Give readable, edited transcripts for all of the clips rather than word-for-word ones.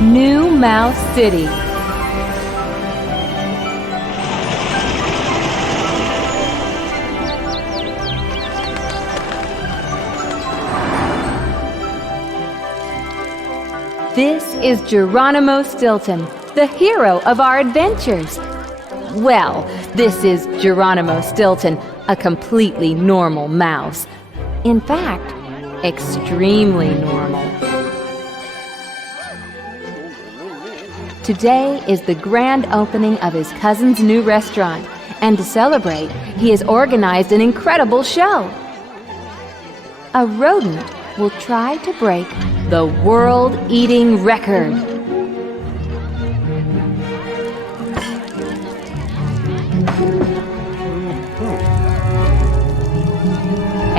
New Mouse City. This is Geronimo Stilton, the hero of our adventures. Well, this is Geronimo Stilton, a completely normal mouse. In fact, extremely normal. Today is the grand opening of his cousin's new restaurant, and to celebrate, he has organized an incredible show. A rodent will try to break the world-eating record.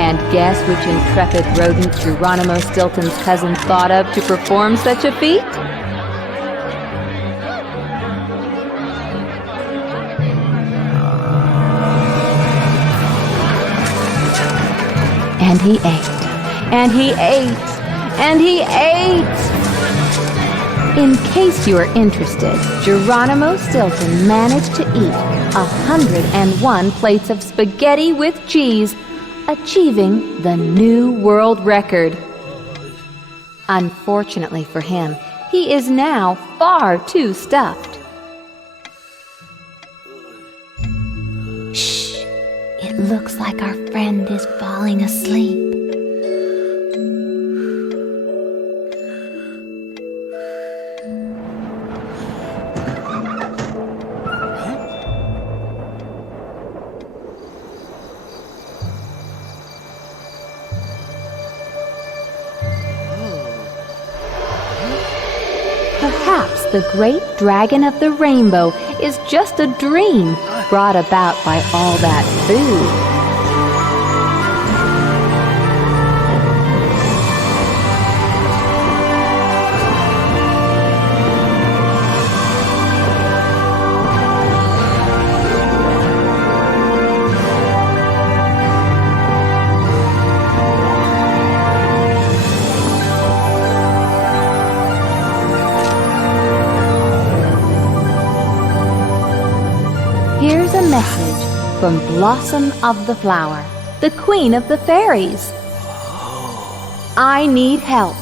And guess which intrepid rodent Geronimo Stilton's cousin thought of to perform such a feat? And he ate, and he ate, and he ate! In case you are interested, Geronimo Stilton managed to eat 101 plates of spaghetti with cheese, achieving the new world record. Unfortunately for him, he is now far too stuffed. Shh! It looks like our friend is falling asleep. Perhaps the great dragon of the rainbow is just a dream brought about by all that food. Here's a message from Blossom of the Flower, the Queen of the Fairies. I need help.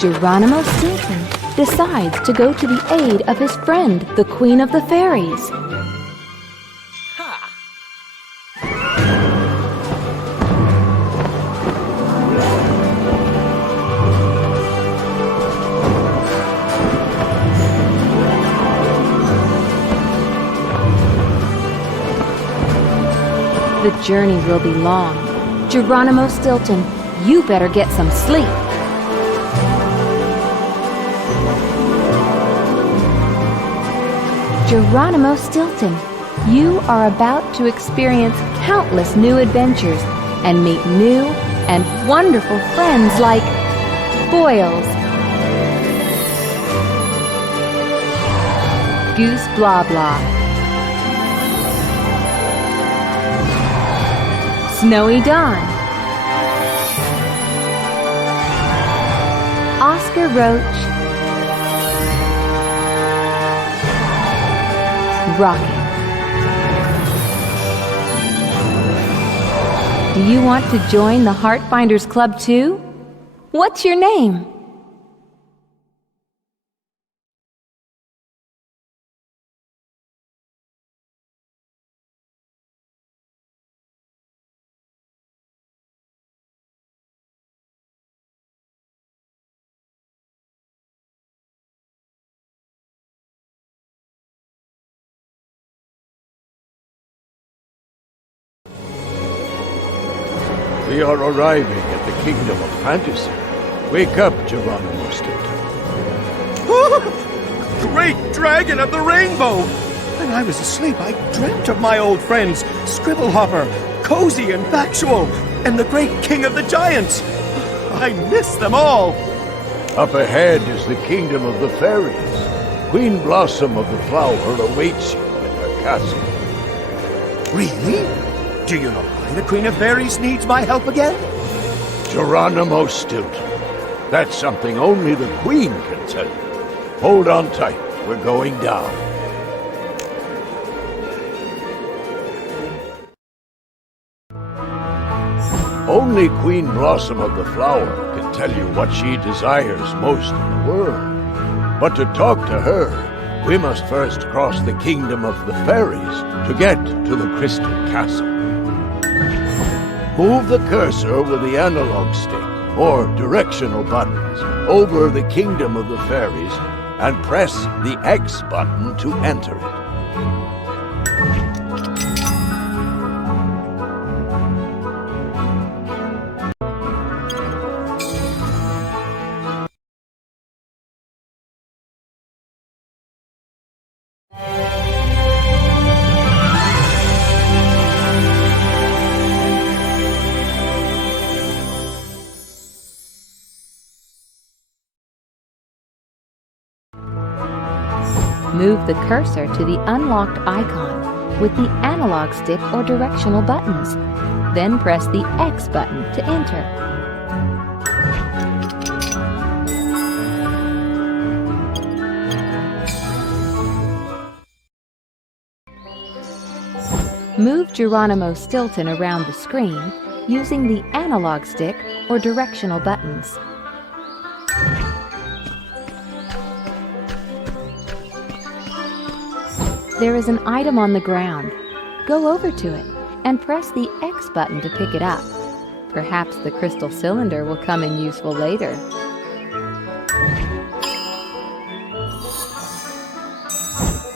Geronimo Stilton decides to go to the aid of his friend, the Queen of the Fairies. The journey will be long. Geronimo Stilton, you better get some sleep. Geronimo Stilton, you are about to experience countless new adventures and meet new and wonderful friends like Boils, Goose Blah Blah, Snowy Dawn, Oscar Roach, Rocket. Do you want to join the Heartfinders Club too? What's your name? We are arriving at the kingdom of fantasy. Wake up, Geronimo Stilton. Great dragon of the rainbow! When I was asleep, I dreamt of my old friends, Scribblehopper, Cozy and Factual, and the great king of the giants. I miss them all. Up ahead is the kingdom of the fairies. Queen Blossom of the Flower awaits you in her castle. Really? Do you know why the Queen of Fairies needs my help again? Geronimo Stilton. That's something only the Queen can tell you. Hold on tight. We're going down. Only Queen Blossom of the Flower can tell you what she desires most in the world. But to talk to her, we must first cross the kingdom of the fairies to get to the Crystal Castle. Move the cursor with the analog stick, or directional buttons, over the kingdom of the fairies and press the X button to enter it. Move the cursor to the unlocked icon with the analog stick or directional buttons. Then press the X button to enter. Move Geronimo Stilton around the screen using the analog stick or directional buttons. There is an item on the ground. Go over to it and press the X button to pick it up. Perhaps the crystal cylinder will come in useful later.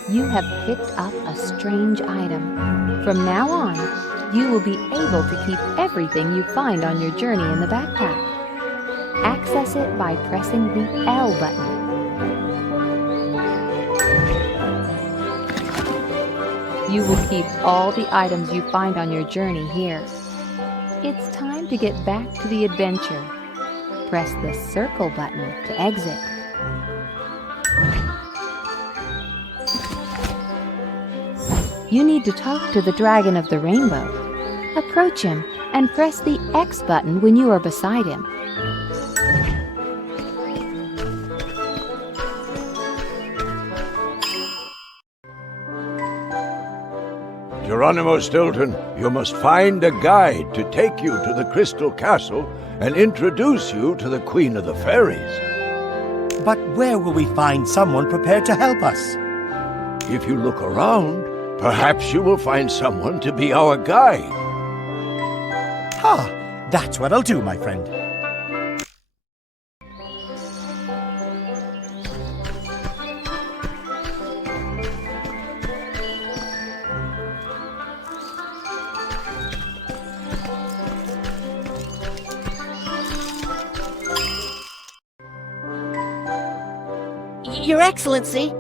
You have picked up a strange item. From now on, you will be able to keep everything you find on your journey in the backpack. Access it by pressing the L button. You will keep all the items you find on your journey here. It's time to get back to the adventure. Press the circle button to exit. You need to talk to the Dragon of the Rainbow. Approach him and press the X button when you are beside him. Geronimo Stilton, you must find a guide to take you to the Crystal Castle and introduce you to the Queen of the Fairies. But where will we find someone prepared to help us? If you look around, perhaps you will find someone to be our guide. That's what I'll do, my friend. Your Excellency!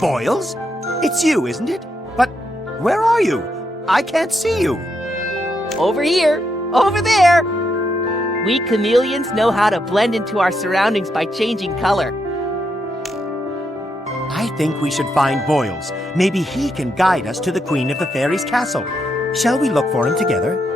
Boils? It's you, isn't it? But where are you? I can't see you. Over here! Over there! We chameleons know how to blend into our surroundings by changing color. I think we should find Boils. Maybe he can guide us to the Queen of the Fairies' castle. Shall we look for him together?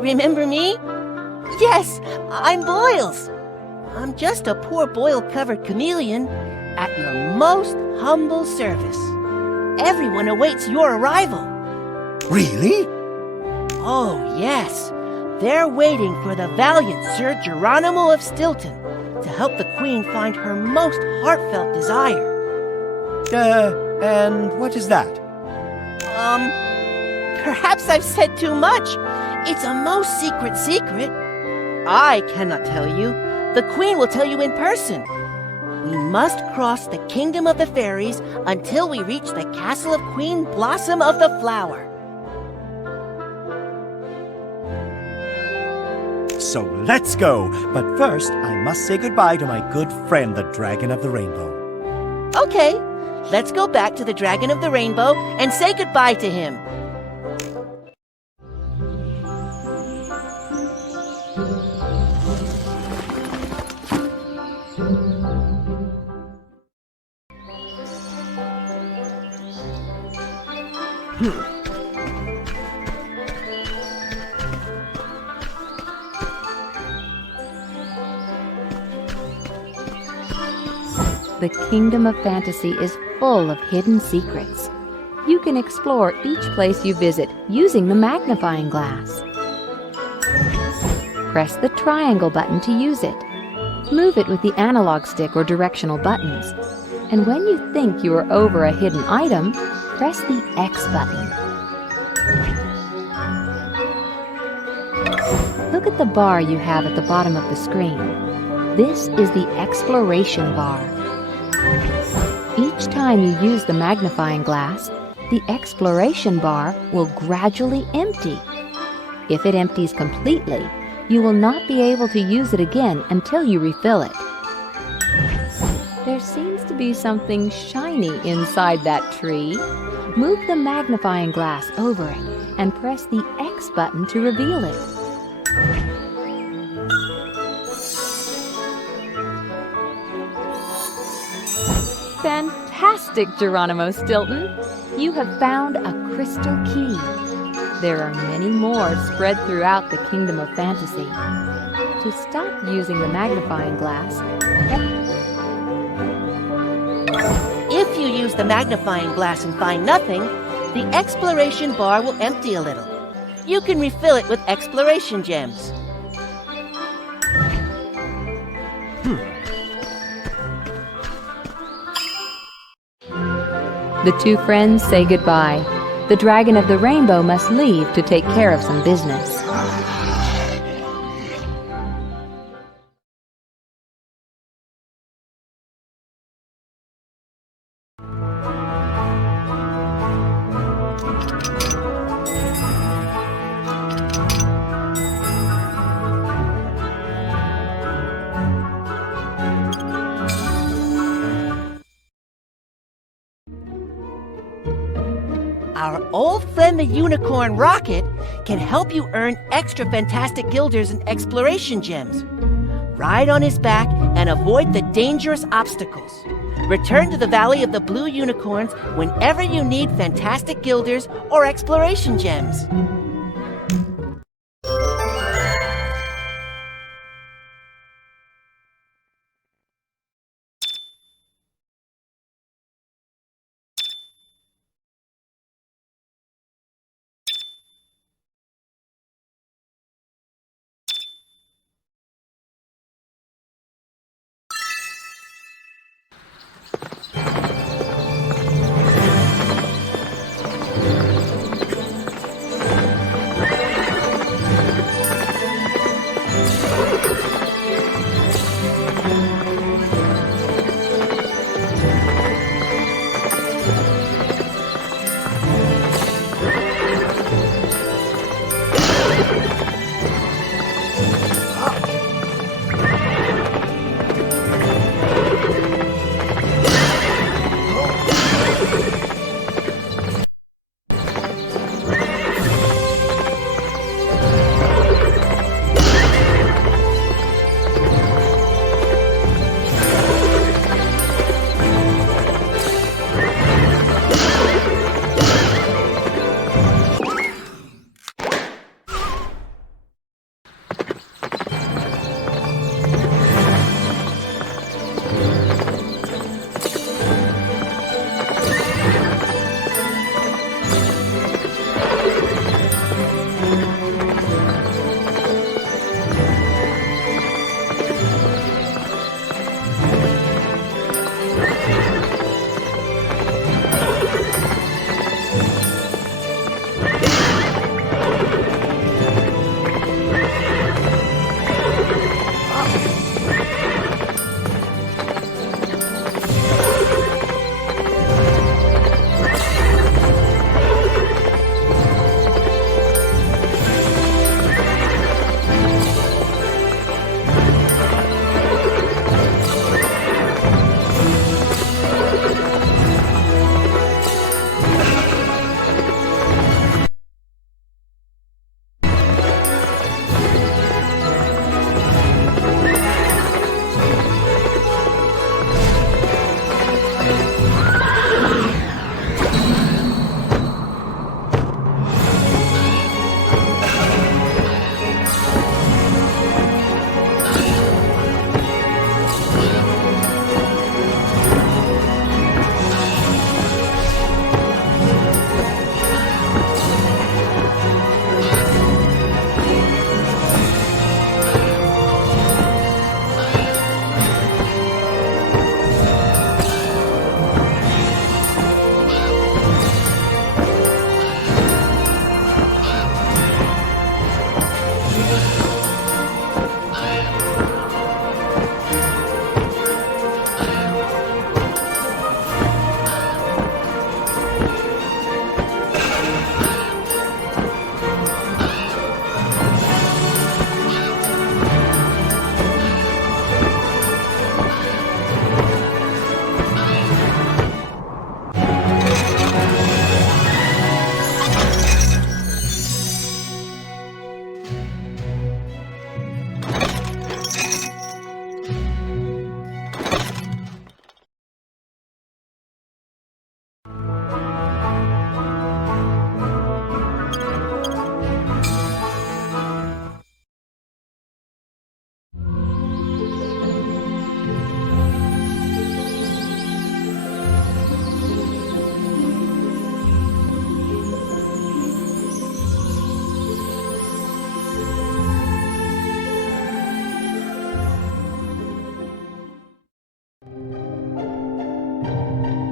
Remember me? Yes, I'm Boils. I'm just a poor boil-covered chameleon at your most humble service. Everyone awaits your arrival. Really? Oh, yes. They're waiting for the valiant Sir Geronimo of Stilton to help the Queen find her most heartfelt desire. And what is that? Perhaps I've said too much. It's a most secret secret. I cannot tell you. The Queen will tell you in person. We must cross the kingdom of the fairies until we reach the castle of Queen Blossom of the Flower. So let's go. But first, I must say goodbye to my good friend, the Dragon of the Rainbow. Okay, let's go back to the Dragon of the Rainbow and say goodbye to him. The kingdom of fantasy is full of hidden secrets. You can explore each place you visit using the magnifying glass. Press the triangle button to use it. Move it with the analog stick or directional buttons. And when you think you are over a hidden item, press the X button. Look at the bar you have at the bottom of the screen. This is the exploration bar. Each time you use the magnifying glass, the exploration bar will gradually empty. If it empties completely, you will not be able to use it again until you refill it. There seems to be something shiny inside that tree. Move the magnifying glass over it and press the X button to reveal it. Fantastic, Geronimo Stilton! You have found a crystal key. There are many more spread throughout the kingdom of fantasy. To stop using the magnifying glass, If you use the magnifying glass and find nothing, the exploration bar will empty a little. You can refill it with exploration gems. the two friends say goodbye. The Dragon of the Rainbow must leave to take care of some business. Our old friend the Unicorn Rocket can help you earn extra fantastic guilders and exploration gems. Ride on his back and avoid the dangerous obstacles. Return to the Valley of the Blue Unicorns whenever you need fantastic guilders or exploration gems.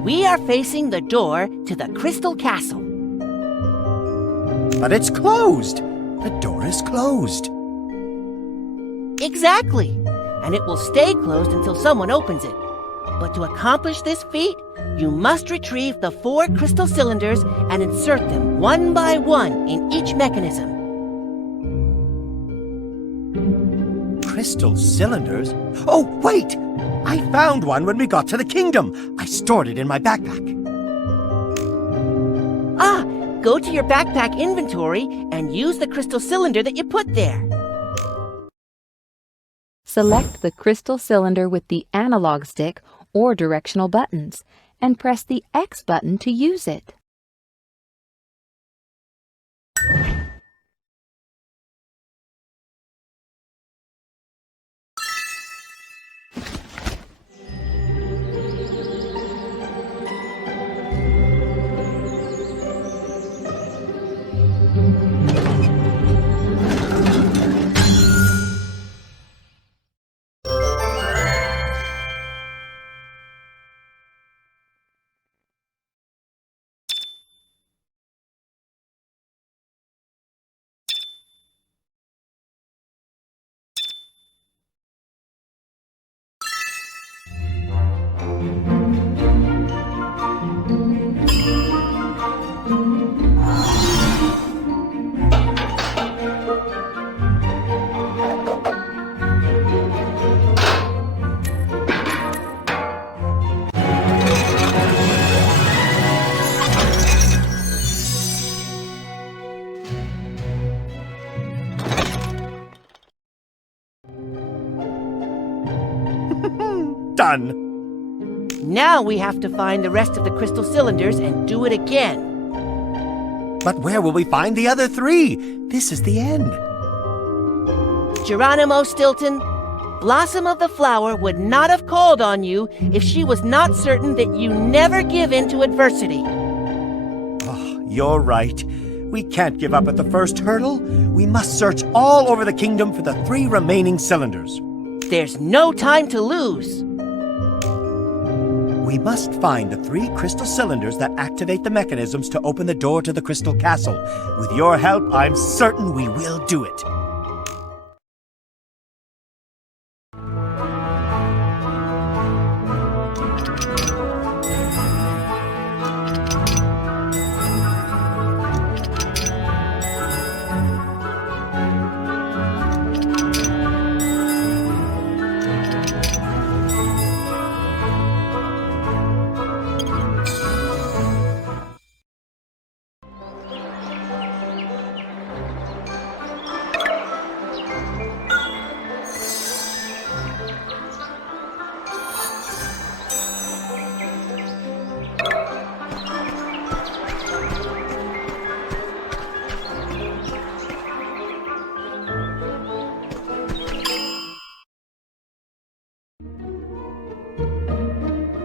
We are facing the door to the Crystal Castle. But it's closed. The door is closed. Exactly. And it will stay closed until someone opens it. But to accomplish this feat, you must retrieve the 4 crystal cylinders and insert them one by one in each mechanism. Crystal cylinders? Oh, wait! I found one when we got to the kingdom. I stored it in my backpack. Ah, go to your backpack inventory and use the crystal cylinder that you put there. Select the crystal cylinder with the analog stick or directional buttons, and press the X button to use it. Done. Now we have to find the rest of the crystal cylinders and do it again. But where will we find the other 3? This is the end. Geronimo, Stilton, Blossom of the Flower would not have called on you if she was not certain that you never give in to adversity. Oh, you're right. We can't give up at the first hurdle. We must search all over the kingdom for the 3 remaining cylinders. There's no time to lose. We must find the 3 crystal cylinders that activate the mechanisms to open the door to the Crystal Castle. With your help, I'm certain we will do it.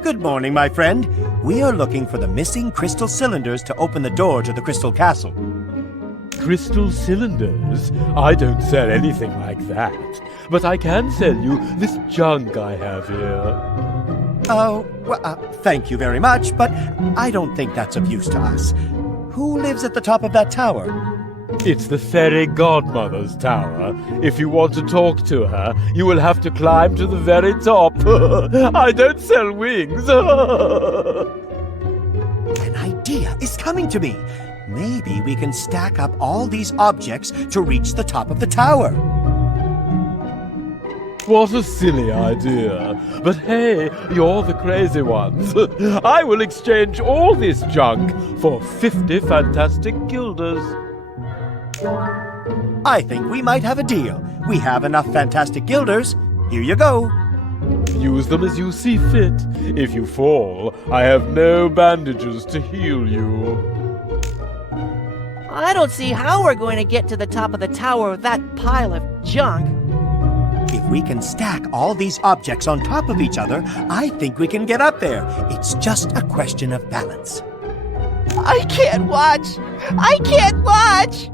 Good morning, my friend. We are looking for the missing crystal cylinders to open the door to the Crystal Castle. Crystal cylinders? I don't sell anything like that. But I can sell you this junk I have here. Oh, well, thank you very much, but I don't think that's of use to us. Who lives at the top of that tower? It's the fairy godmother's tower. If you want to talk to her, you will have to climb to the very top. I don't sell wings. An idea is coming to me. Maybe we can stack up all these objects to reach the top of the tower. What a silly idea. But hey, you're the crazy ones. I will exchange all this junk for 50 fantastic guilders. I think we might have a deal. We have enough fantastic guilders. Here you go. Use them as you see fit. If you fall, I have no bandages to heal you. I don't see how we're going to get to the top of the tower with that pile of junk. If we can stack all these objects on top of each other, I think we can get up there. It's just a question of balance. I can't watch! I can't watch!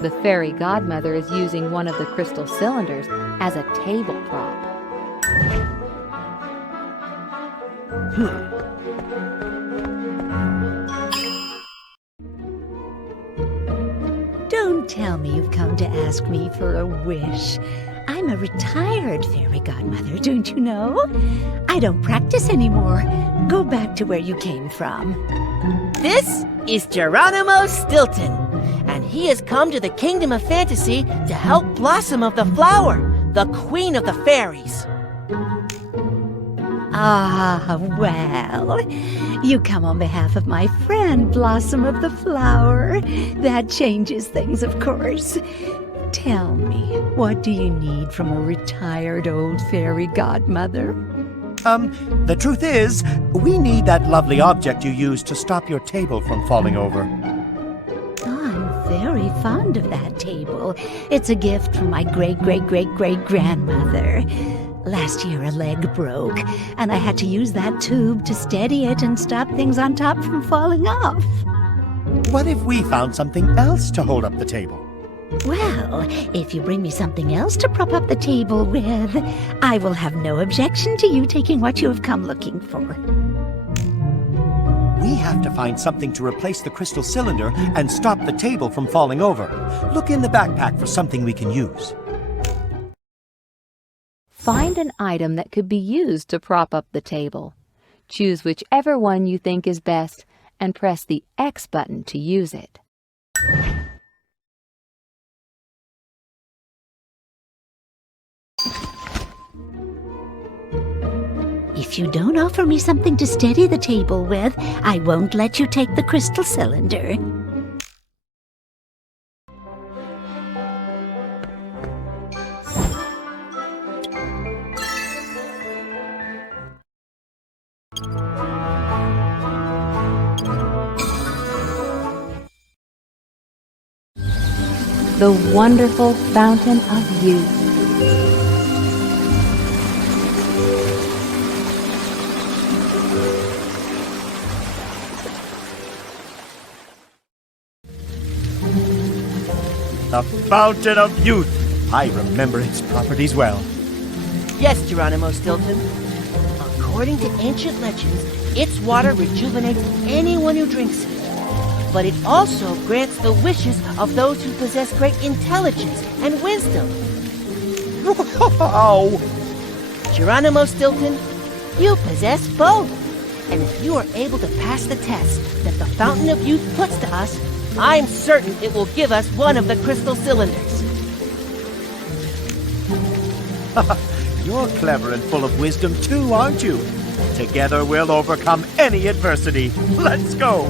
The fairy godmother is using one of the crystal cylinders as a table prop. Don't tell me you've come to ask me for a wish. I'm a retired fairy godmother, don't you know? I don't practice anymore. Go back to where you came from. This is Geronimo Stilton, and he has come to the Kingdom of Fantasy to help Blossom of the Flower, the Queen of the Fairies. Ah, well, you come on behalf of my friend, Blossom of the Flower. That changes things, of course. Tell me, what do you need from a retired old fairy godmother? The truth is, we need that lovely object you used to stop your table from falling over. I'm very fond of that table. It's a gift from my great-great-great-great-grandmother. Last year a leg broke, and I had to use that tube to steady it and stop things on top from falling off. What if we found something else to hold up the table? Well, if you bring me something else to prop up the table with, I will have no objection to you taking what you have come looking for. We have to find something to replace the crystal cylinder and stop the table from falling over. Look in the backpack for something we can use. Find an item that could be used to prop up the table. Choose whichever one you think is best and press the X button to use it. If you don't offer me something to steady the table with, I won't let you take the crystal cylinder. The wonderful fountain of youth. The Fountain of Youth. I remember its properties well. Yes, Geronimo Stilton. According to ancient legends, its water rejuvenates anyone who drinks it. But it also grants the wishes of those who possess great intelligence and wisdom. Wow! Geronimo Stilton, you possess both. And if you are able to pass the test that the Fountain of Youth puts to us, I'm certain it will give us one of the crystal cylinders. You're clever and full of wisdom too, aren't you? Together we'll overcome any adversity. Let's go!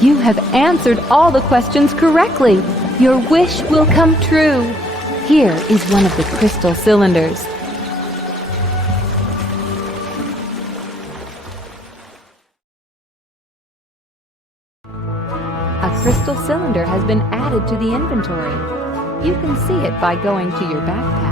You have answered all the questions correctly. Your wish will come true. Here is one of the crystal cylinders. A crystal cylinder has been added to the inventory. You can see it by going to your backpack.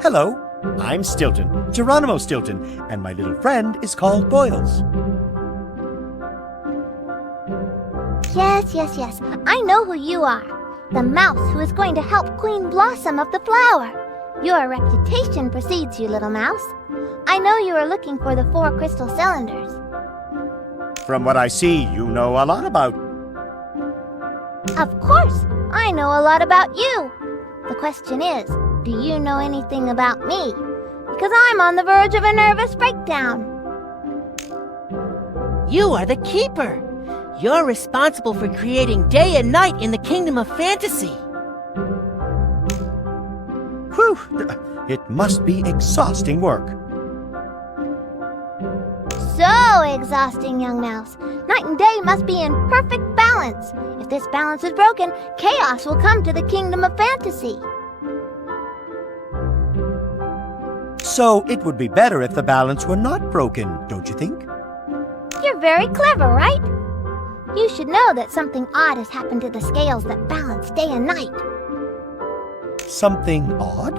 Hello, I'm Stilton, Geronimo Stilton, and my little friend is called Boils. Yes. I know who you are. The mouse who is going to help Queen Blossom of the Flower. Your reputation precedes you, little mouse. I know you are looking for the 4 crystal cylinders. From what I see, you know a lot about... Of course, I know a lot about you. The question is, do you know anything about me? Because I'm on the verge of a nervous breakdown. You are the keeper. You're responsible for creating day and night in the kingdom of fantasy. Whew! It must be exhausting work. So exhausting, young mouse. Night and day must be in perfect balance. If this balance is broken, chaos will come to the kingdom of fantasy. So it would be better if the balance were not broken, don't you think? You're very clever, right? You should know that something odd has happened to the scales that balance day and night. Something odd?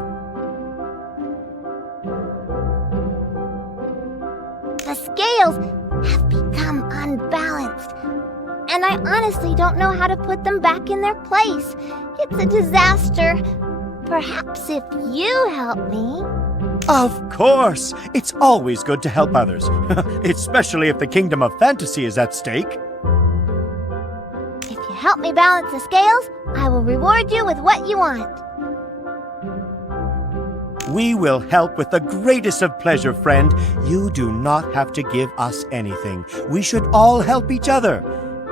The scales have become unbalanced, and I honestly don't know how to put them back in their place. It's a disaster. Perhaps if you help me... Of course! It's always good to help others, especially if the kingdom of fantasy is at stake. If you help me balance the scales, I will reward you with what you want. We will help with the greatest of pleasure, friend. You do not have to give us anything. We should all help each other.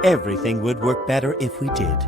Everything would work better if we did.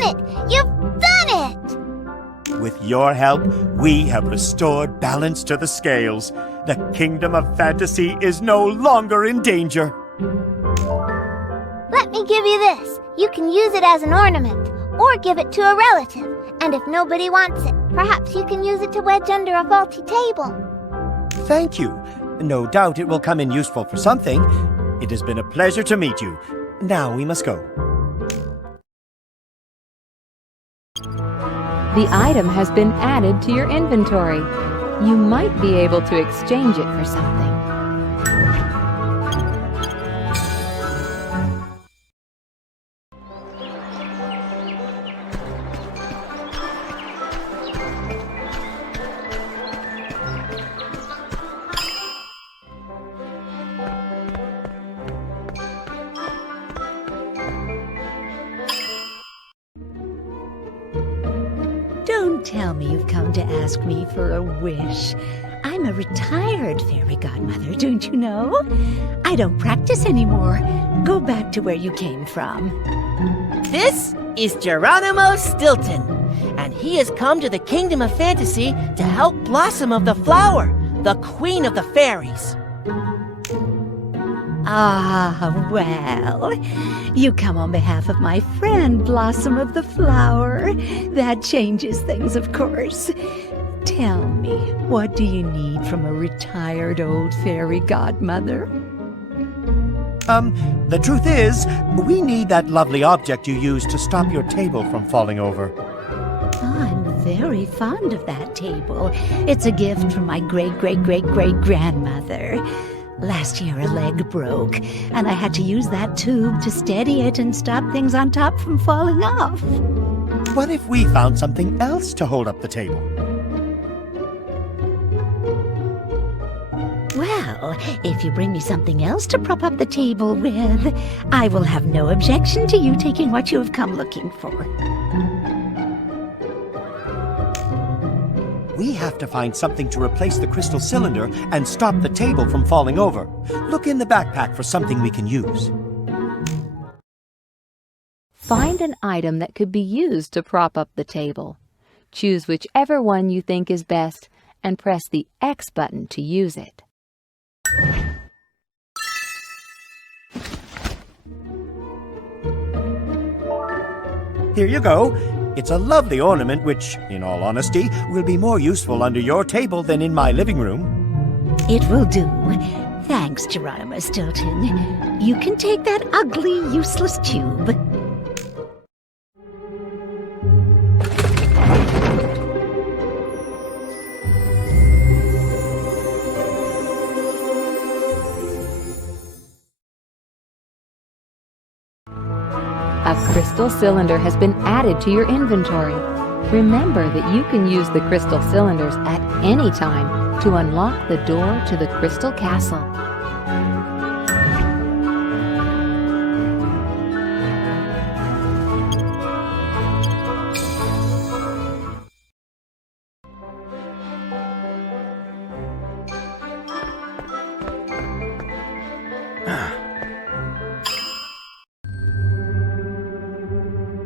done it! You've done it! With your help, we have restored balance to the scales. The kingdom of fantasy is no longer in danger. Let me give you this. You can use it as an ornament, or give it to a relative. And if nobody wants it, perhaps you can use it to wedge under a faulty table. Thank you. No doubt it will come in useful for something. It has been a pleasure to meet you. Now we must go. The item has been added to your inventory. You might be able to exchange it for something. Don't tell me you've come to ask me for a wish. I'm a retired fairy godmother, don't you know? I don't practice anymore. Go back to where you came from. This is Geronimo Stilton, and he has come to the Kingdom of Fantasy to help Blossom of the Flower, the Queen of the Fairies. Ah, well, you come on behalf of my friend Blossom of the Flower. That changes things, of course. Tell me, what do you need from a retired old fairy godmother? The truth is, we need that lovely object you used to stop your table from falling over. I'm very fond of that table. It's a gift from my great-great-great-great-grandmother. Last year a leg broke, and I had to use that tube to steady it and stop things on top from falling off. What if we found something else to hold up the table? Well, if you bring me something else to prop up the table with, I will have no objection to you taking what you have come looking for. We have to find something to replace the crystal cylinder and stop the table from falling over. Look in the backpack for something we can use. Find an item that could be used to prop up the table. Choose whichever one you think is best and press the X button to use it. Here you go. It's a lovely ornament which, in all honesty, will be more useful under your table than in my living room. It will do. Thanks, Geronimo Stilton. You can take that ugly, useless tube. A crystal cylinder has been added to your inventory. Remember that you can use the crystal cylinders at any time to unlock the door to the Crystal Castle.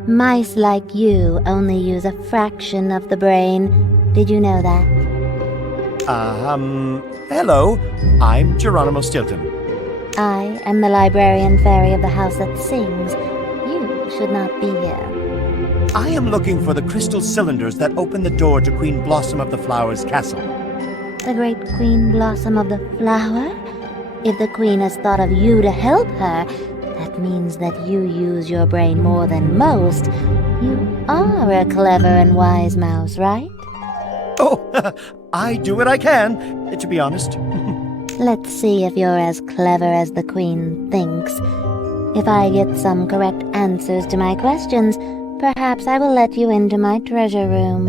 Mice like you only use a fraction of the brain. Did you know that? Hello. I'm Geronimo Stilton. I am the librarian fairy of the house that sings. You should not be here. I am looking for the crystal cylinders that open the door to Queen Blossom of the Flower's castle. The great Queen Blossom of the Flower? If the Queen has thought of you to help her, that means that you use your brain more than most. You are a clever and wise mouse, right? Oh, I do what I can, to be honest. Let's see if you're as clever as the Queen thinks. If I get some correct answers to my questions, perhaps I will let you into my treasure room.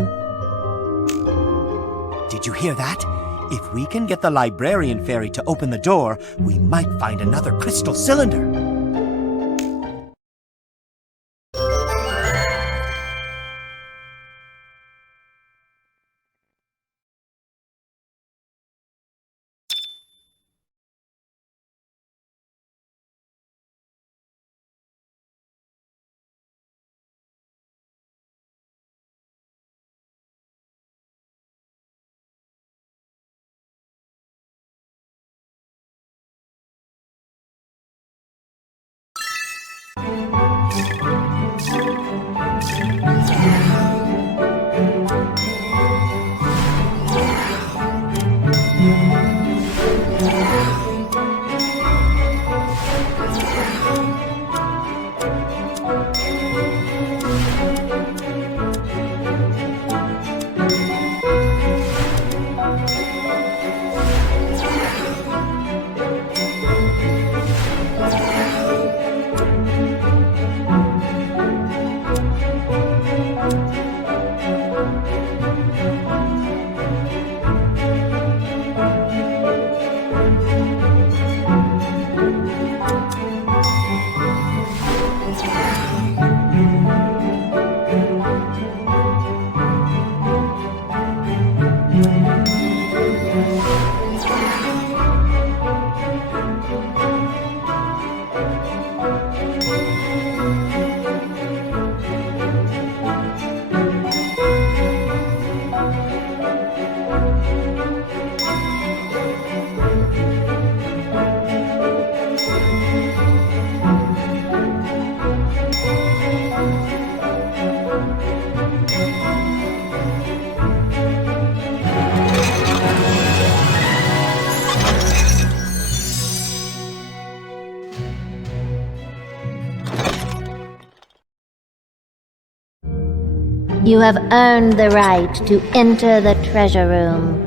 Did you hear that? If we can get the librarian fairy to open the door, we might find another crystal cylinder. You have earned the right to enter the treasure room.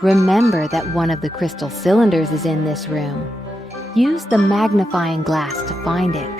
Remember that one of the crystal cylinders is in this room. Use the magnifying glass to find it.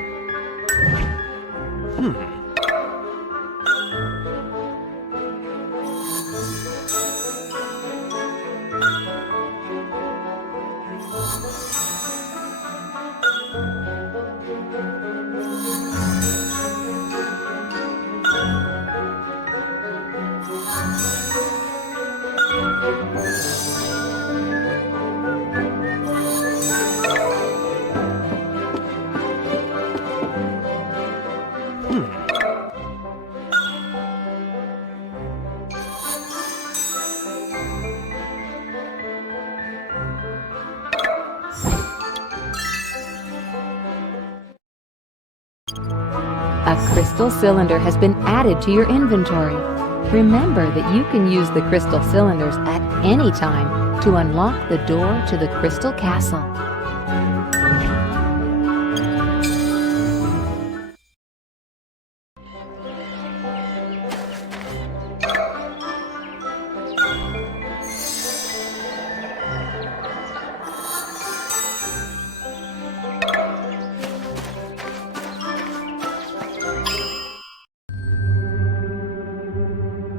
A crystal cylinder has been added to your inventory. Remember that you can use the crystal cylinders at any time to unlock the door to the crystal castle.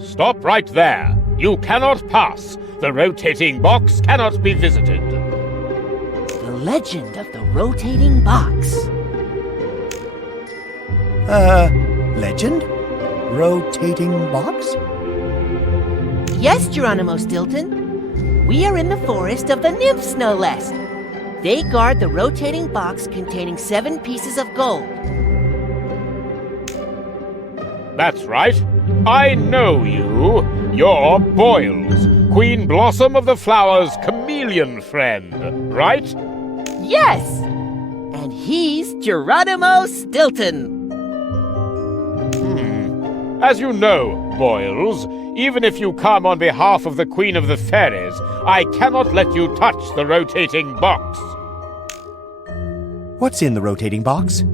Stop right there. You cannot pass. The rotating box cannot be visited. The legend of the rotating box. Legend? Rotating box? Yes, Geronimo Stilton. We are in the forest of the nymphs, no less. They guard the rotating box containing 7 pieces of gold. That's right. I know you. You're Boils, Queen Blossom of the Flower's chameleon friend, right? Yes! And he's Geronimo Stilton. As you know, Boils, even if you come on behalf of the Queen of the Fairies, I cannot let you touch the rotating box. What's in the rotating box?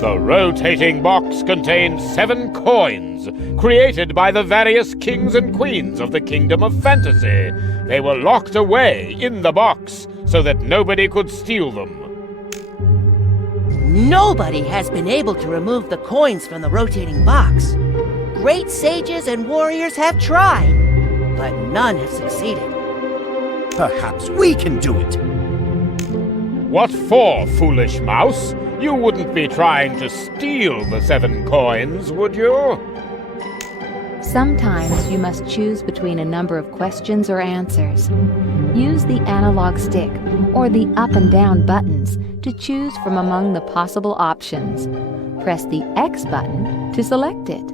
The rotating box contains 7 coins, created by the various kings and queens of the Kingdom of Fantasy. They were locked away in the box so that nobody could steal them. Nobody has been able to remove the coins from the rotating box. Great sages and warriors have tried, but none have succeeded. Perhaps we can do it. What for, foolish mouse? You wouldn't be trying to steal the 7 coins, would you? Sometimes you must choose between a number of questions or answers. Use the analog stick or the up and down buttons to choose from among the possible options. Press the X button to select it.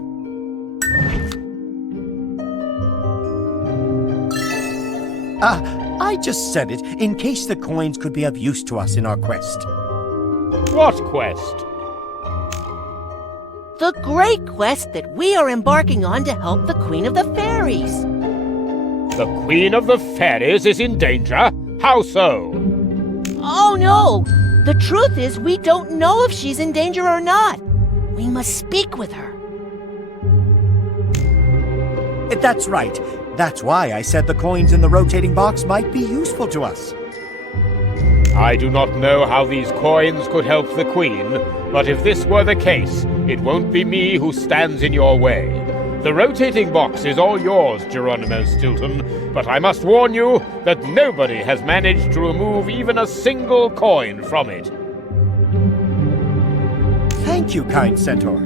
I just said it in case the coins could be of use to us in our quest. What quest? The great quest that we are embarking on to help the Queen of the Fairies. The Queen of the Fairies is in danger? How so? Oh no! The truth is we don't know if she's in danger or not. We must speak with her. That's right. That's why I said the coins in the rotating box might be useful to us. I do not know how these coins could help the Queen, but if this were the case, it won't be me who stands in your way. The rotating box is all yours, Geronimo Stilton, but I must warn you that nobody has managed to remove even a single coin from it. Thank you, kind centaur.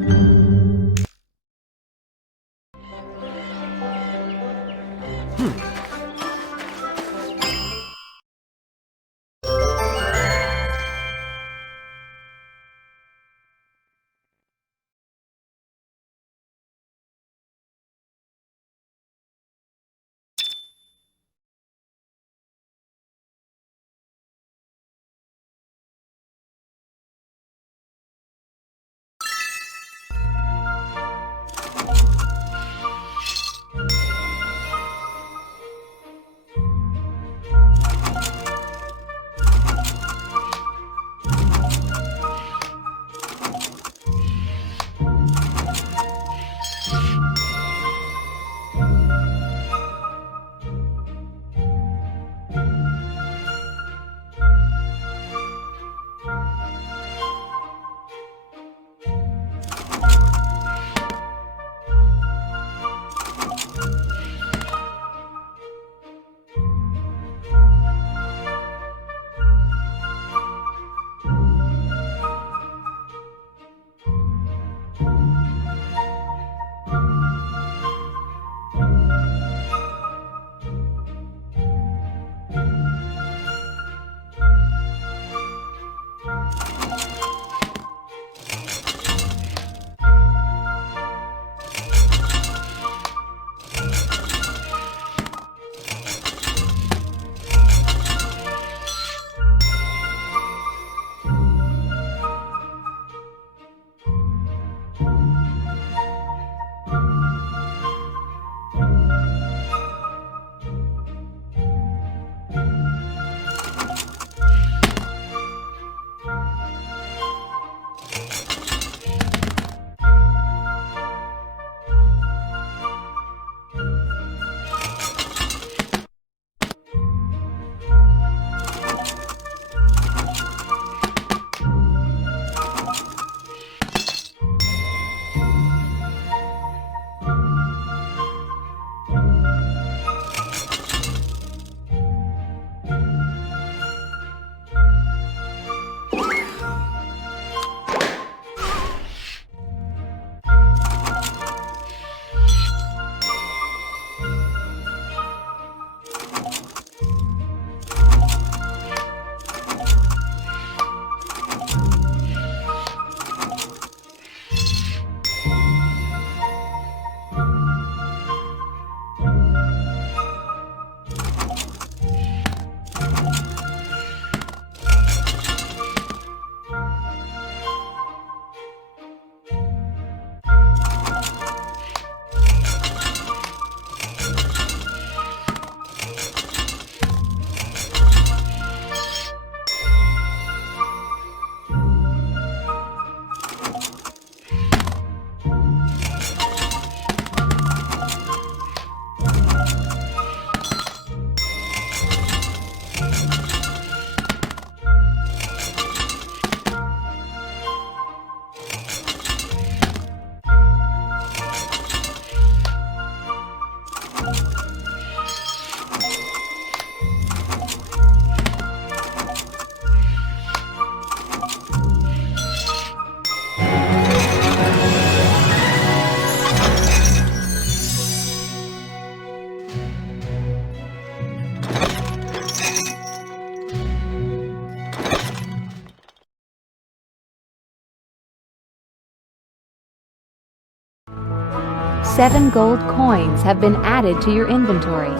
7 gold coins have been added to your inventory.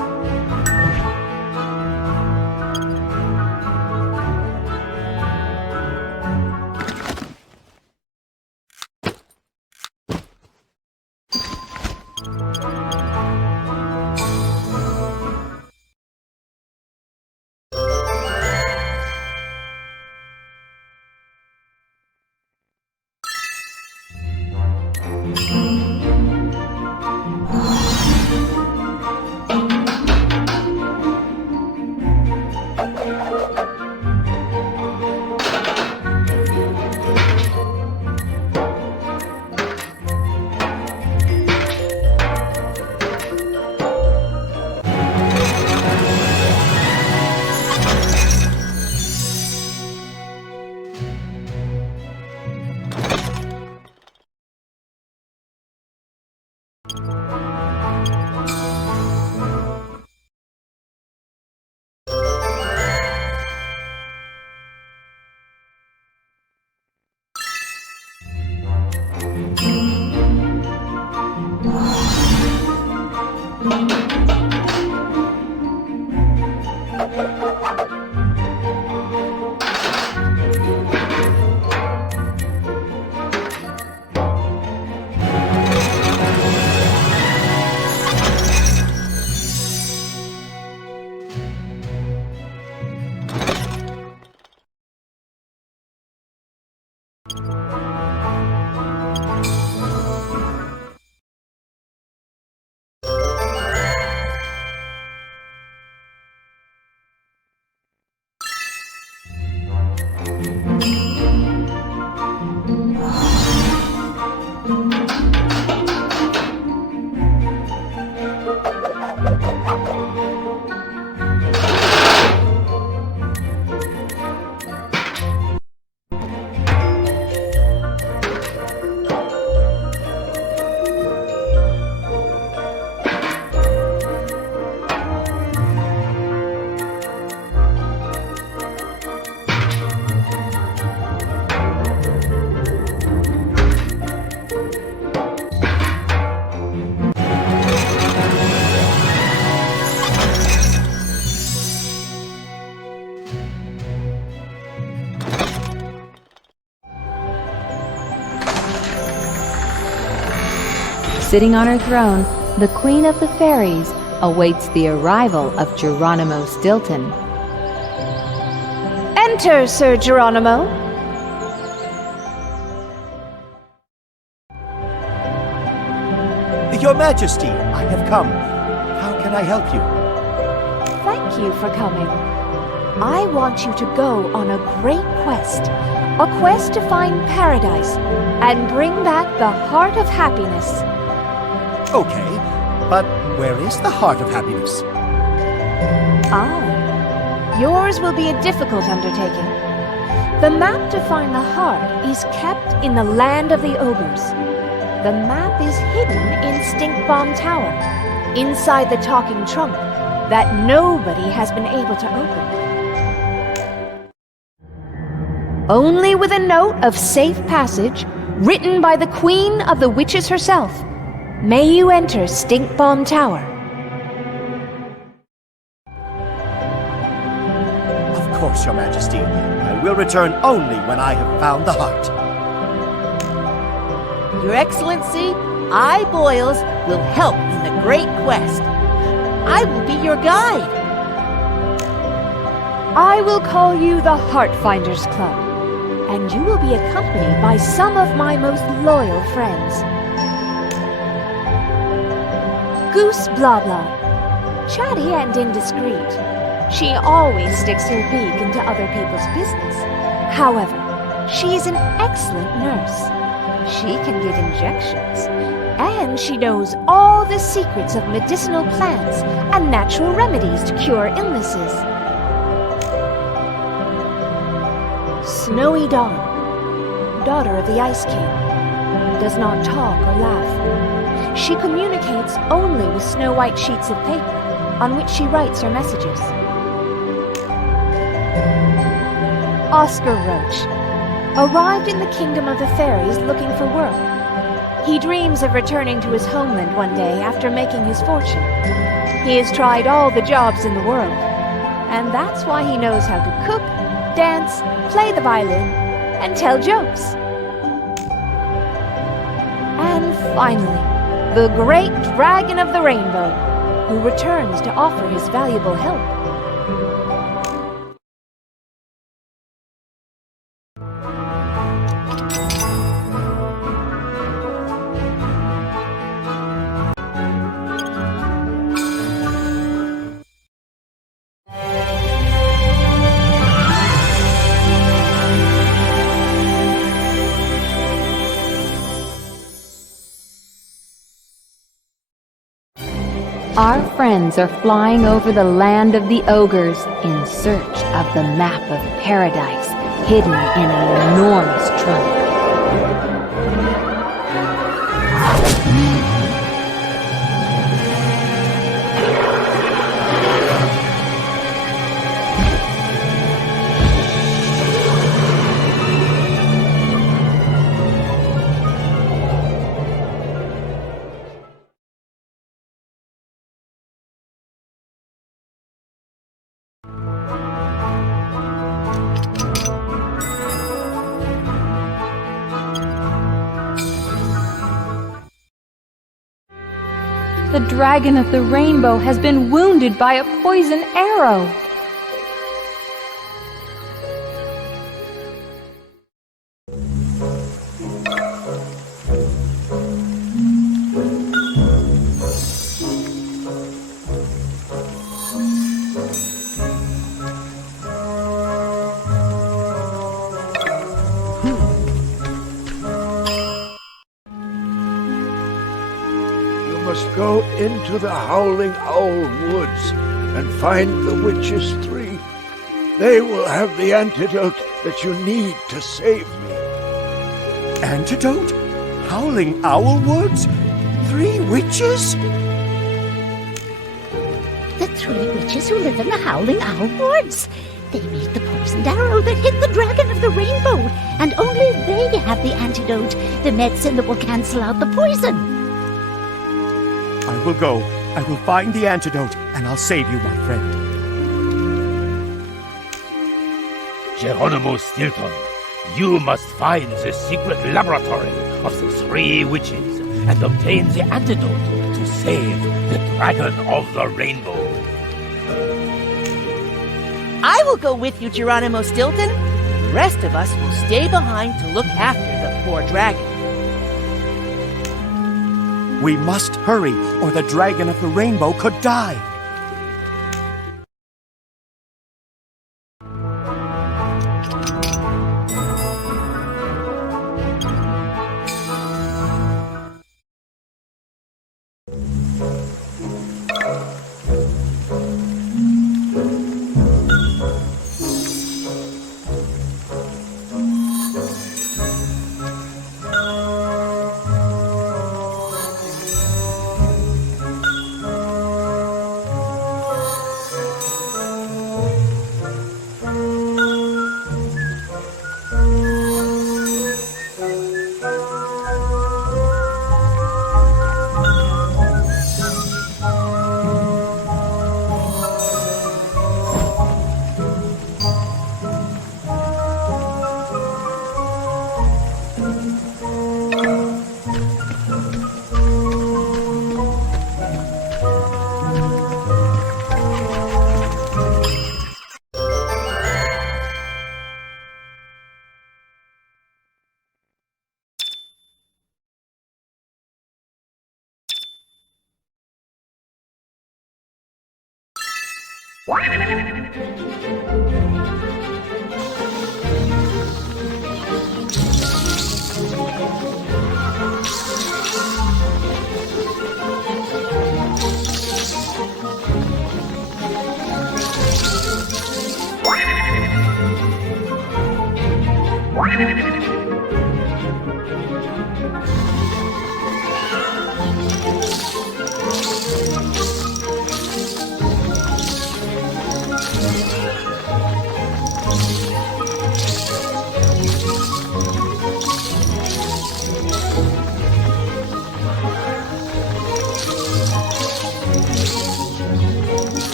Sitting on her throne, the Queen of the Fairies awaits the arrival of Geronimo Stilton. Enter, Sir Geronimo. Your Majesty, I have come. How can I help you? Thank you for coming. I want you to go on a great quest. A quest to find paradise and bring back the Heart of Happiness. Okay, but where is the Heart of Happiness? Yours will be a difficult undertaking. The map to find the heart is kept in the land of the ogres. The map is hidden in Stink Bomb Tower, inside the talking trunk that nobody has been able to open. Only with a note of safe passage, written by the Queen of the Witches herself, may you enter Stink Bomb Tower. Of course, Your Majesty. I will return only when I have found the heart. Your Excellency, I, Boyles, will help in the great quest. I will be your guide. I will call you the Heartfinders Club, and you will be accompanied by some of my most loyal friends. Goose Blabla, chatty and indiscreet. She always sticks her beak into other people's business. However, she is an excellent nurse. She can give injections, and she knows all the secrets of medicinal plants and natural remedies to cure illnesses. Snowy Dawn, daughter of the Ice King, does not talk or laugh. She communicates only with snow-white sheets of paper on which she writes her messages. Oscar Roach arrived in the Kingdom of the Fairies looking for work. He dreams of returning to his homeland one day after making his fortune. He has tried all the jobs in the world, and that's why he knows how to cook, dance, play the violin, and tell jokes. And finally, the great dragon of the rainbow, who returns to offer his valuable help. Our friends are flying over the land of the ogres in search of the map of paradise hidden in an enormous trunk. The dragon of the rainbow has been wounded by a poison arrow. Must go into the Howling Owl Woods and find the witches 3. They will have the antidote that you need to save me. Antidote? Howling Owl Woods? 3 witches? The 3 witches who live in the Howling Owl Woods. They made the poisoned arrow that hit the dragon of the rainbow, and only they have the antidote, the medicine that will cancel out the poison. I will go. I will find the antidote, and I'll save you, my friend. Geronimo Stilton, you must find the secret laboratory of the 3 witches and obtain the antidote to save the Dragon of the Rainbow. I will go with you, Geronimo Stilton. The rest of us will stay behind to look after the poor dragon. We must hurry, or the Dragon of the Rainbow could die.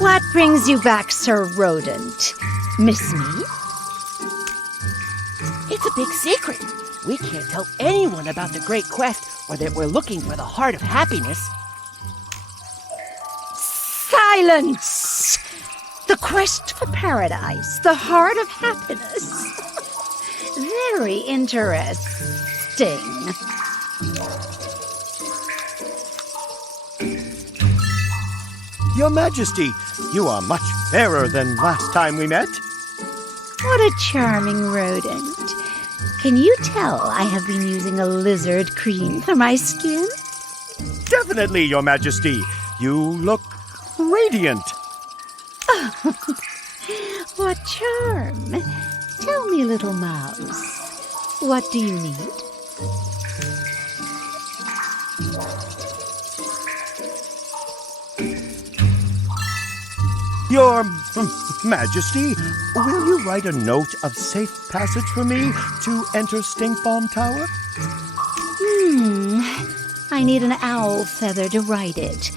What brings you back, Sir Rodent? Miss me? It's a big secret. We can't tell anyone about the great quest or that we're looking for the heart of happiness. Silence! The quest for paradise, the heart of happiness. Very interesting. Your Majesty, you are much fairer than last time we met. What a charming rodent. Can you tell I have been using a lizard cream for my skin? Definitely, Your Majesty. You look radiant. What charm. Tell me, little mouse, what do you need? Your Majesty, will you write a note of safe passage for me to enter Stinkbomb Tower? I need an owl feather to write it.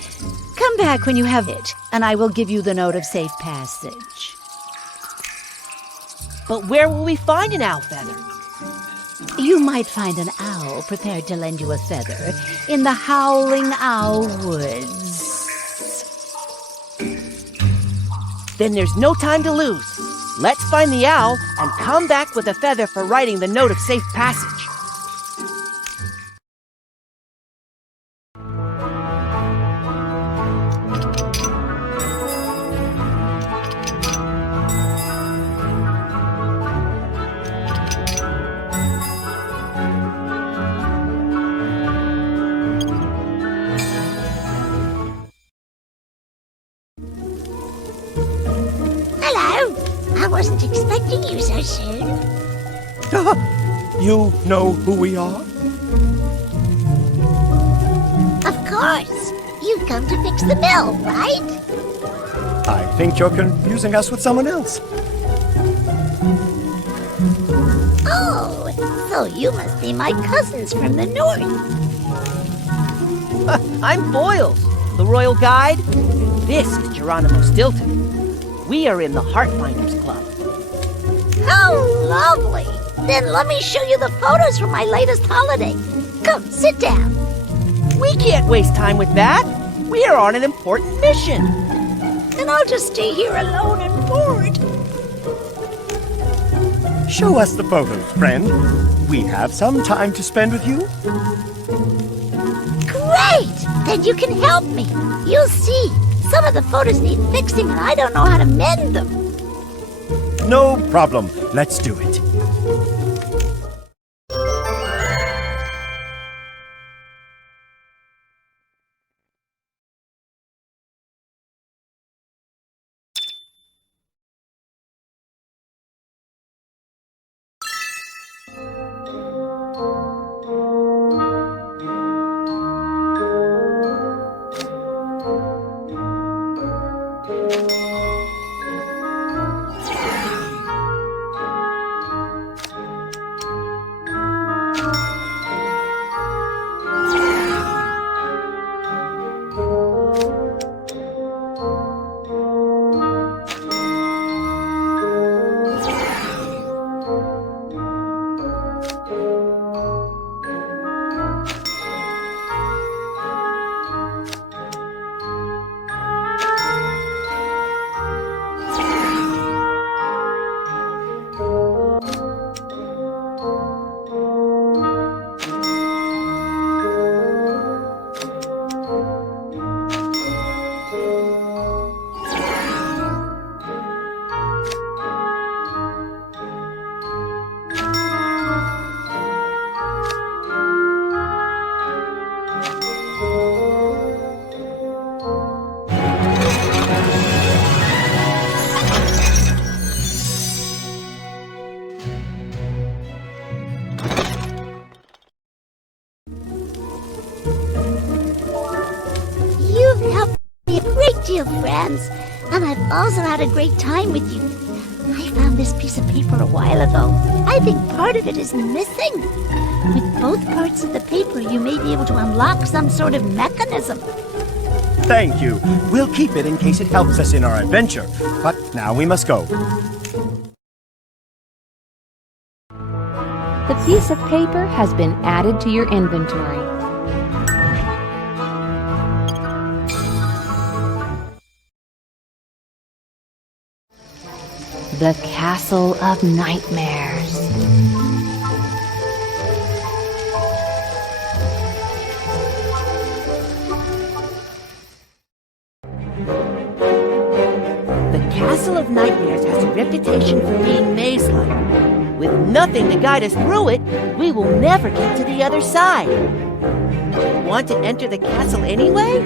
Come back when you have it, and I will give you the note of safe passage. But where will we find an owl feather? You might find an owl prepared to lend you a feather in the Howling Owl Woods. Then there's no time to lose. Let's find the owl and come back with a feather for writing the note of safe passage. I wasn't expecting you so soon. You know who we are? Of course. You've come to fix the bill, right? I think you're confusing us with someone else. Oh, so you must be my cousins from the north. I'm Boils, the royal guide. This is Geronimo Stilton. We are in the Heartfinders Club. How lovely! Then let me show you the photos from my latest holiday. Come, sit down. We can't waste time with that. We are on an important mission. And I'll just stay here alone and bored. Show us the photos, friend. We have some time to spend with you. Great! Then you can help me. You'll see. Some of the photos need fixing and I don't know how to mend them. No problem. Let's do it. plenty of friends, and I've also had a great time with you. I found this piece of paper a while ago. I think part of it is missing. With both parts of the paper, you may be able to unlock some sort of mechanism. Thank you. We'll keep it in case it helps us in our adventure. But now we must go. The piece of paper has been added to your inventory. The Castle of Nightmares. The Castle of Nightmares has a reputation for being maze-like. With nothing to guide us through it, we will never get to the other side. Want to enter the castle anyway?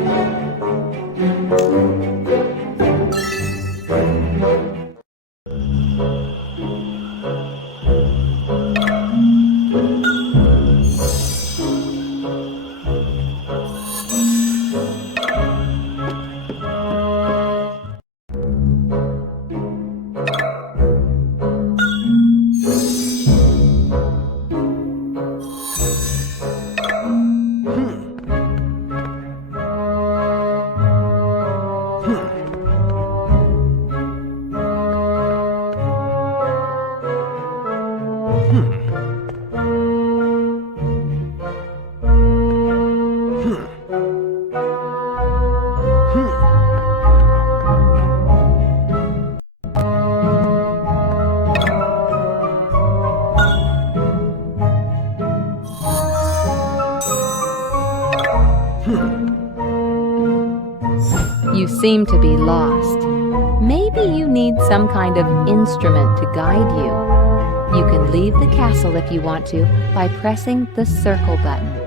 You seem to be lost. Maybe you need some kind of instrument to guide you. You can leave the castle if you want to by pressing the circle button.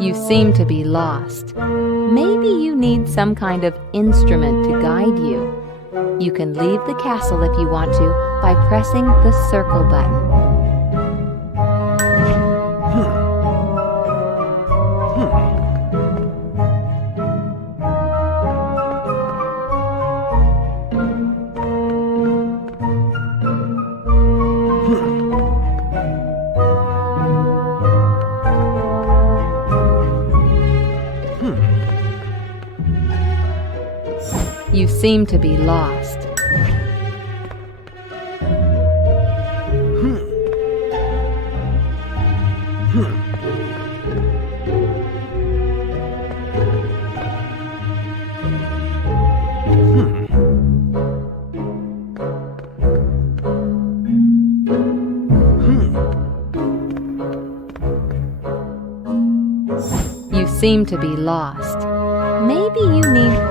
You seem to be lost. Maybe you need some kind of instrument to guide you. You can leave the castle if you want to by pressing the circle button. You seem to be lost. You seem to be lost. Maybe you need...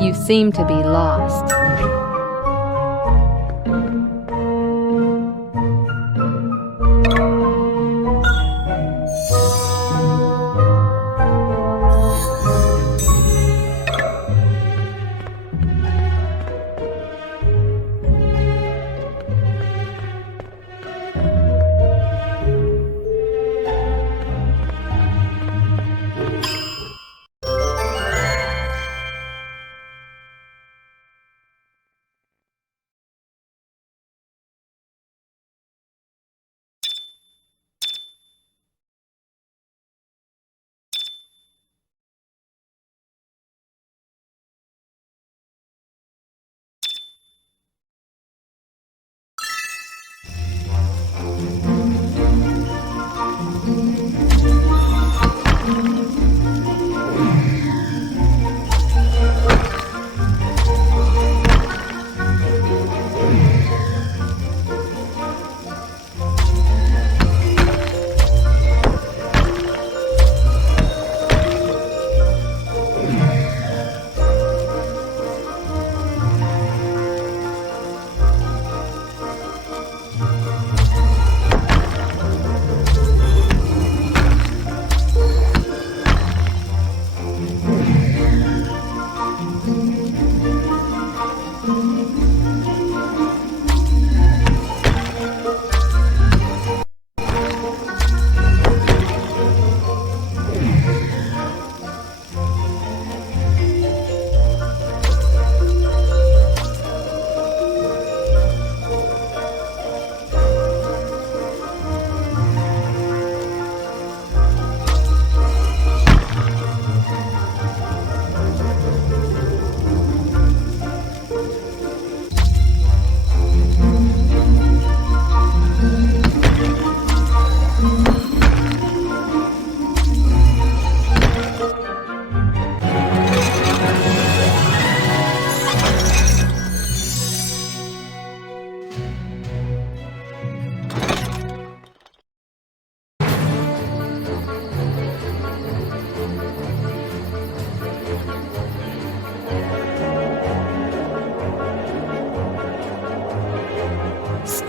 You seem to be lost.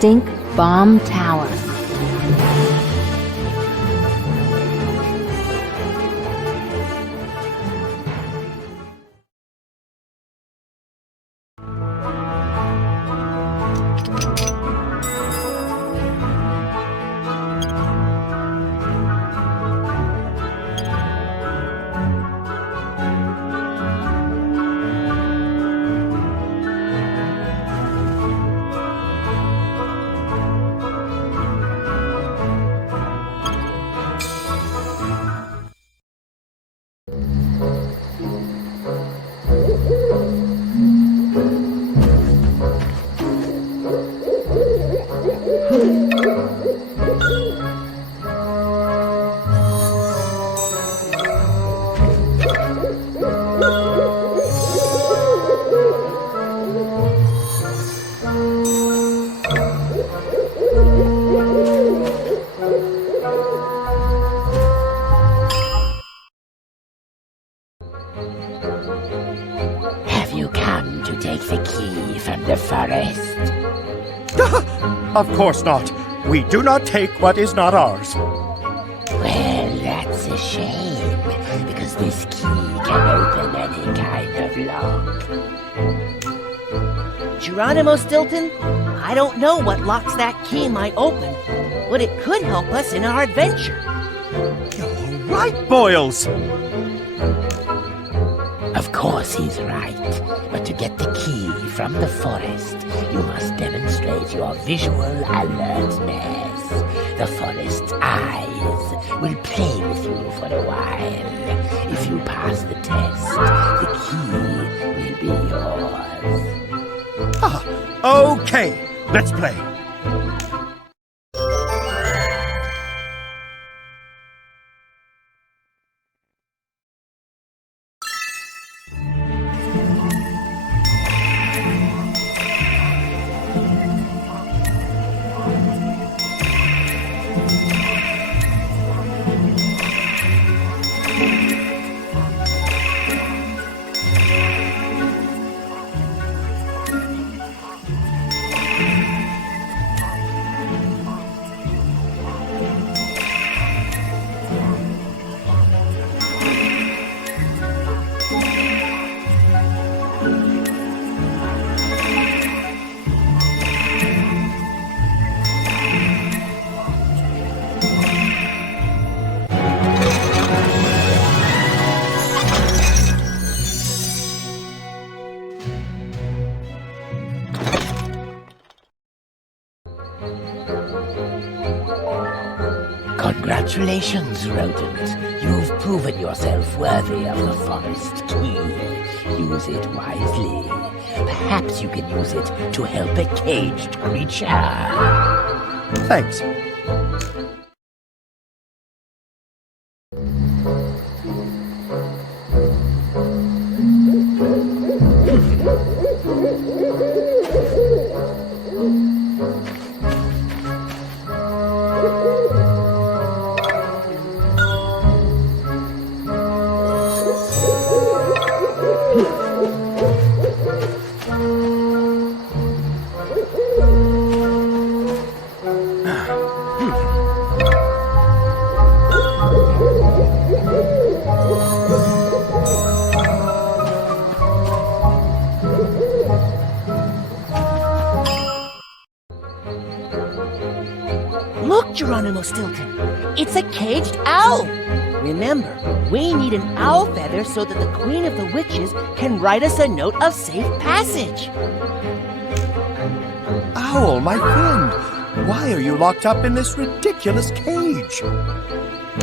Stink Bomb Tower. Have you come to take the key from the forest? Of course not. We do not take what is not ours. Well, that's a shame, because this key can open any kind of lock. Geronimo Stilton, I don't know what locks that key might open, but it could help us in our adventure. You're right, Boils. Of course he's right, but to get the key from the forest, you must demonstrate your visual alertness. The forest's eyes will play with you for a while. If you pass the test, the key will be yours. Okay, let's play. Congratulations, rodent. You've proven yourself worthy of the forest key. Use it wisely. Perhaps you can use it to help a caged creature. Thanks. Look, Geronimo Stilton, it's a caged owl. Remember, we need an owl feather so that the Queen of the Witches can write us a note of safe passage. Owl, my friend, why are you locked up in this ridiculous cage?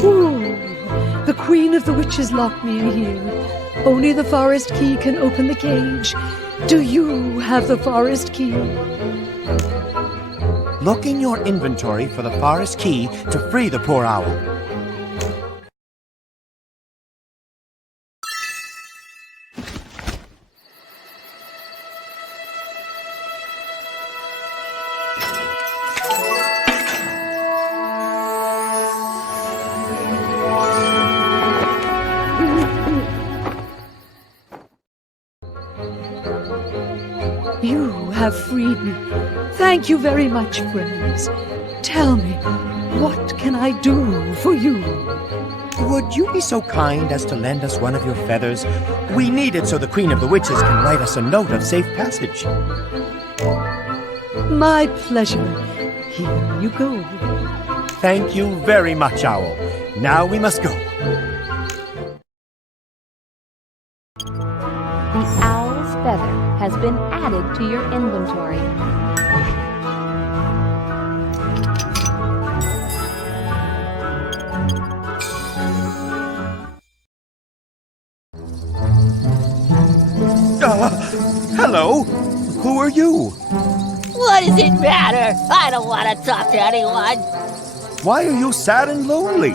Ooh, the Queen of the Witches locked me in here. Only the forest key can open the cage. Do you have the forest key? Look in your inventory for the forest key to free the poor owl. You have freed me. Thank you very much, friends. Tell me, what can I do for you? Would you be so kind as to lend us one of your feathers? We need it so the Queen of the Witches can write us a note of safe passage. My pleasure. Here you go. Thank you very much, Owl. Now we must go. The owl's feather has been added to your inventory. Hello. Who are you? What does it matter? I don't want to talk to anyone. Why are you sad and lonely?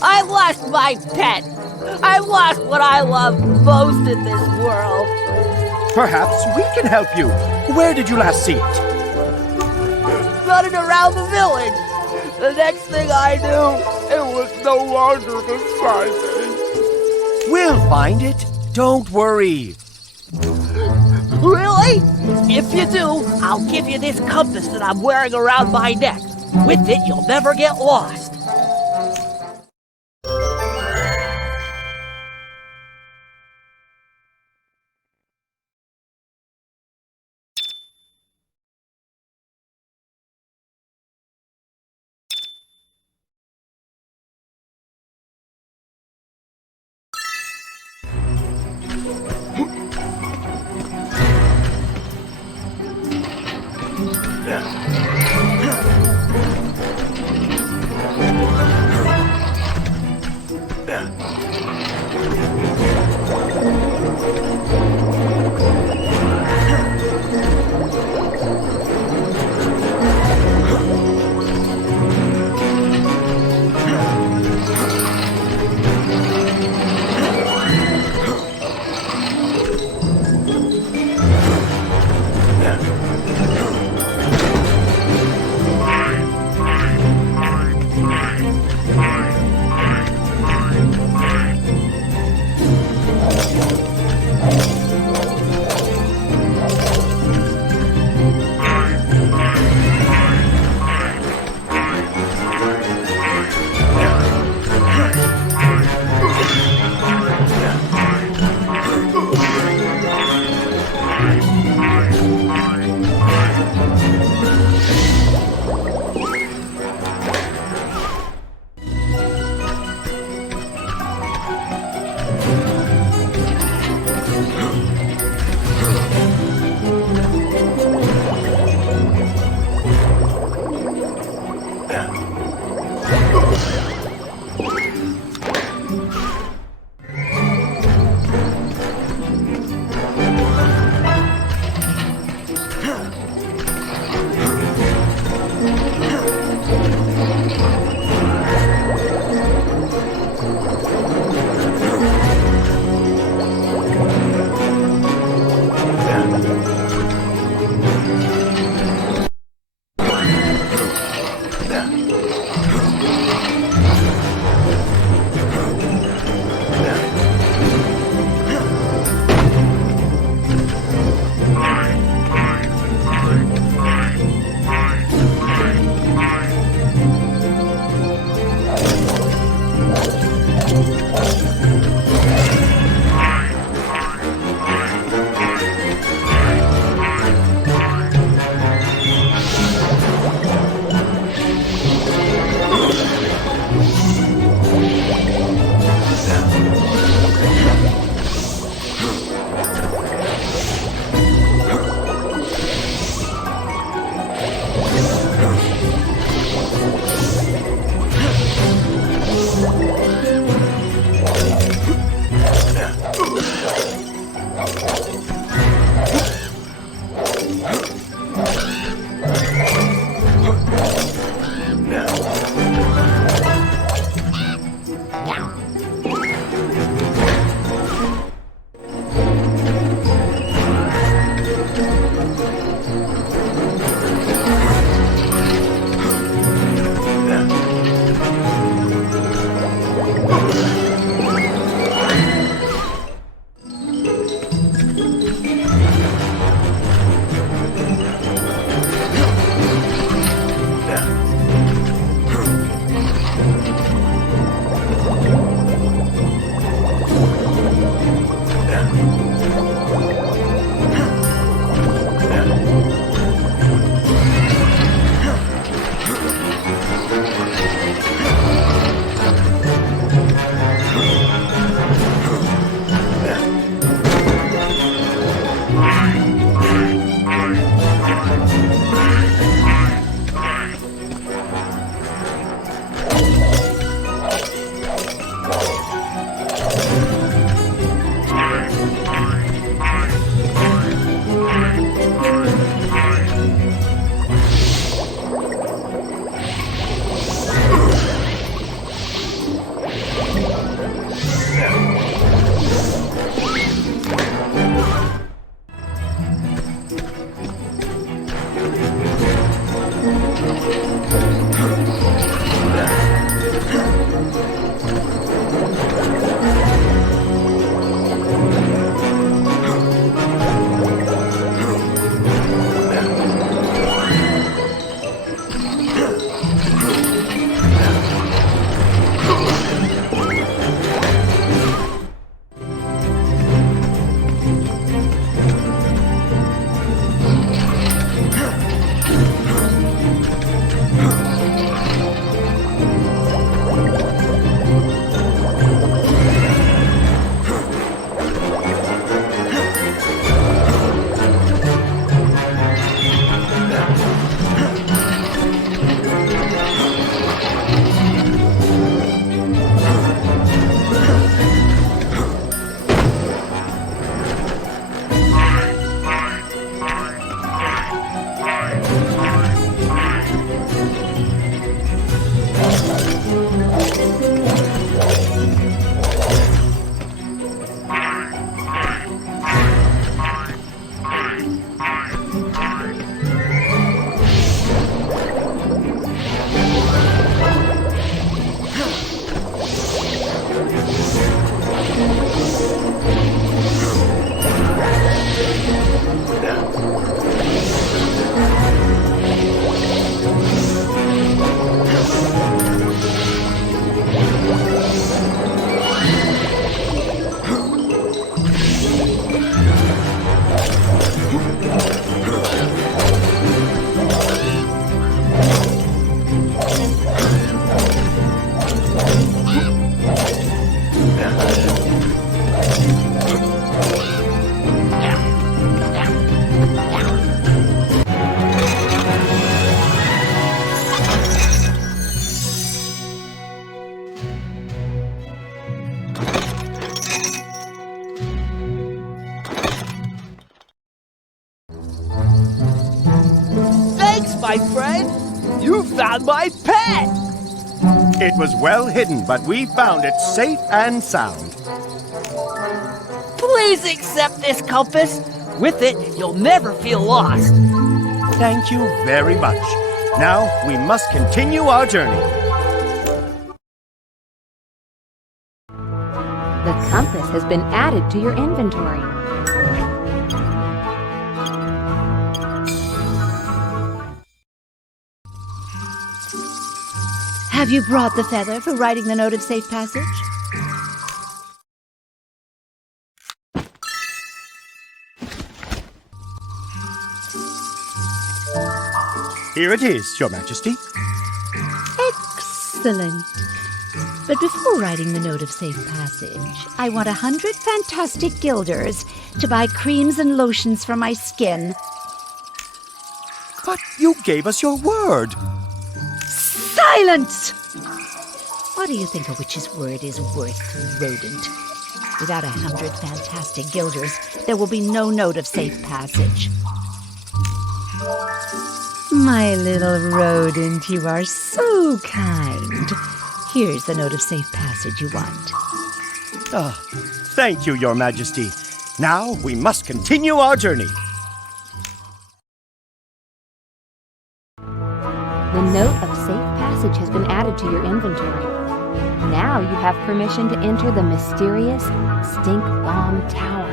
I lost my pet. I lost what I love most in this world. Perhaps we can help you. Where did you last see it? Running around the village. The next thing I knew, it was no longer beside me. We'll find it. Don't worry. Really? If you do, I'll give you this compass that I'm wearing around my neck. With it, you'll never get lost. my friend! You found my pet! It was well hidden, but we found it safe and sound. Please accept this compass. With it, you'll never feel lost. Thank you very much. Now we must continue our journey. The compass has been added to your inventory. Have you brought the feather for writing the note of safe passage? Here it is, Your Majesty. Excellent. But before writing the note of safe passage, I want 100 fantastic guilders to buy creams and lotions for my skin. But you gave us your word. Silence! What do you think a witch's word is worth, rodent? Without 100 fantastic guilders, there will be no note of safe passage. My little rodent, you are so kind. Here's the note of safe passage you want. Thank you, Your Majesty. Now we must continue our journey. The note of safe passage has been added to your inventory. Now you have permission to enter the mysterious Stink Bomb Tower.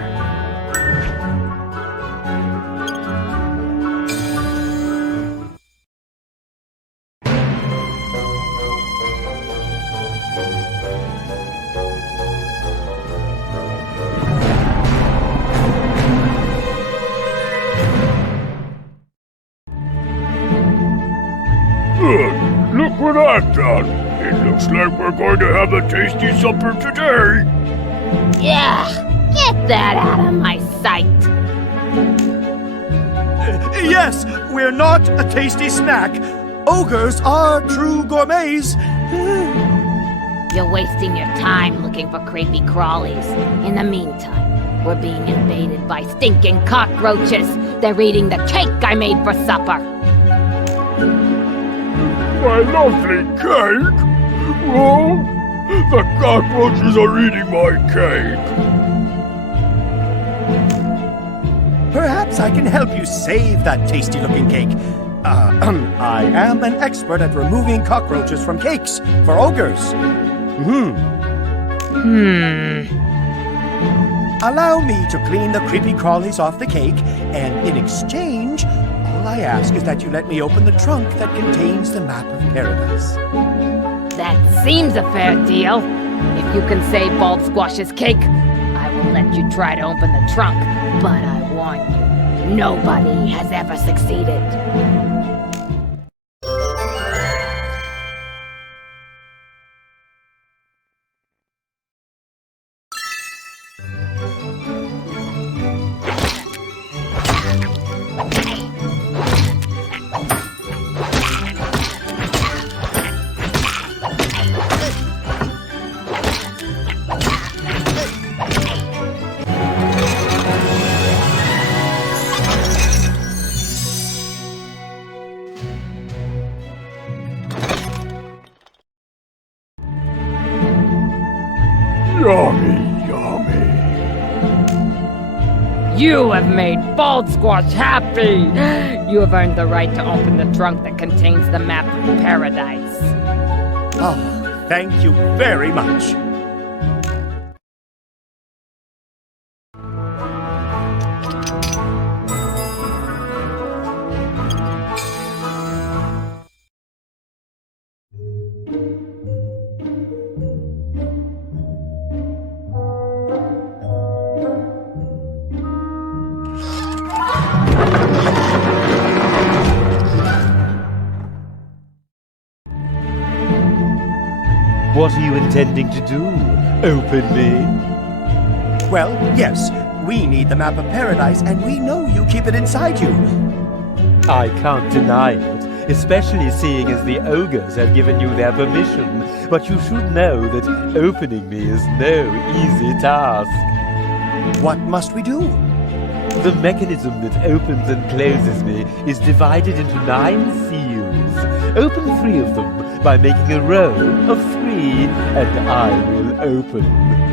Look what I've done. It looks like we're going to have a tasty supper today. Yeah, get that out of my sight. Yes, we're not a tasty snack. Ogres are true gourmets. You're wasting your time looking for creepy crawlies. In the meantime, we're being invaded by stinking cockroaches. They're eating the cake I made for supper. My lovely cake? Oh, the cockroaches are eating my cake. Perhaps I can help you save that tasty-looking cake. I am an expert at removing cockroaches from cakes for ogres. Allow me to clean the creepy crawlies off the cake, and in exchange, all I ask is that you let me open the trunk that contains the map of paradise. That seems a fair deal. If you can save Bald Squash's cake, I will let you try to open the trunk. But I warn you, nobody has ever succeeded. Yummy, yummy. You have made Bald Squash happy! You have earned the right to open the trunk that contains the map of paradise. Oh, thank you very much. What are you intending to do? Open me? Well, yes, we need the map of paradise, and we know you keep it inside you. I can't deny it, especially seeing as the ogres have given you their permission. But you should know that opening me is no easy task. What must we do? The mechanism that opens and closes me is divided into 9 seals. Open 3 of them by making a row of 3, and I will open.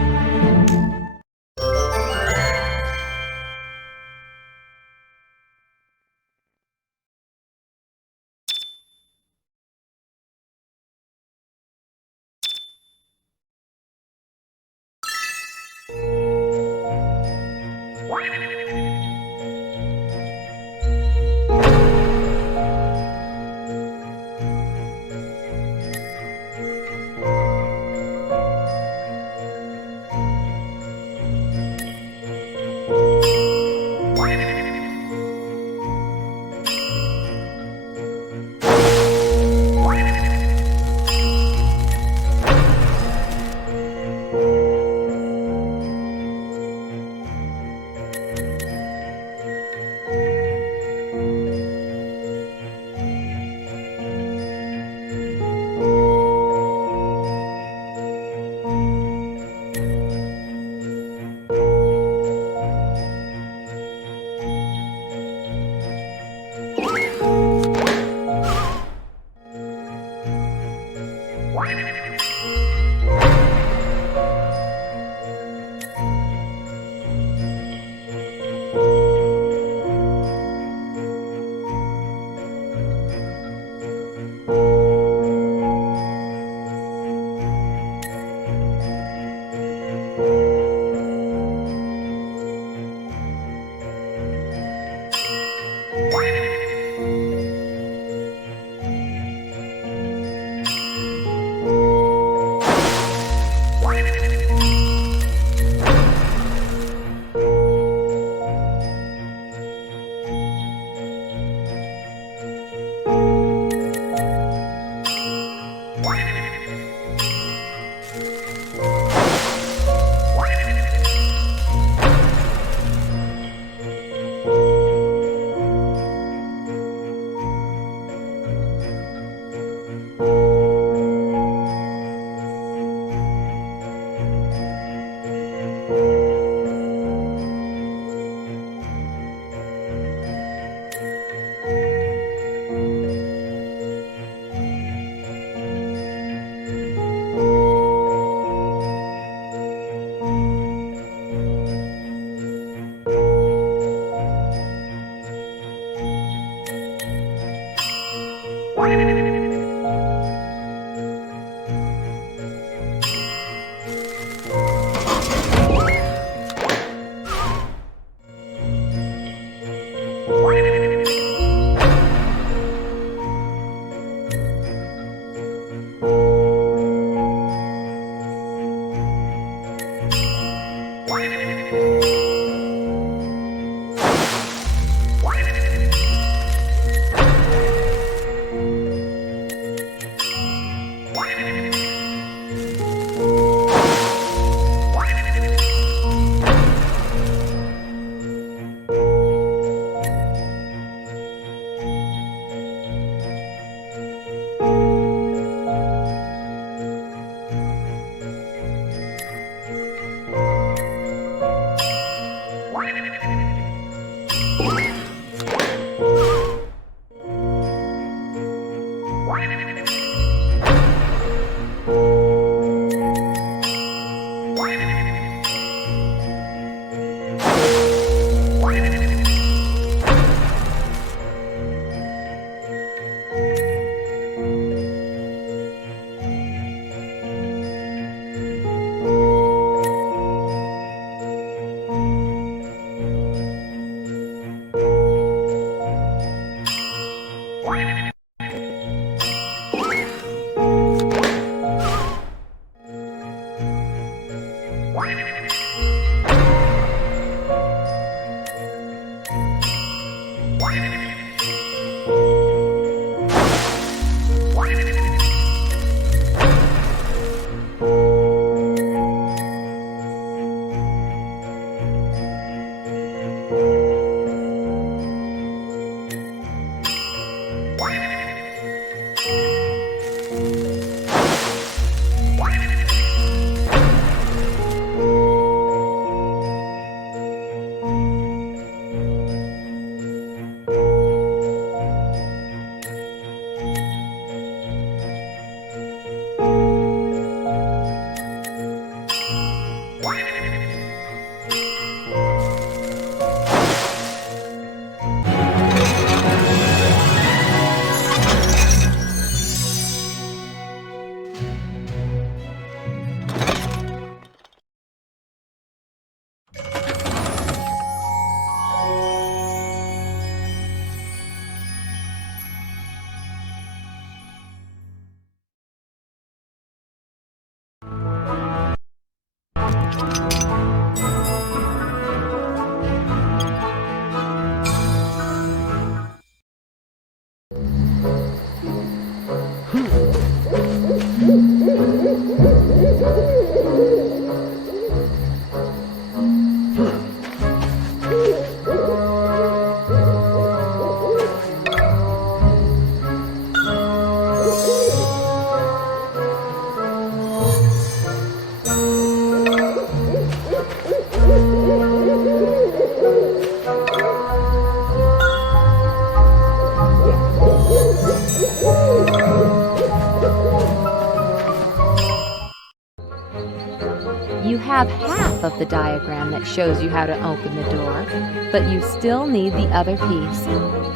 You have half of the diagram that shows you how to open the door, but you still need the other piece.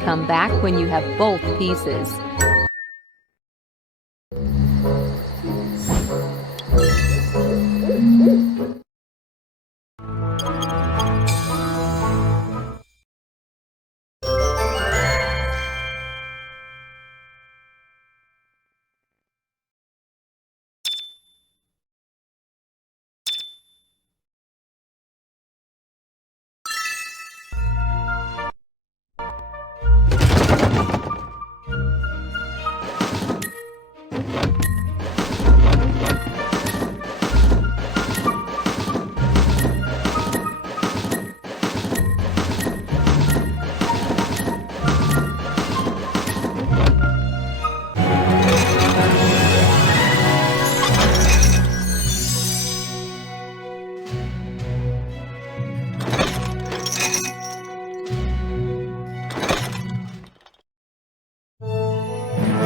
Come back when you have both pieces.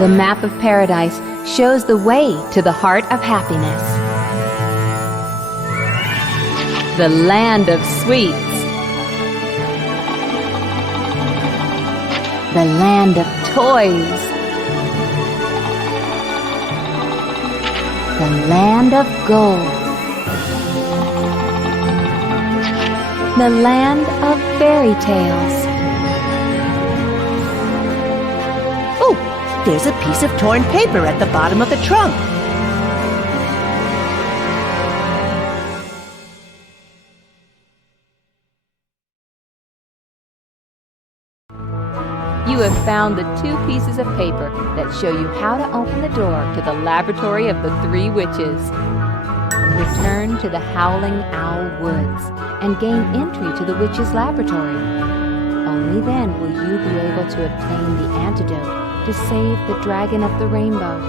The map of paradise shows the way to the heart of happiness. The land of sweets. The land of toys. The land of gold. The land of fairy tales. There's a piece of torn paper at the bottom of the trunk. You have found the 2 pieces of paper that show you how to open the door to the laboratory of the 3 witches. Return to the Howling Owl Woods and gain entry to the witches' laboratory. Only then will you be able to obtain the antidote to save the Dragon of the Rainbow.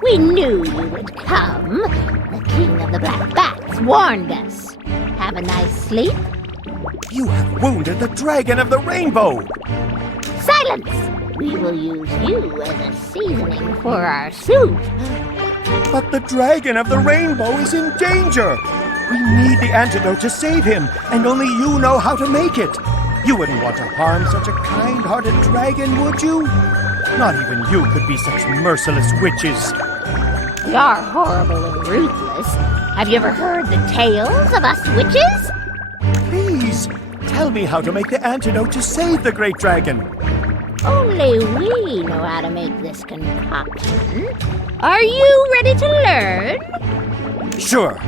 We knew you would come. The king of the black bats warned us. Have a nice sleep. You have wounded the Dragon of the Rainbow! Silence! We will use you as a seasoning for our soup. But the Dragon of the Rainbow is in danger! We need the antidote to save him, and only you know how to make it. You wouldn't want to harm such a kind-hearted dragon, would you? Not even you could be such merciless witches. We are horrible and ruthless. Have you ever heard the tales of us witches? Please, tell me how to make the antidote to save the great dragon. Only we know how to make this concoction. Are you ready to learn? Sure.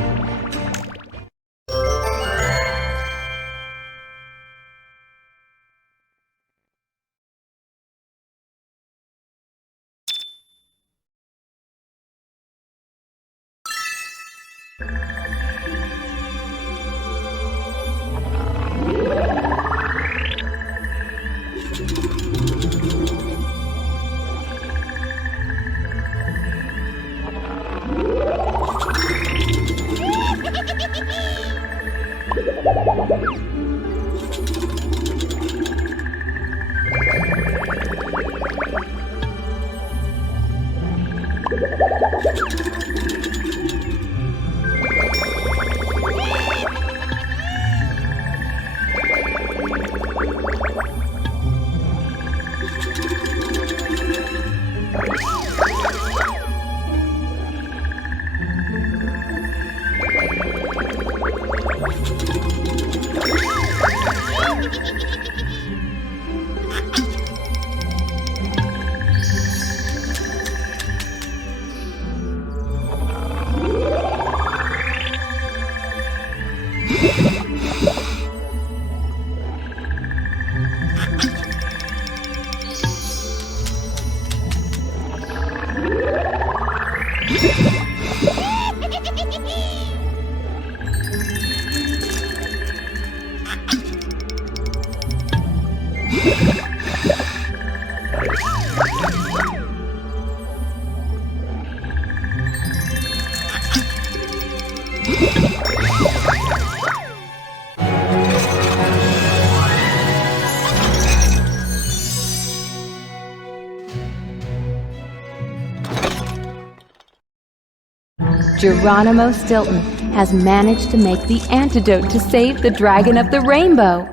Geronimo Stilton has managed to make the antidote to save the Dragon of the Rainbow.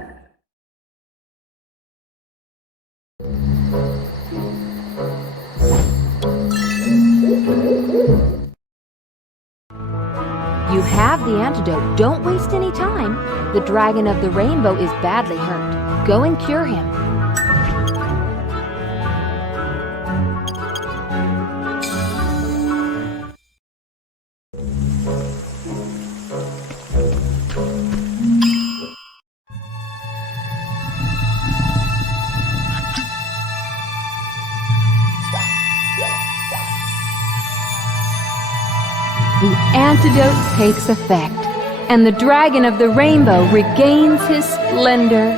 You have the antidote. Don't waste any time. The Dragon of the Rainbow is badly hurt. Go and cure him. The antidote takes effect, and the Dragon of the Rainbow regains his splendor.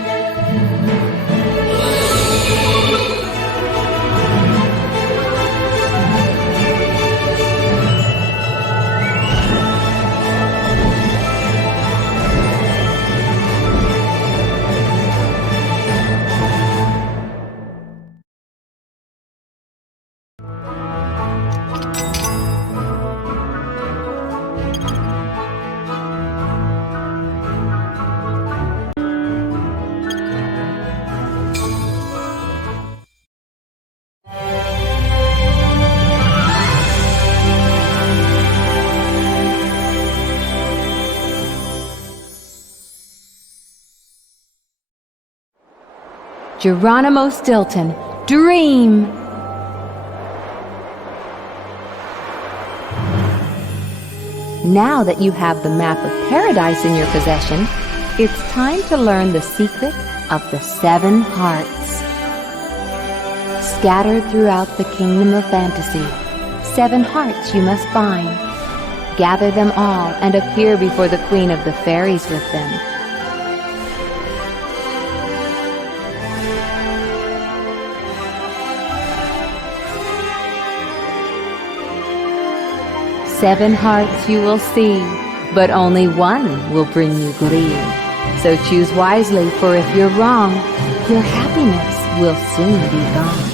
Geronimo Stilton, dream! Now that you have the map of paradise in your possession, it's time to learn the secret of the 7 hearts. Scattered throughout the kingdom of fantasy, 7 hearts you must find. Gather them all and appear before the Queen of the Fairies with them. Seven hearts you will see, but only one will bring you glee. So choose wisely, for if you're wrong, your happiness will soon be gone.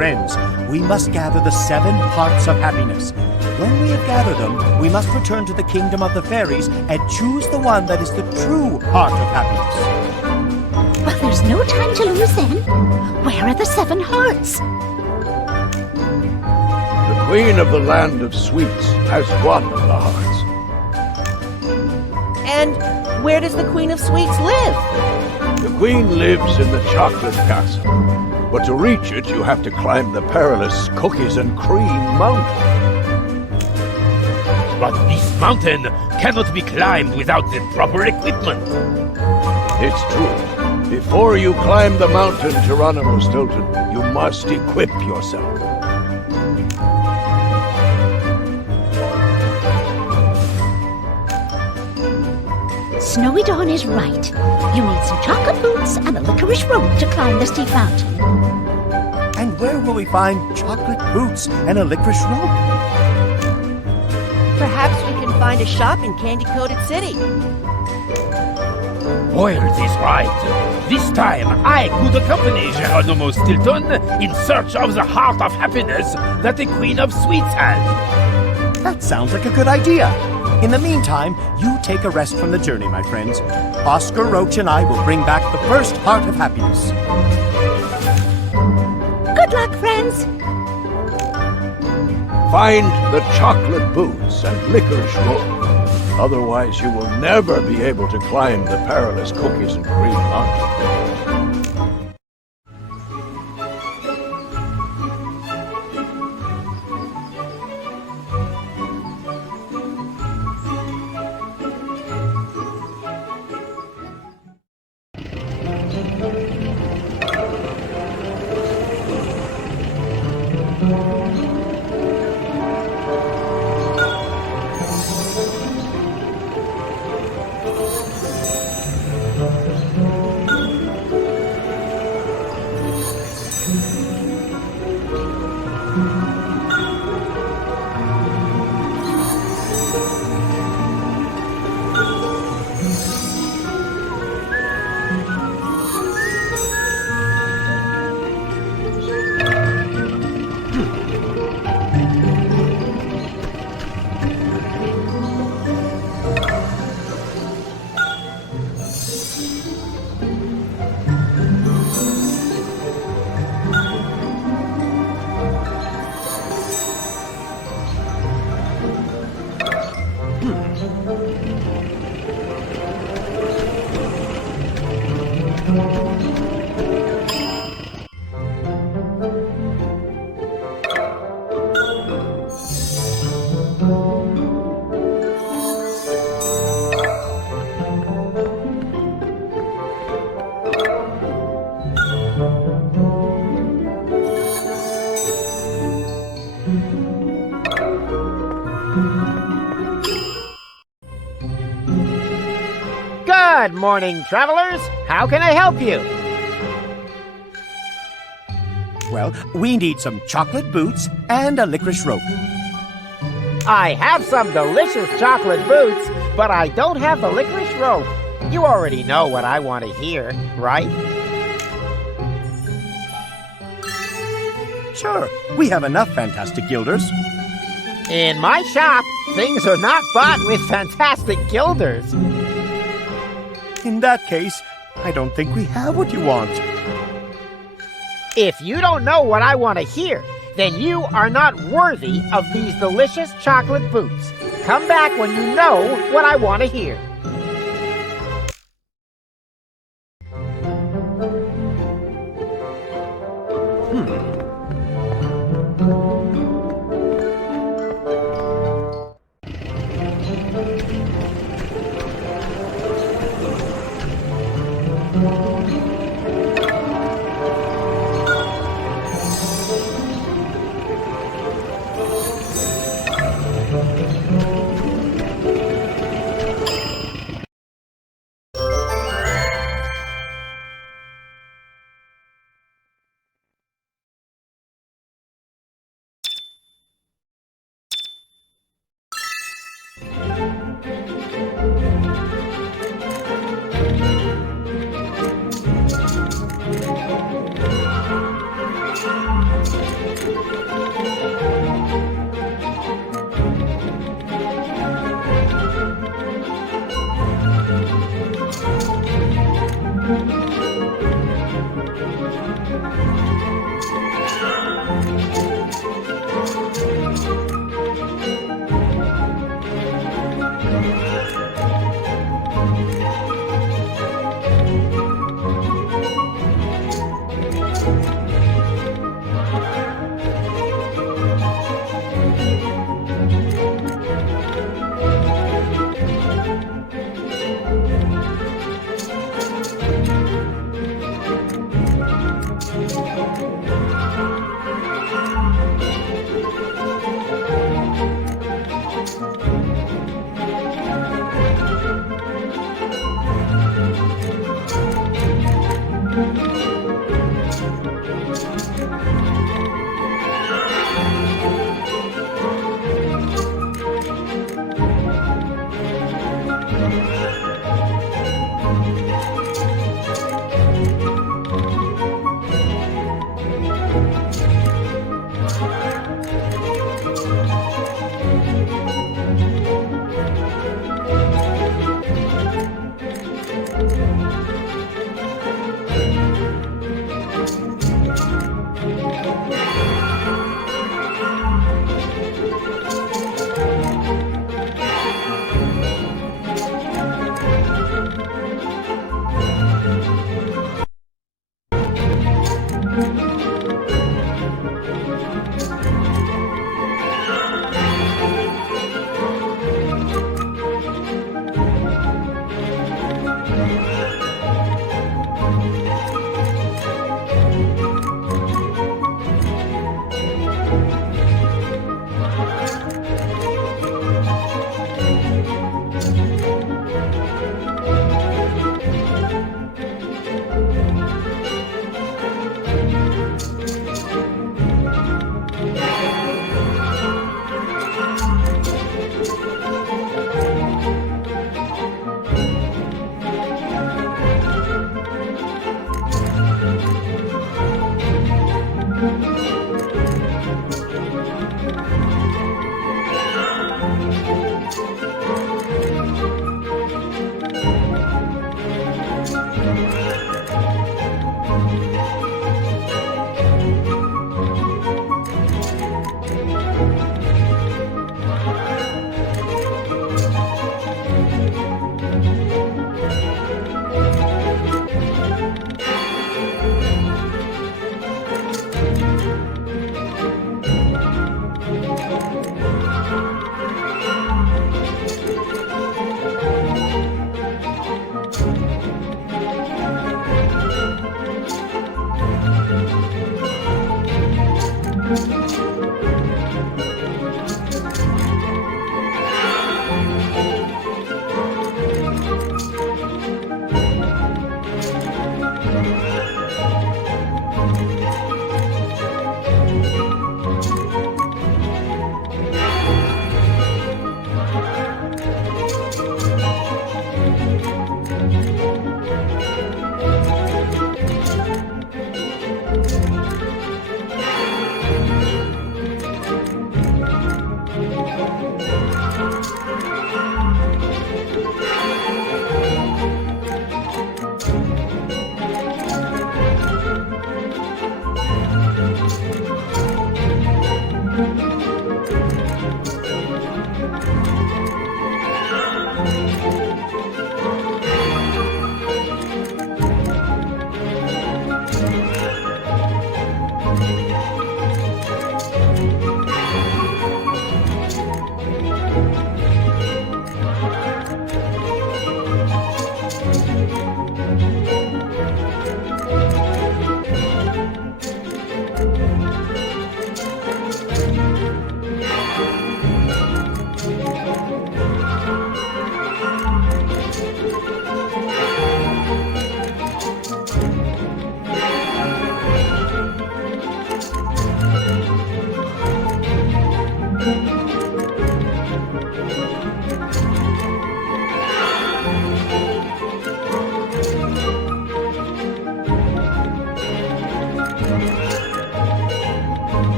friends. We must gather the 7 hearts of happiness. When we have gathered them, we must return to the kingdom of the fairies and choose the one that is the true heart of happiness. Well, there's no time to lose then. Where are the 7 hearts? The queen of the land of sweets has one of the hearts. And where does the Queen of Sweets live? The queen lives in the chocolate castle. But to reach it, you have to climb the perilous cookies and cream mountain. But this mountain cannot be climbed without the proper equipment. It's true. Before you climb the mountain, Geronimo Stilton, you must equip yourself. Snowy Dawn is right. You need some chocolate boots and a licorice rope to climb the steep mountain. And where will we find chocolate boots and a licorice rope? Perhaps we can find a shop in Candy-Coated City. Boyle is right. This time I could accompany Geronimo Stilton in search of the heart of happiness that the Queen of Sweets has. That sounds like a good idea. In the meantime, you take a rest from the journey, my friends. Oscar Roach and I will bring back the first heart of happiness. Good luck, friends. Find the chocolate boots and licorice rope. Otherwise, you will never be able to climb the perilous cookies and cream mountain. Good morning, travelers. How can I help you? Well, we need some chocolate boots and a licorice rope. I have some delicious chocolate boots, but I don't have the licorice rope. You already know what I want to hear, right? Sure, we have enough fantastic gilders. In my shop, things are not bought with fantastic gilders. In that case, I don't think we have what you want. If you don't know what I want to hear, then you are not worthy of these delicious chocolate boots. Come back when you know what I want to hear.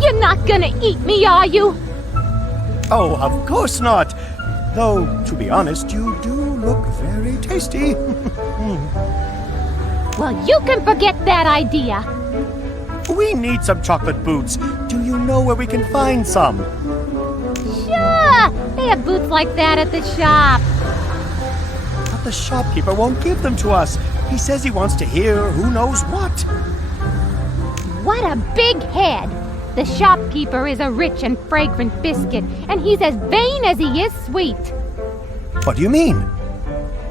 You're not gonna eat me, are you? Oh, of course not. Though, to be honest, you do look very tasty. Well, you can forget that idea. We need some chocolate boots. Do you know where we can find some? Sure, they have boots like that at the shop. But the shopkeeper won't give them to us. He says he wants to hear who knows what. What a big head! The shopkeeper is a rich and fragrant biscuit, and he's as vain as he is sweet. What do you mean?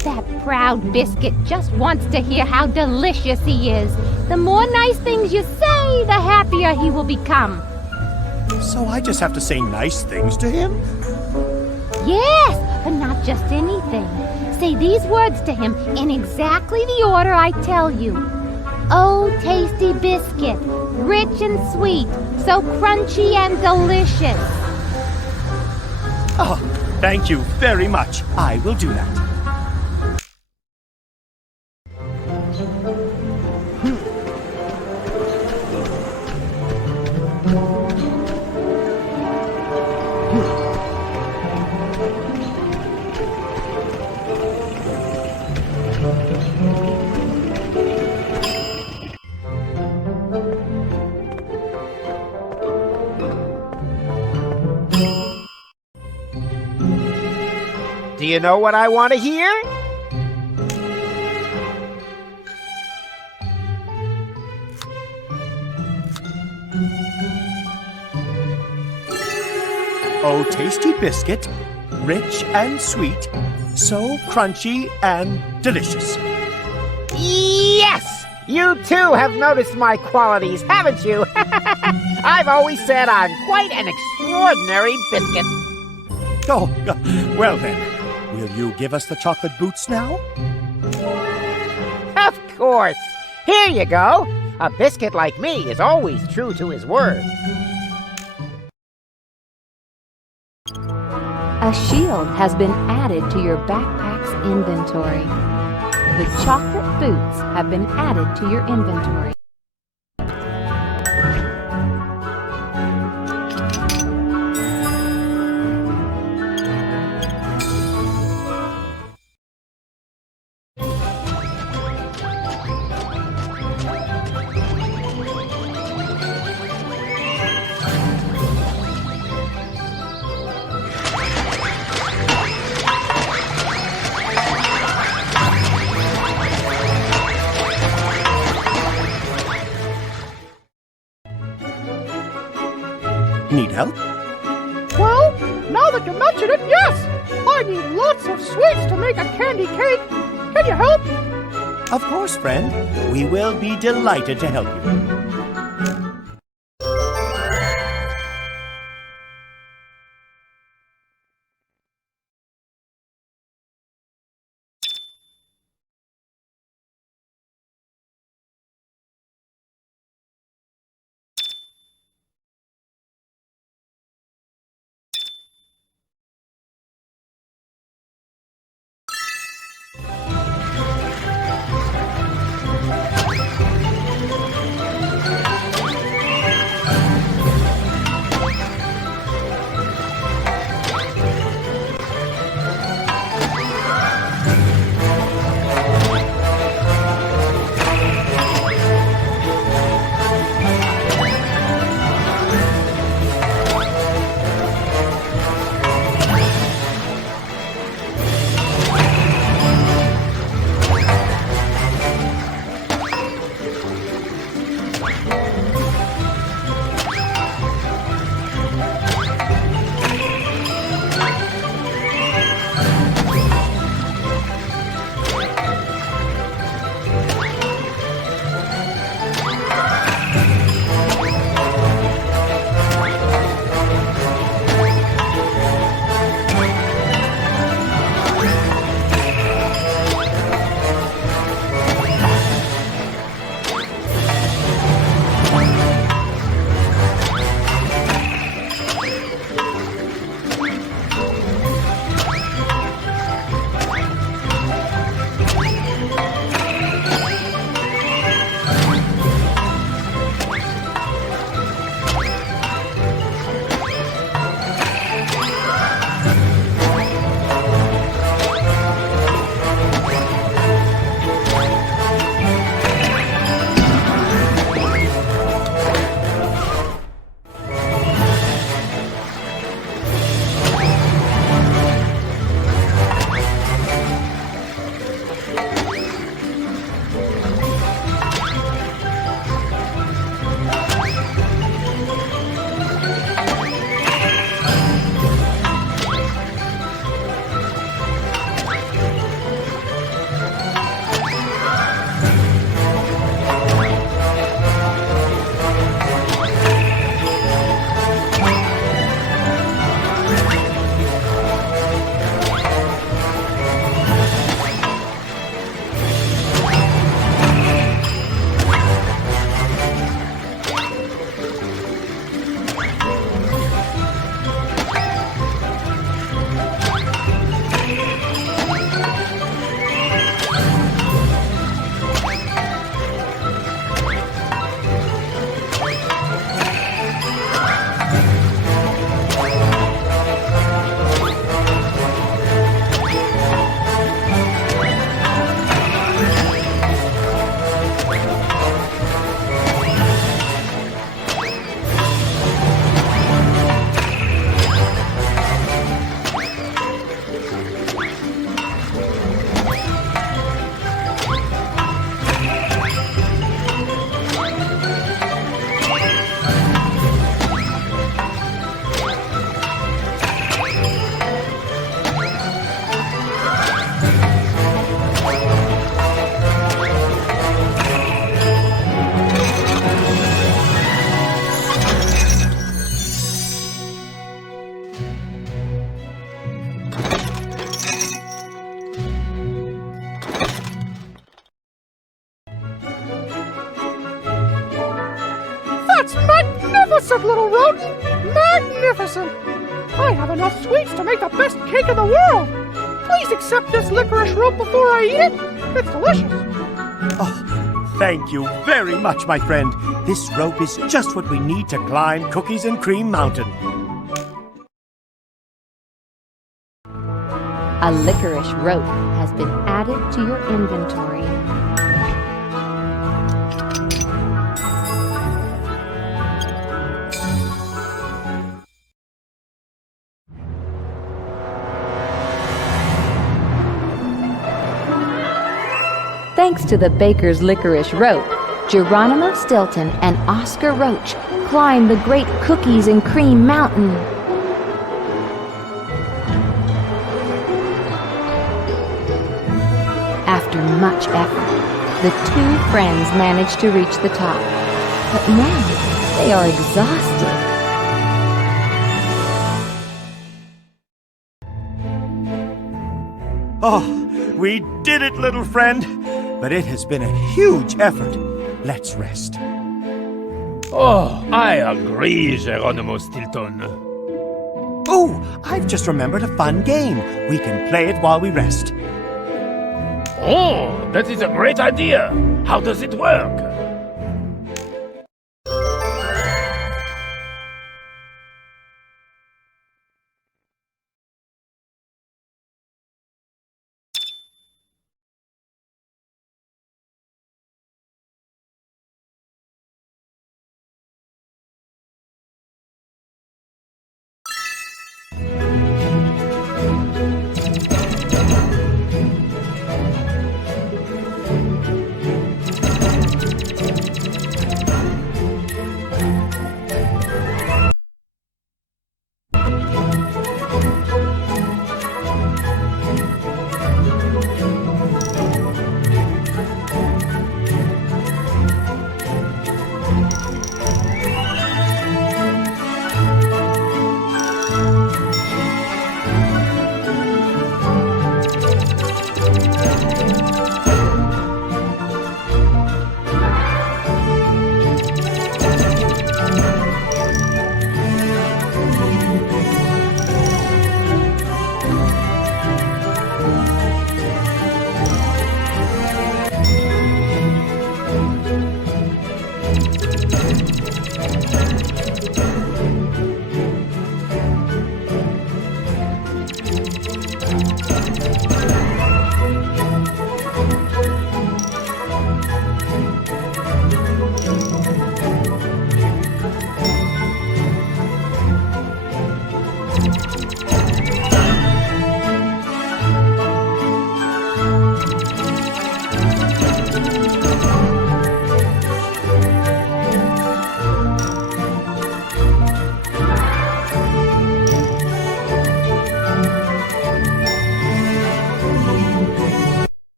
That proud biscuit just wants to hear how delicious he is. The more nice things you say, the happier he will become. So I just have to say nice things to him? Yes, but not just anything. Say these words to him in exactly the order I tell you. Oh, tasty biscuit, rich and sweet, so crunchy and delicious. Oh, thank you very much. I will do that. Do you know what I want to hear? Oh, tasty biscuit, rich and sweet, so crunchy and delicious. Yes! You too have noticed my qualities, haven't you? I've always said I'm quite an extraordinary biscuit. Oh, well then, will you give us the chocolate boots now? Of course. Here you go. A biscuit like me is always true to his word. A shield has been added to your backpack's inventory. The chocolate boots have been added to your inventory. Need help? Well, now that you mention it, yes! I need lots of sweets to make a candy cake. Can you help? Of course, friend. We will be delighted to help you. listen. I have enough sweets to make the best cake in the world. Please accept this licorice rope before I eat it. It's delicious. Oh, thank you very much, my friend. This rope is just what we need to climb Cookies and Cream Mountain. A licorice rope has been added to your inventory. Thanks to the baker's licorice rope, Geronimo Stilton and Oscar Roach climb the great Cookies and Cream Mountain. After much effort, the two friends manage to reach the top. But now they are exhausted. Oh, we did it, little friend. But it has been a huge effort. Let's rest. Oh, I agree, Geronimo Stilton. Oh, I've just remembered a fun game. We can play it while we rest. Oh, that is a great idea. How does it work?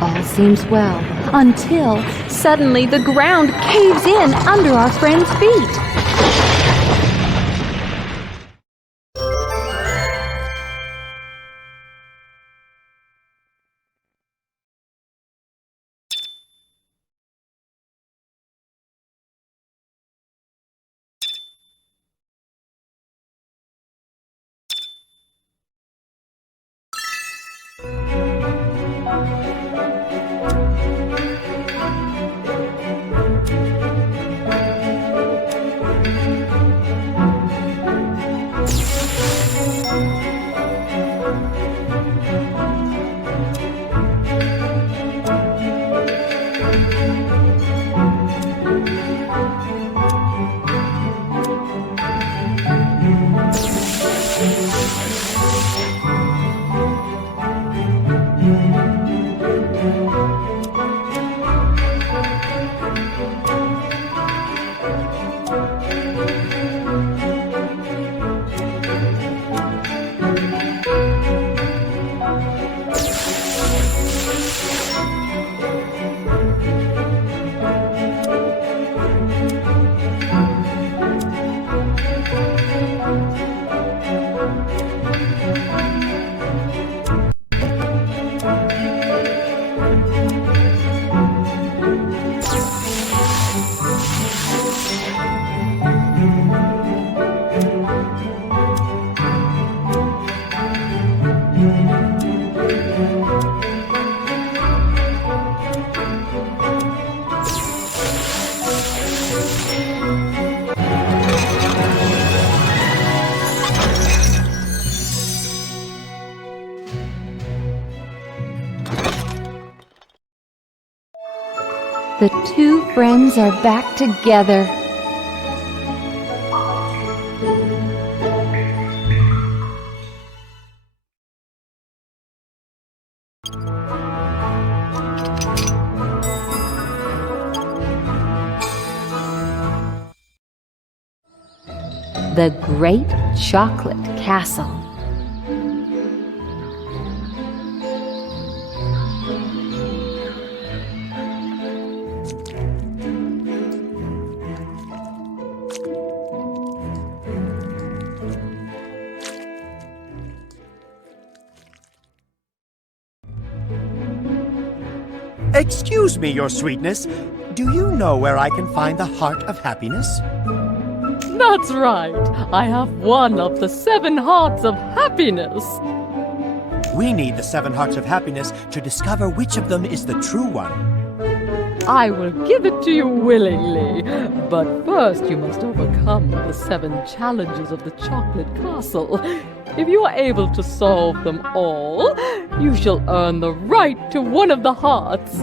All seems well, until suddenly the ground caves in under our friend's feet. The two friends are back together. The Great Chocolate Castle. Excuse me, Your Sweetness. Do you know where I can find the Heart of Happiness? That's right. I have one of the 7 hearts of happiness. We need the 7 hearts of happiness to discover which of them is the true one. I will give it to you willingly, but first you must overcome the 7 challenges of the Chocolate Castle. If you are able to solve them all, you shall earn the right to one of the hearts.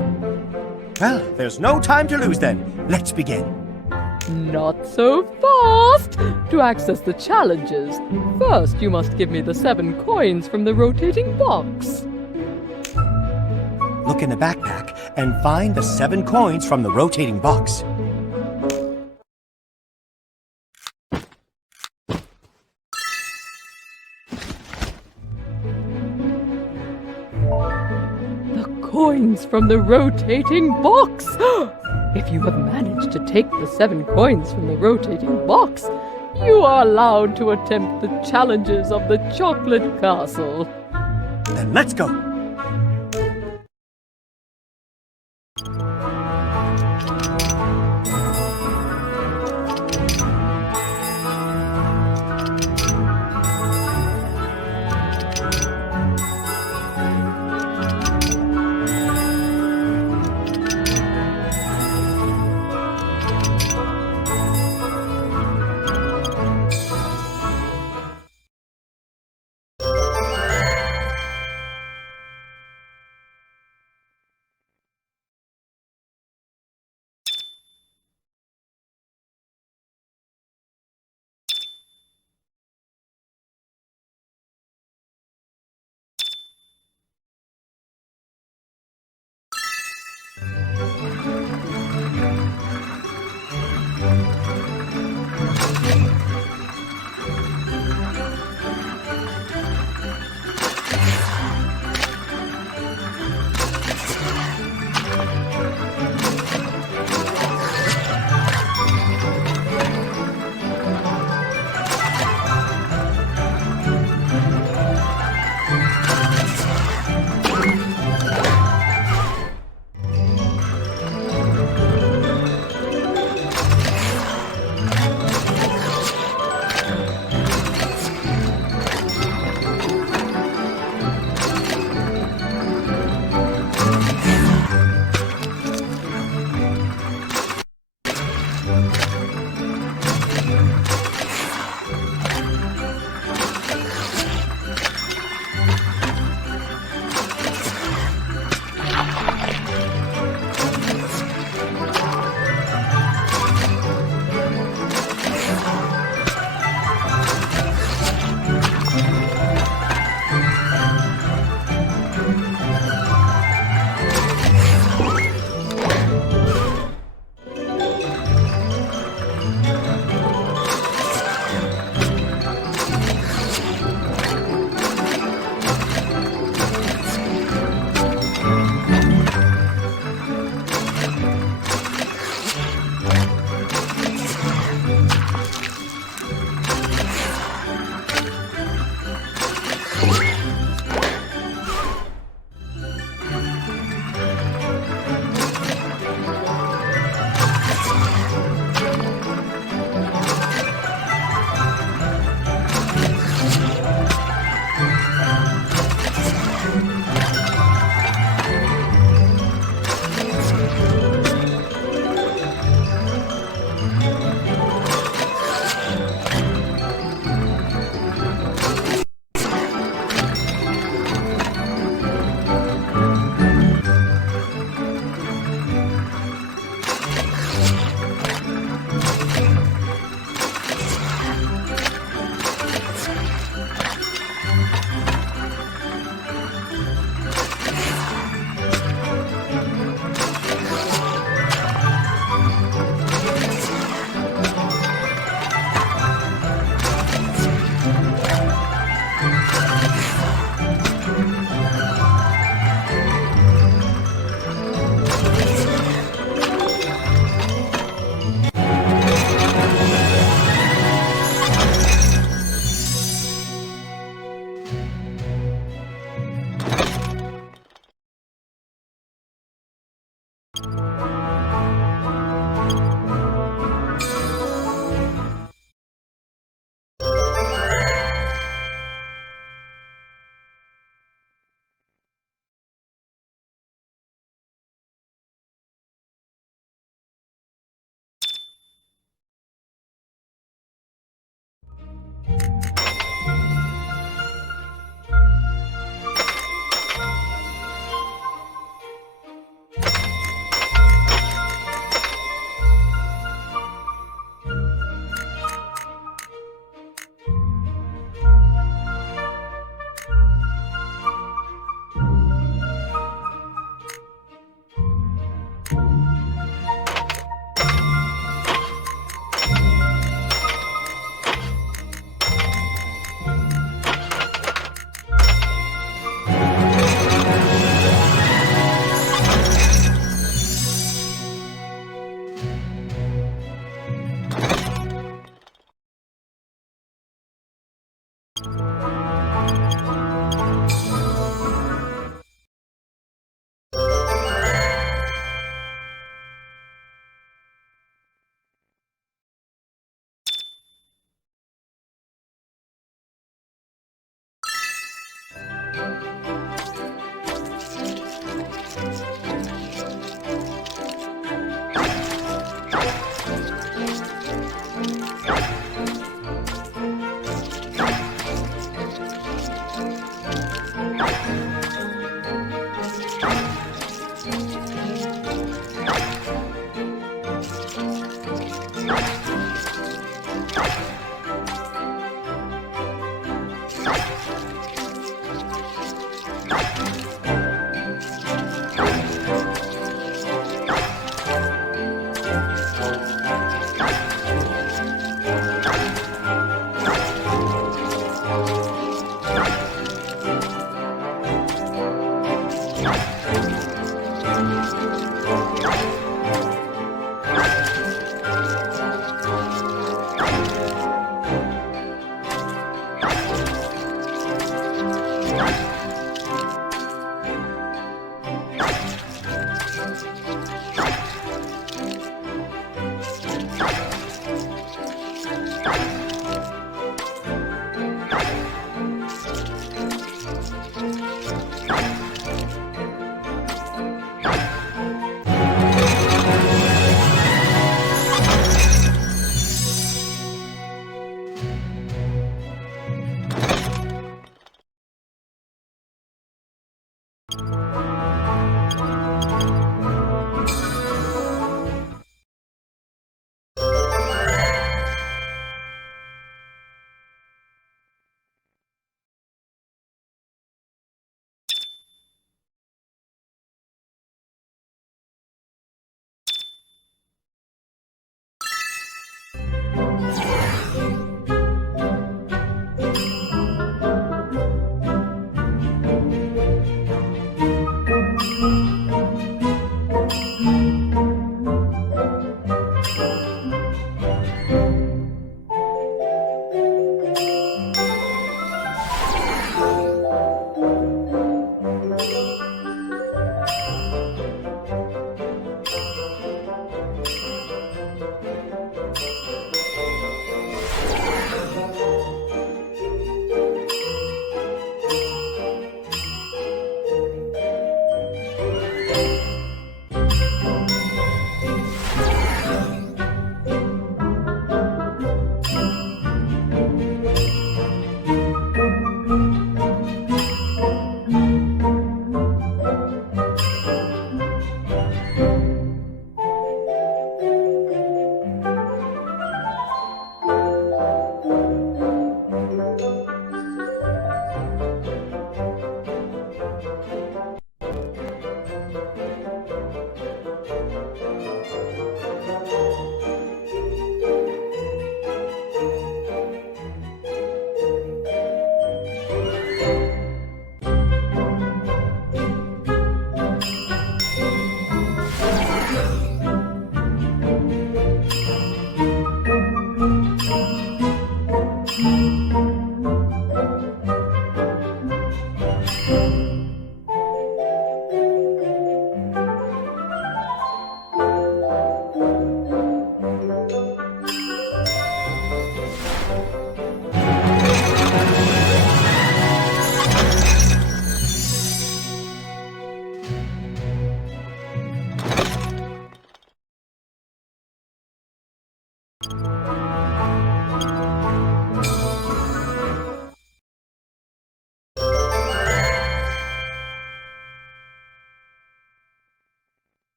Well, there's no time to lose then. Let's begin. Not so fast! To access the challenges, first you must give me the 7 coins from the rotating box. Look in the backpack and find the 7 coins from the rotating box. The coins from the rotating box! If you have managed to take the 7 coins from the rotating box, you are allowed to attempt the challenges of the Chocolate Castle. Then let's go!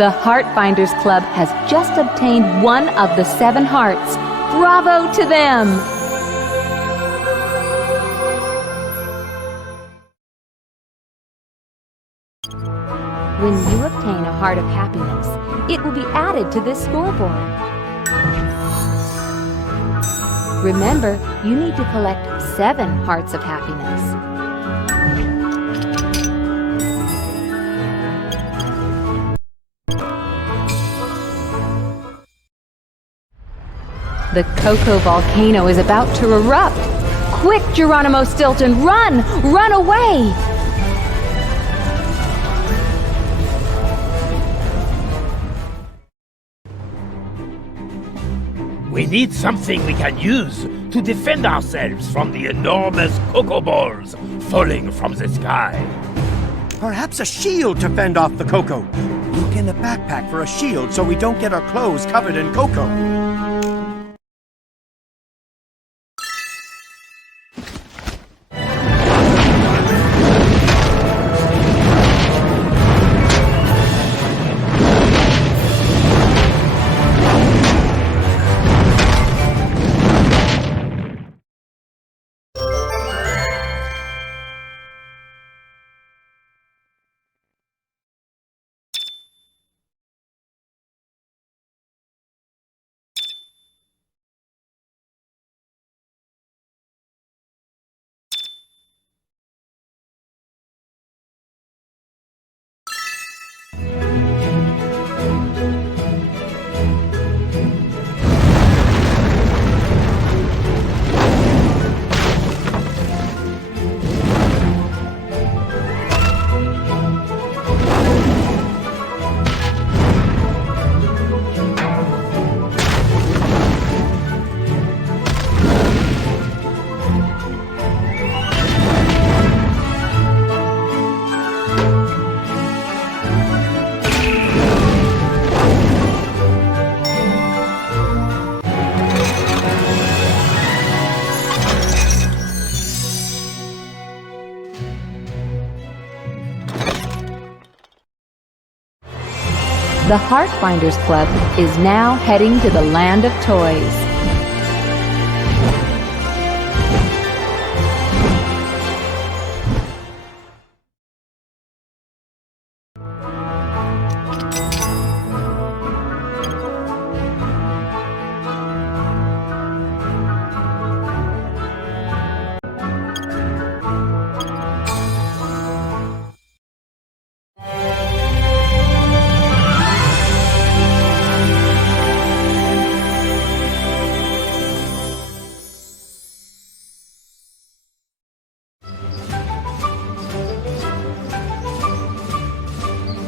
The Heartfinders Club has just obtained one of the 7 hearts. Bravo to them! When you obtain a heart of happiness, it will be added to this scoreboard. Remember, you need to collect 7 hearts of happiness. The Cocoa Volcano is about to erupt. Quick, Geronimo Stilton, run! Run away! We need something we can use to defend ourselves from the enormous cocoa balls falling from the sky. Perhaps a shield to fend off the cocoa. Look in the backpack for a shield so we don't get our clothes covered in cocoa. The Heartfinders Club is now heading to the land of toys.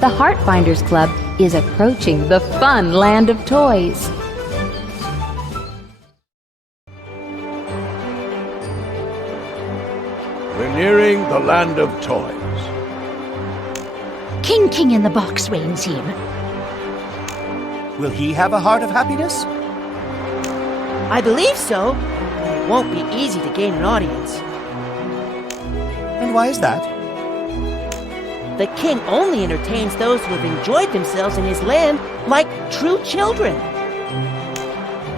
The Heartfinders Club is approaching the fun land of toys. We're nearing the land of toys. King in the Box reigns here. Will he have a heart of happiness? I believe so. It won't be easy to gain an audience. And why is that? The king only entertains those who have enjoyed themselves in his land like true children.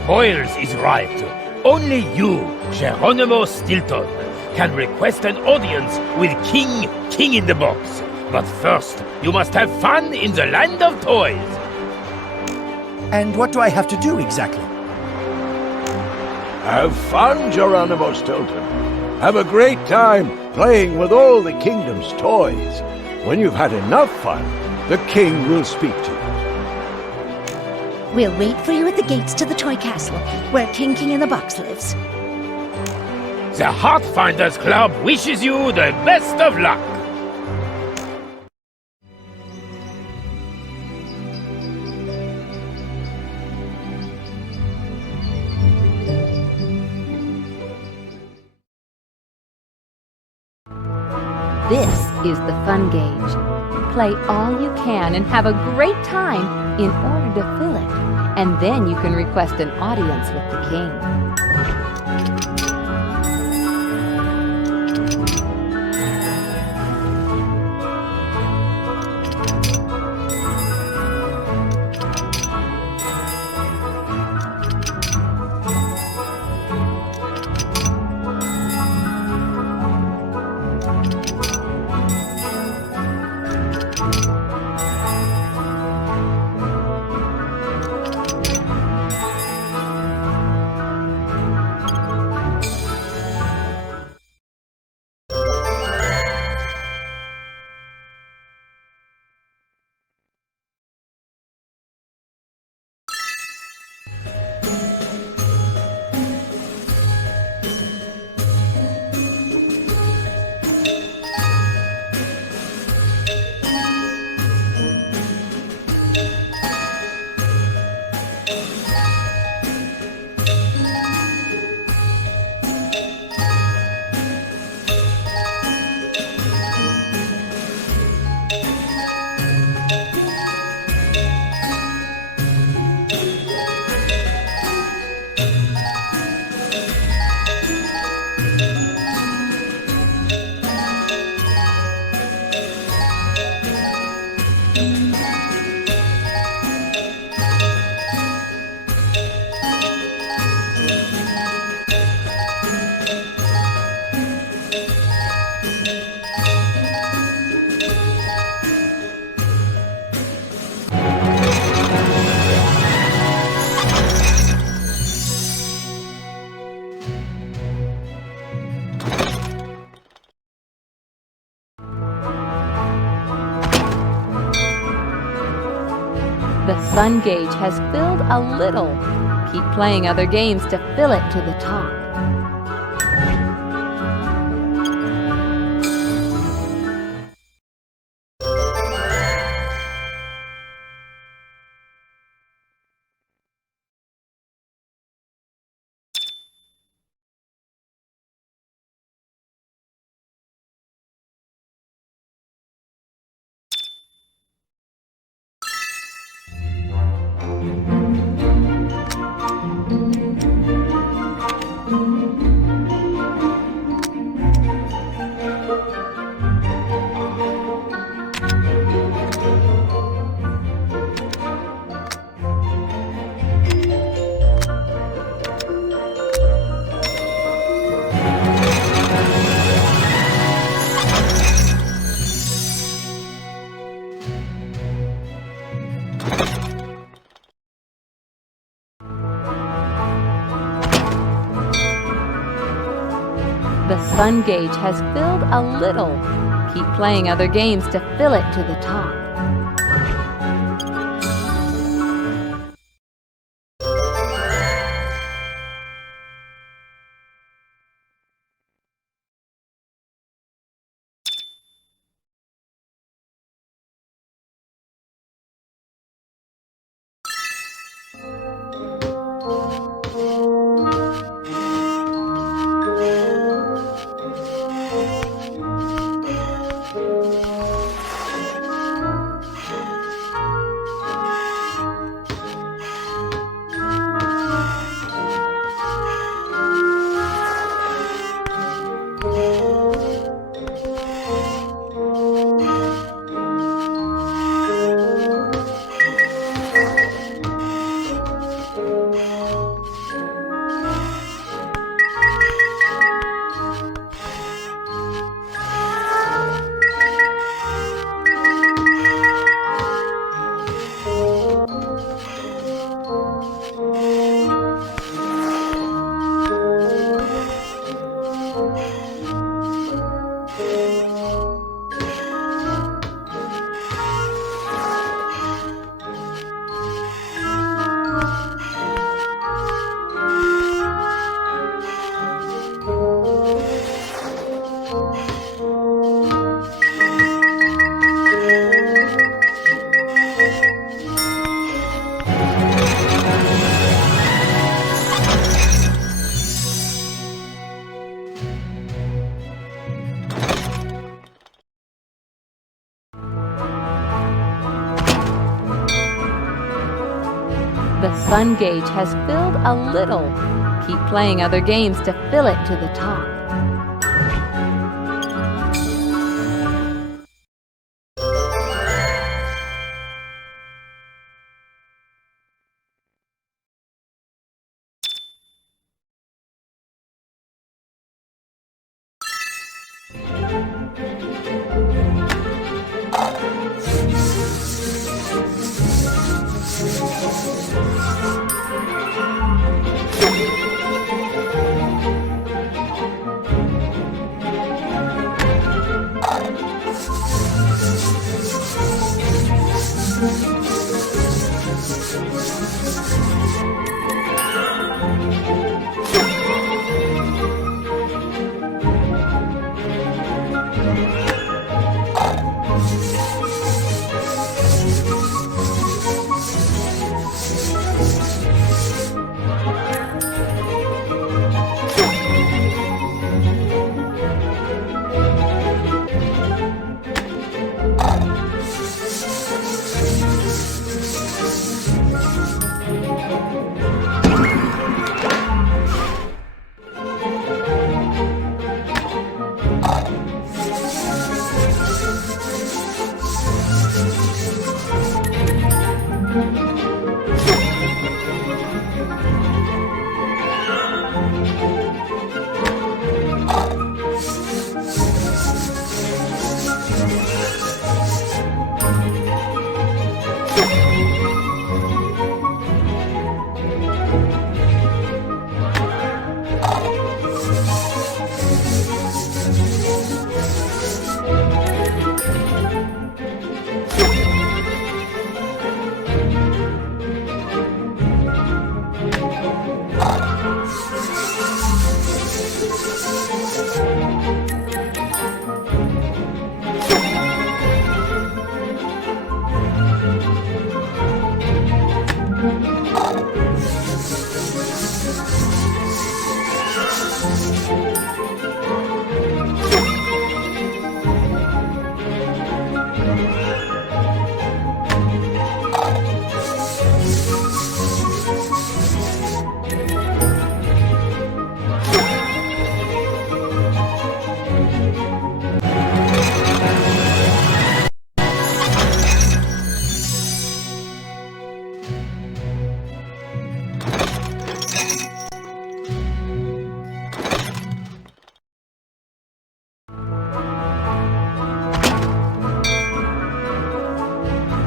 Boyles is right. Only you, Geronimo Stilton, can request an audience with King in the Box. But first, you must have fun in the land of toys. And what do I have to do exactly? Have fun, Geronimo Stilton. Have a great time playing with all the kingdom's toys. When you've had enough fun, the king will speak to you. We'll wait for you at the gates to the toy castle, where King in the Box lives. The Heartfinders Club wishes you the best of luck. This is the fun gauge. Play all you can and have a great time in order to fill it. And then you can request an audience with the king. The sun gauge has filled a little. Keep playing other games to fill it to the top. The sun gauge has filled a little. Keep playing other games to fill it to the top. The sun gauge has filled a little. Keep playing other games to fill it to the top.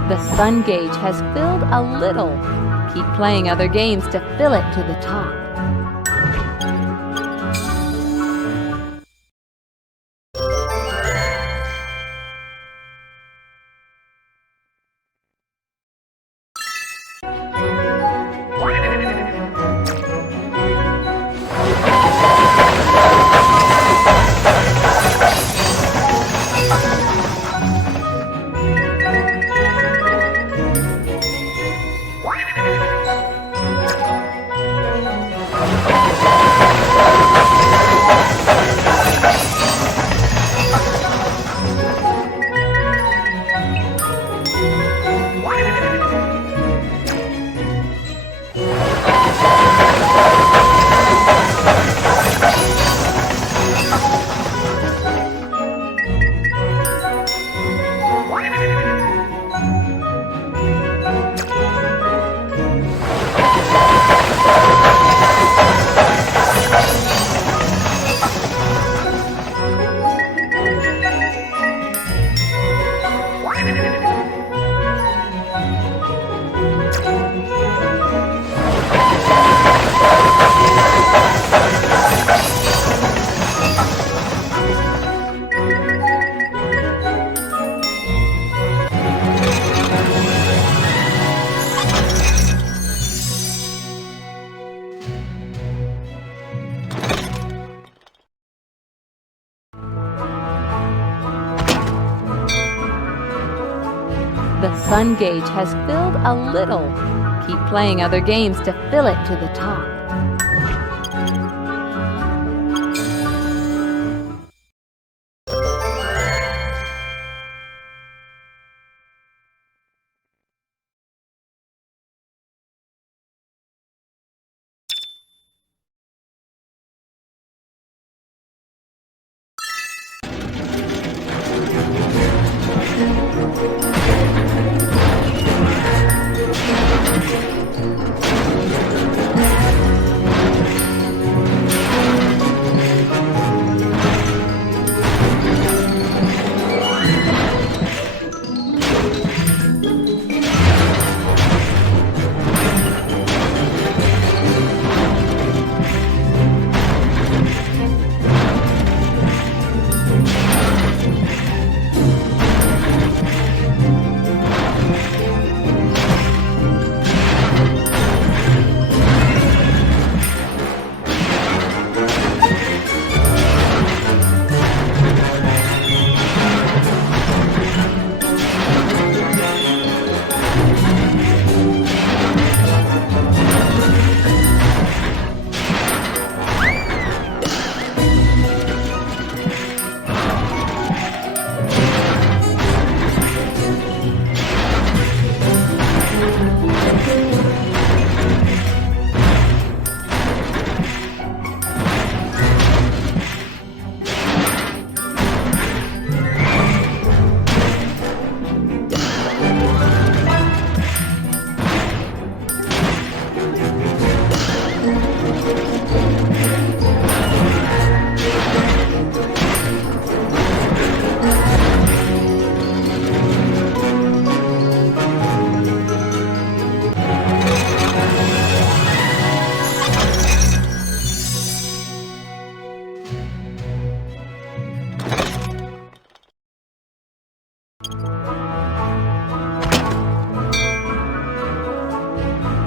The sun gauge has filled a little. Keep playing other games to fill it to the top. The sun gauge has filled a little. Keep playing other games to fill it to the top.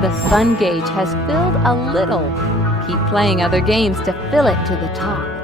The sun gauge has filled a little. Keep playing other games to fill it to the top.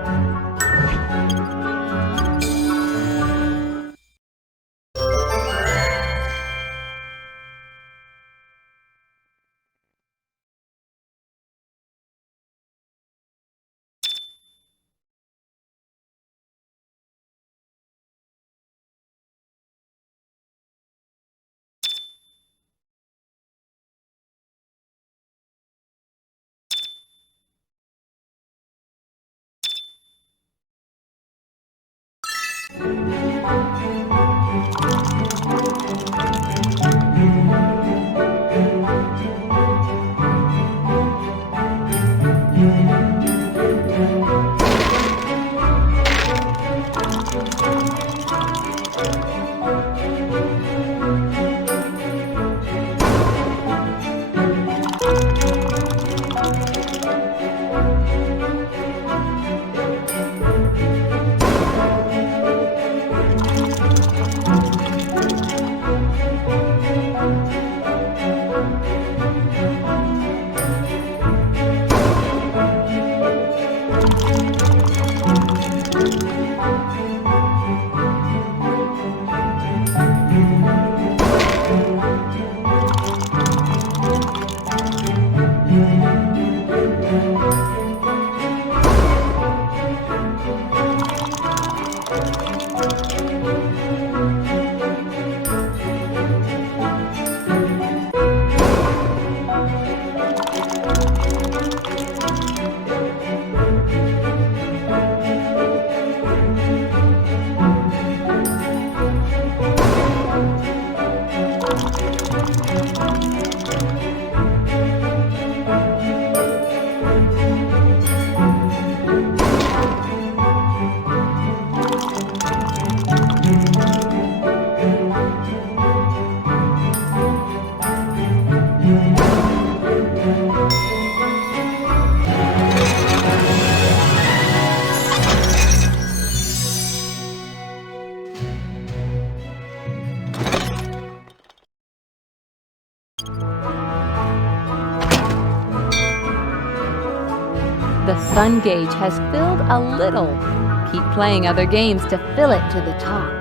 fun gauge has filled a little. Keep playing other games to fill it to the top.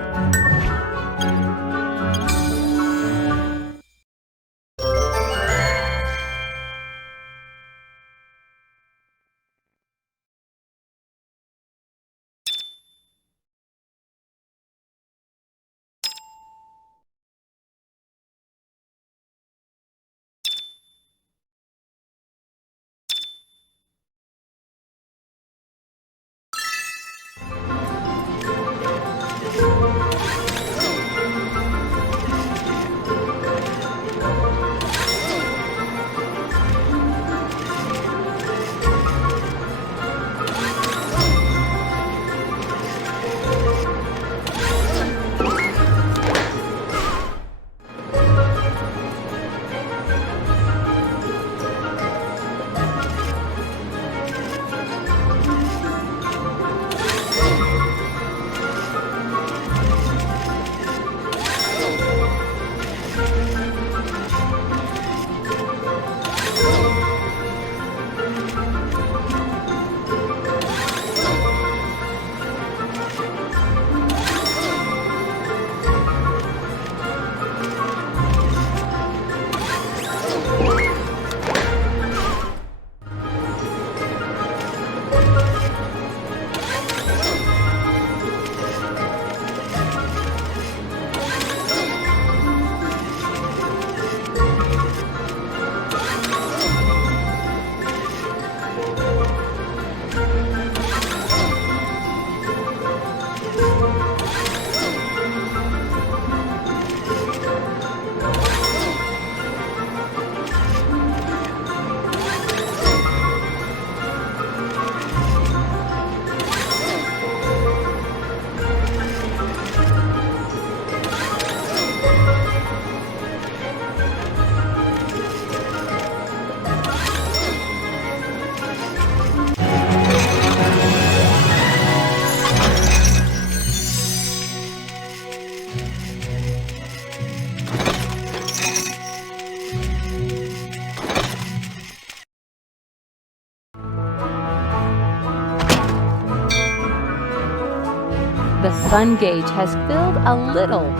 The fun gauge has filled a little.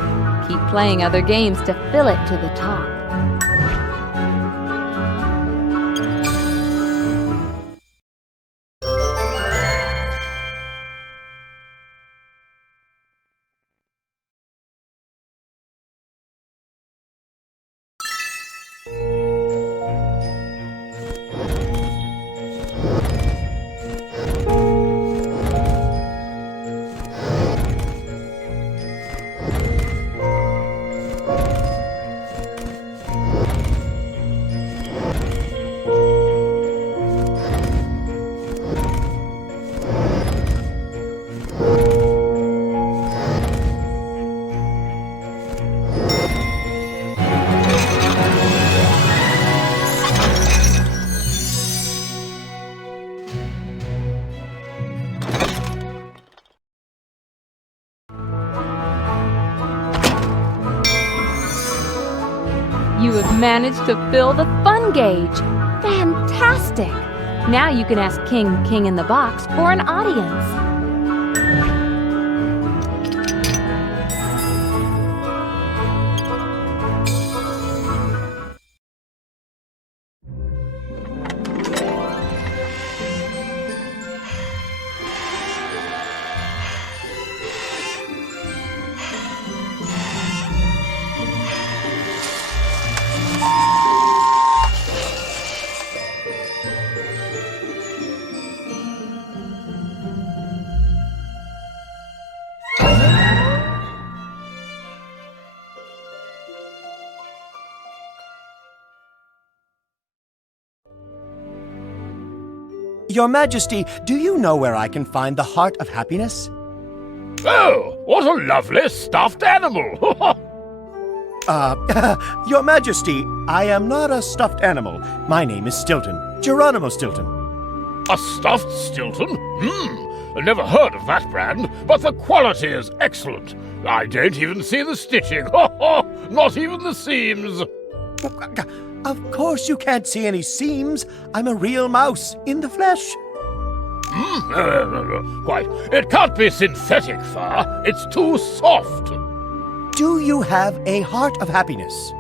Keep playing other games to fill it to the top. You have managed to fill the fun gauge. Fantastic! Now you can ask King in the Box for an audience. Your Majesty, do you know where I can find the heart of happiness? Oh, what a lovely stuffed animal! Your Majesty, I am not a stuffed animal. My name is Stilton, Geronimo Stilton. A stuffed Stilton? I never heard of that brand, but the quality is excellent. I don't even see the stitching. Not even the seams. Of course you can't see any seams. I'm a real mouse in the flesh. Quite. It can't be synthetic fur. It's too soft. Do you have a heart of happiness?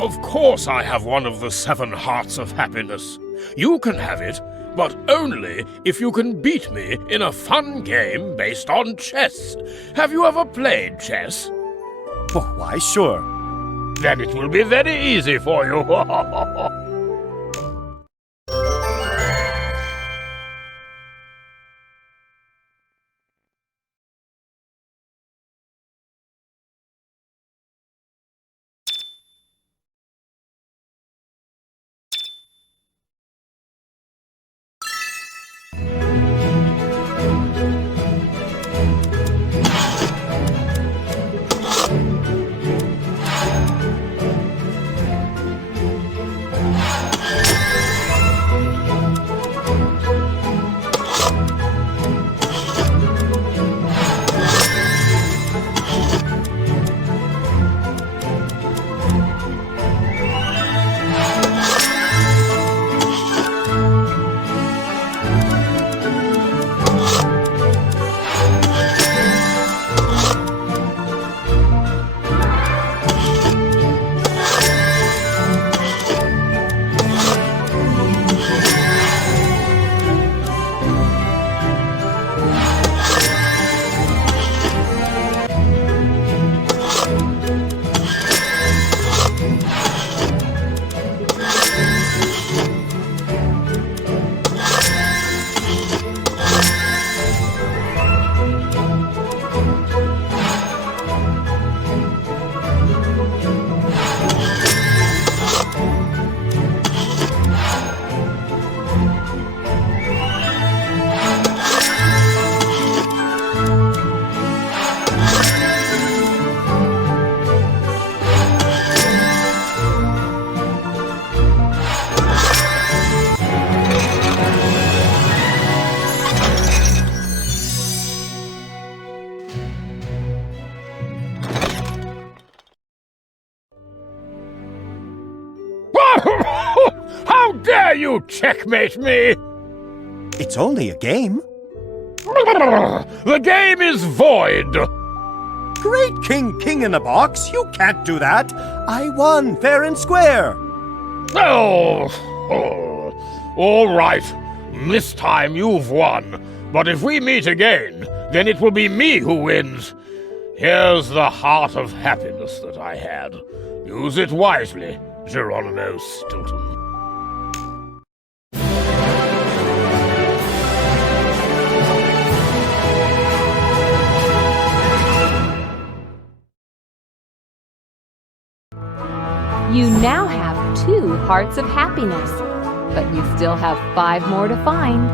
Of course I have one of the 7 hearts of happiness. You can have it, but only if you can beat me in a fun game based on chess. Have you ever played chess? Oh, why, sure. Then it will be very easy for you. How dare you checkmate me? It's only a game. The game is void. Great King in the Box, you can't do that. I won fair and square. All right. This time you've won. But if we meet again, then it will be me who wins. Here's the heart of happiness that I had. Use it wisely, Geronimo Stilton. You now have 2 hearts of happiness, but you still have 5 more to find.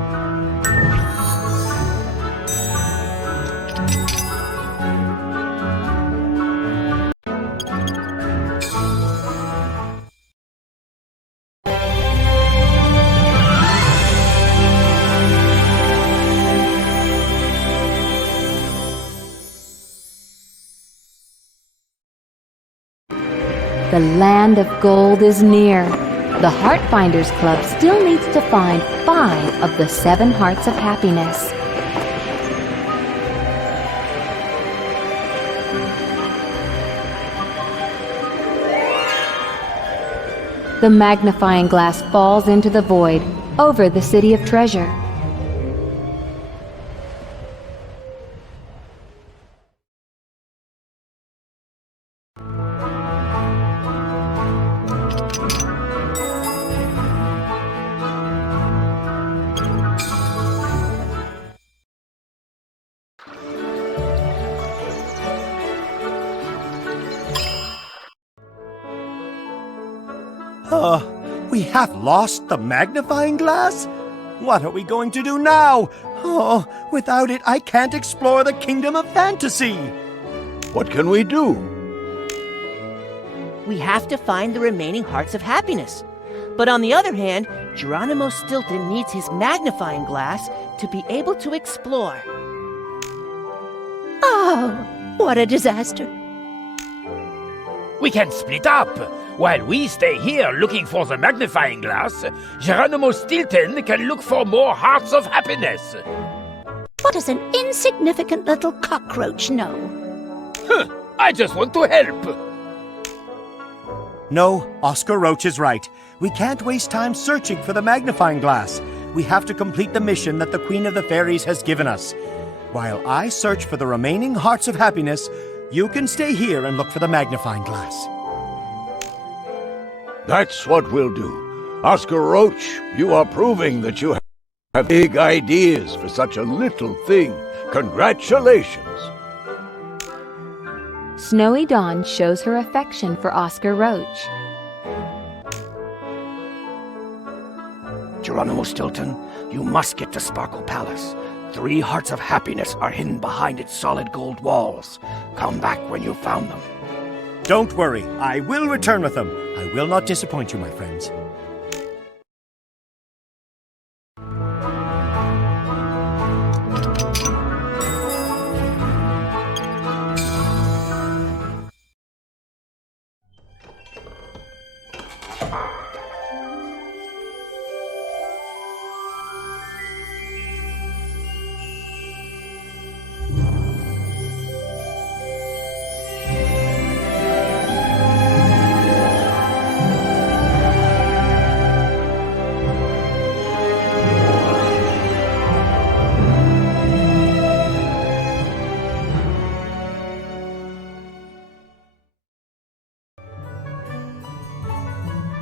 The land of gold is near. The Heartfinders Club still needs to find 5 of the 7 hearts of happiness. The magnifying glass falls into the void over the city of treasure. We have lost the magnifying glass? What are we going to do now? Oh, without it, I can't explore the kingdom of fantasy. What can we do? We have to find the remaining hearts of happiness. But on the other hand, Geronimo Stilton needs his magnifying glass to be able to explore. Oh, what a disaster. We can split up. While we stay here looking for the magnifying glass, Geronimo Stilton can look for more hearts of happiness. What does an insignificant little cockroach know? I just want to help. No, Oscar Roach is right. We can't waste time searching for the magnifying glass. We have to complete the mission that the Queen of the Fairies has given us. While I search for the remaining hearts of happiness, you can stay here and look for the magnifying glass. That's what we'll do. Oscar Roach, you are proving that you have big ideas for such a little thing. Congratulations. Snowy Dawn shows her affection for Oscar Roach. Geronimo Stilton, you must get to Sparkle Palace. 3 hearts of happiness are hidden behind its solid gold walls. Come back when you've found them. Don't worry, I will return with them. I will not disappoint you, my friends.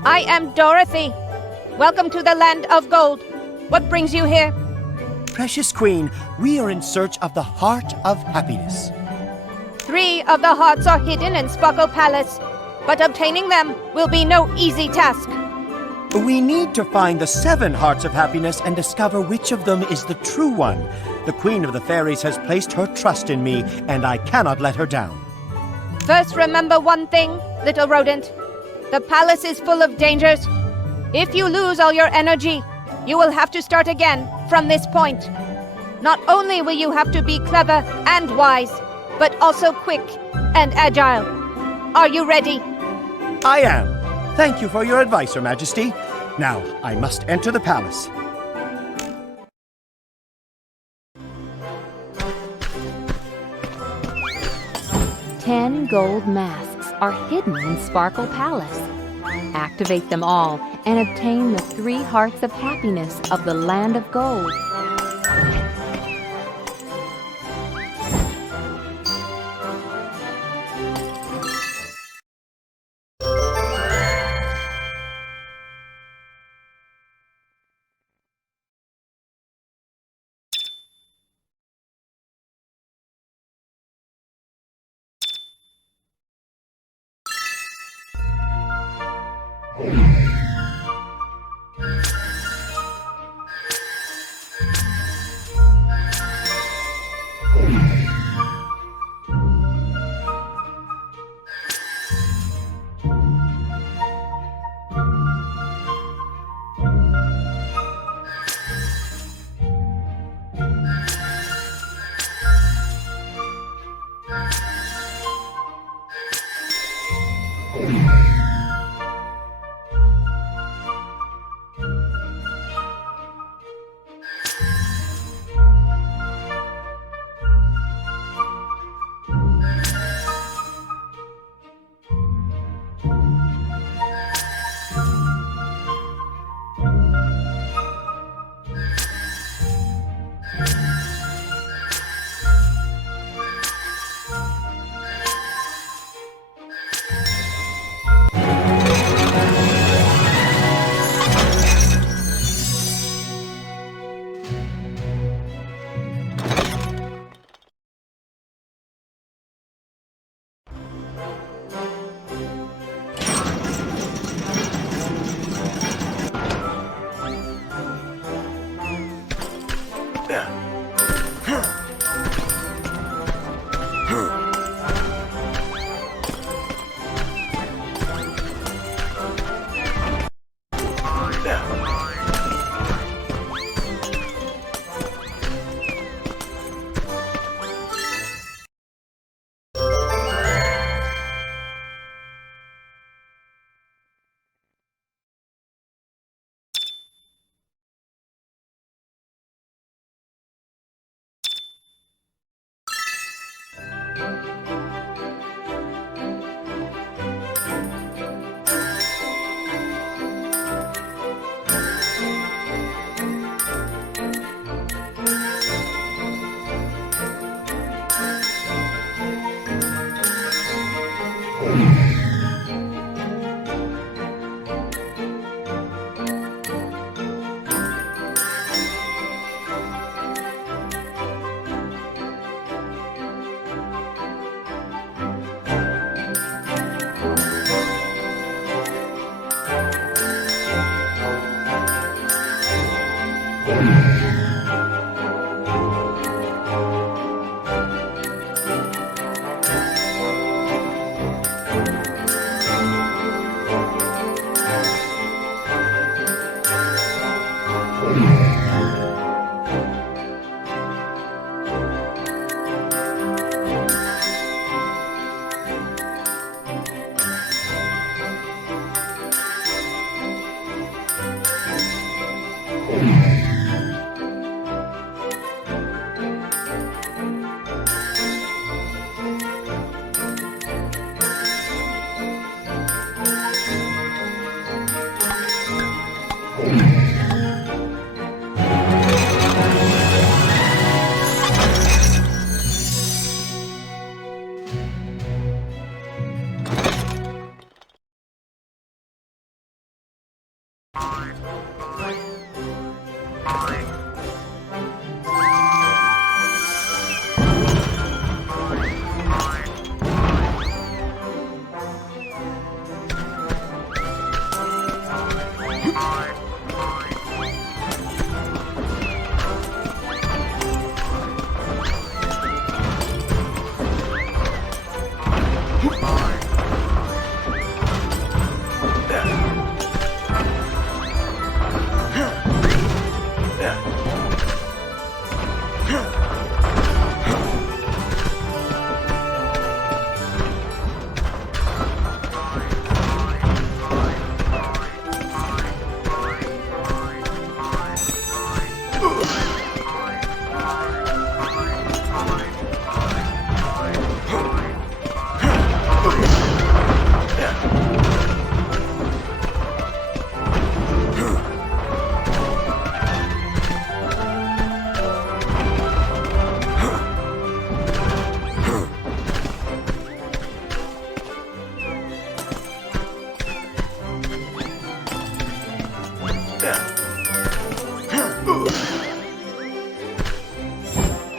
I am Dorothy. Welcome to the land of gold. What brings you here? Precious Queen, we are in search of the heart of happiness. 3 of the hearts are hidden in Sparkle Palace, but obtaining them will be no easy task. We need to find the 7 hearts of happiness and discover which of them is the true one. The Queen of the Fairies has placed her trust in me, and I cannot let her down. First, remember one thing, little rodent. The palace is full of dangers. If you lose all your energy, you will have to start again from this point. Not only will you have to be clever and wise, but also quick and agile. Are you ready? I am. Thank you for your advice, Your Majesty. Now, I must enter the palace. Ten gold masks are hidden in Sparkle Palace. Activate them all and obtain the 3 hearts of happiness of the land of gold.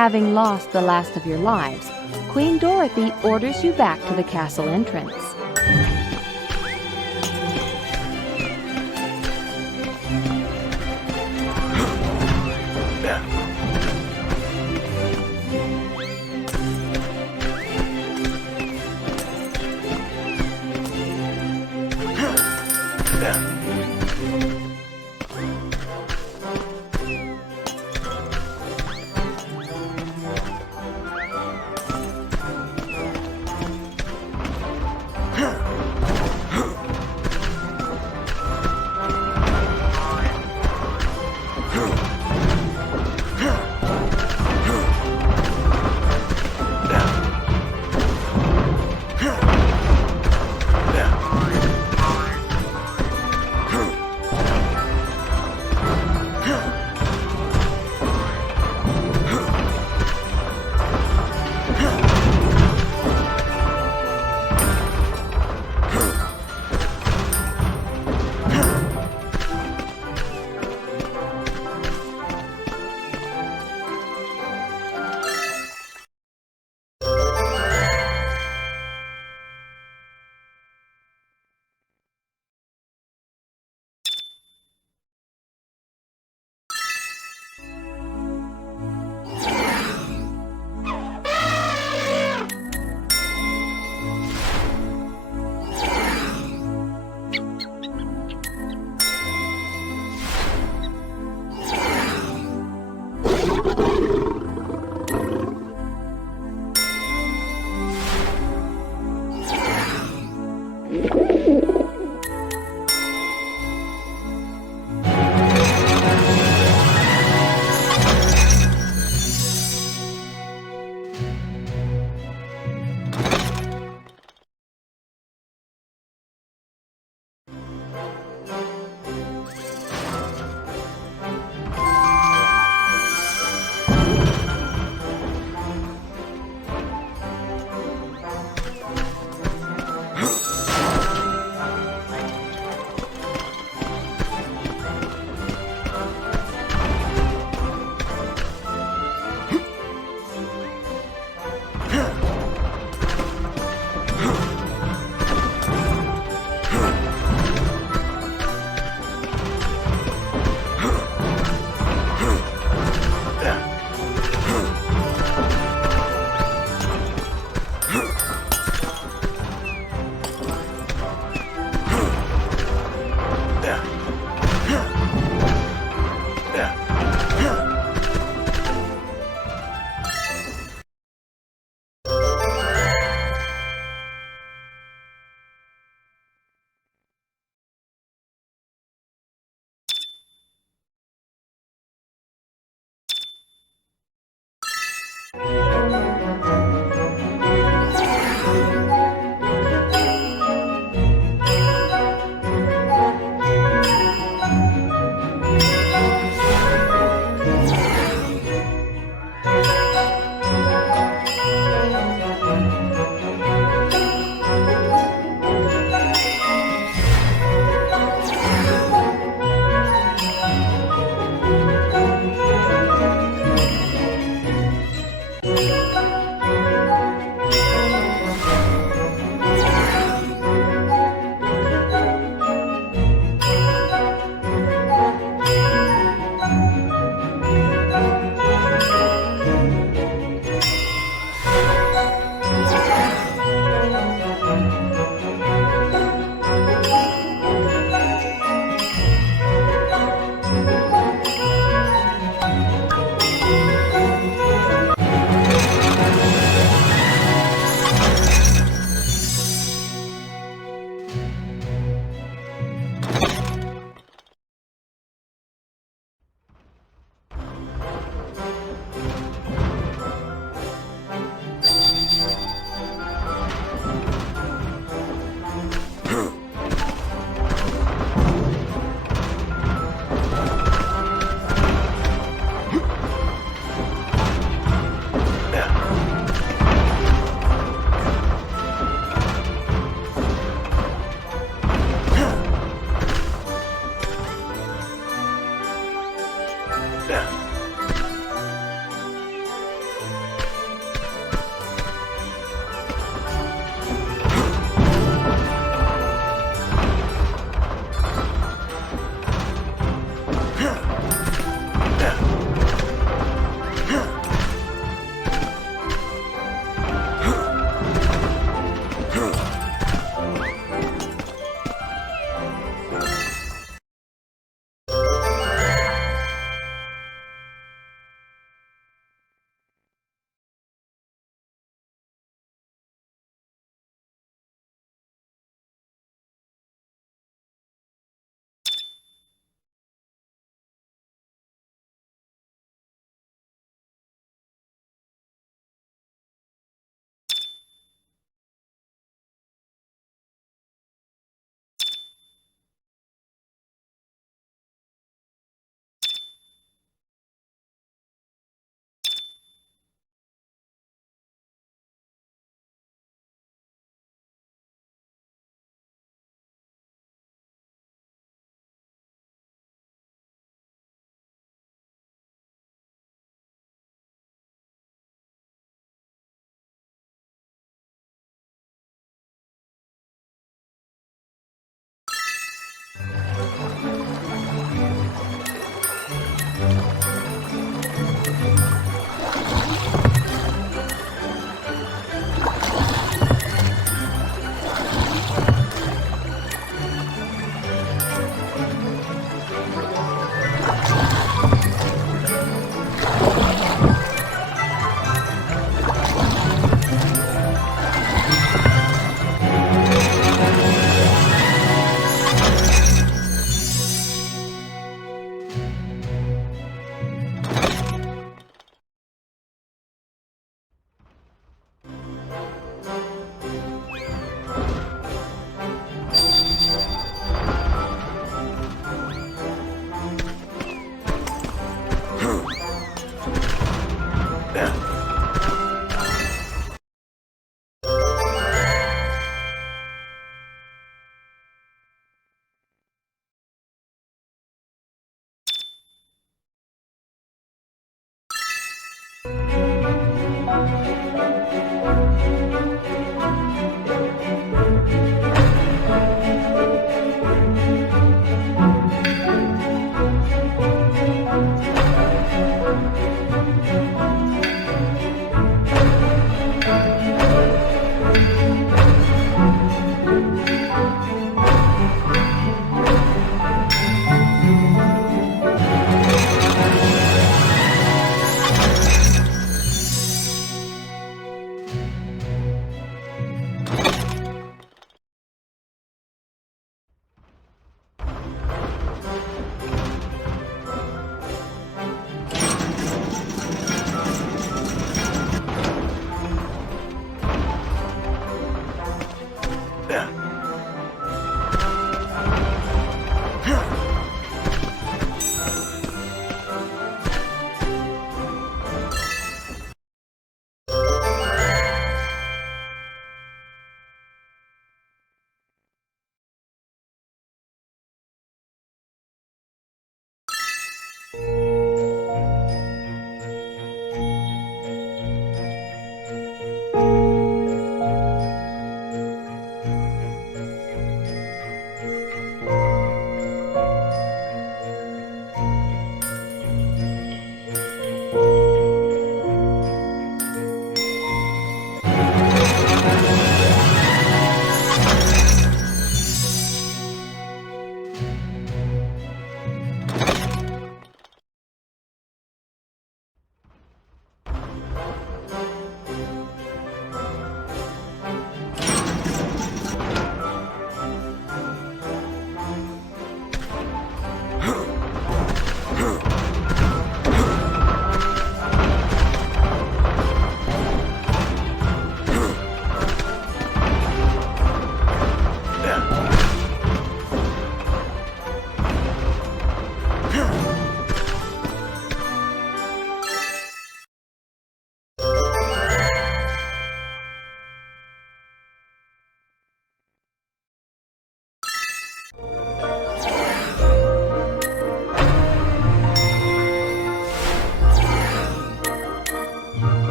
Having lost the last of your lives, Queen Dorothy orders you back to the castle entrance.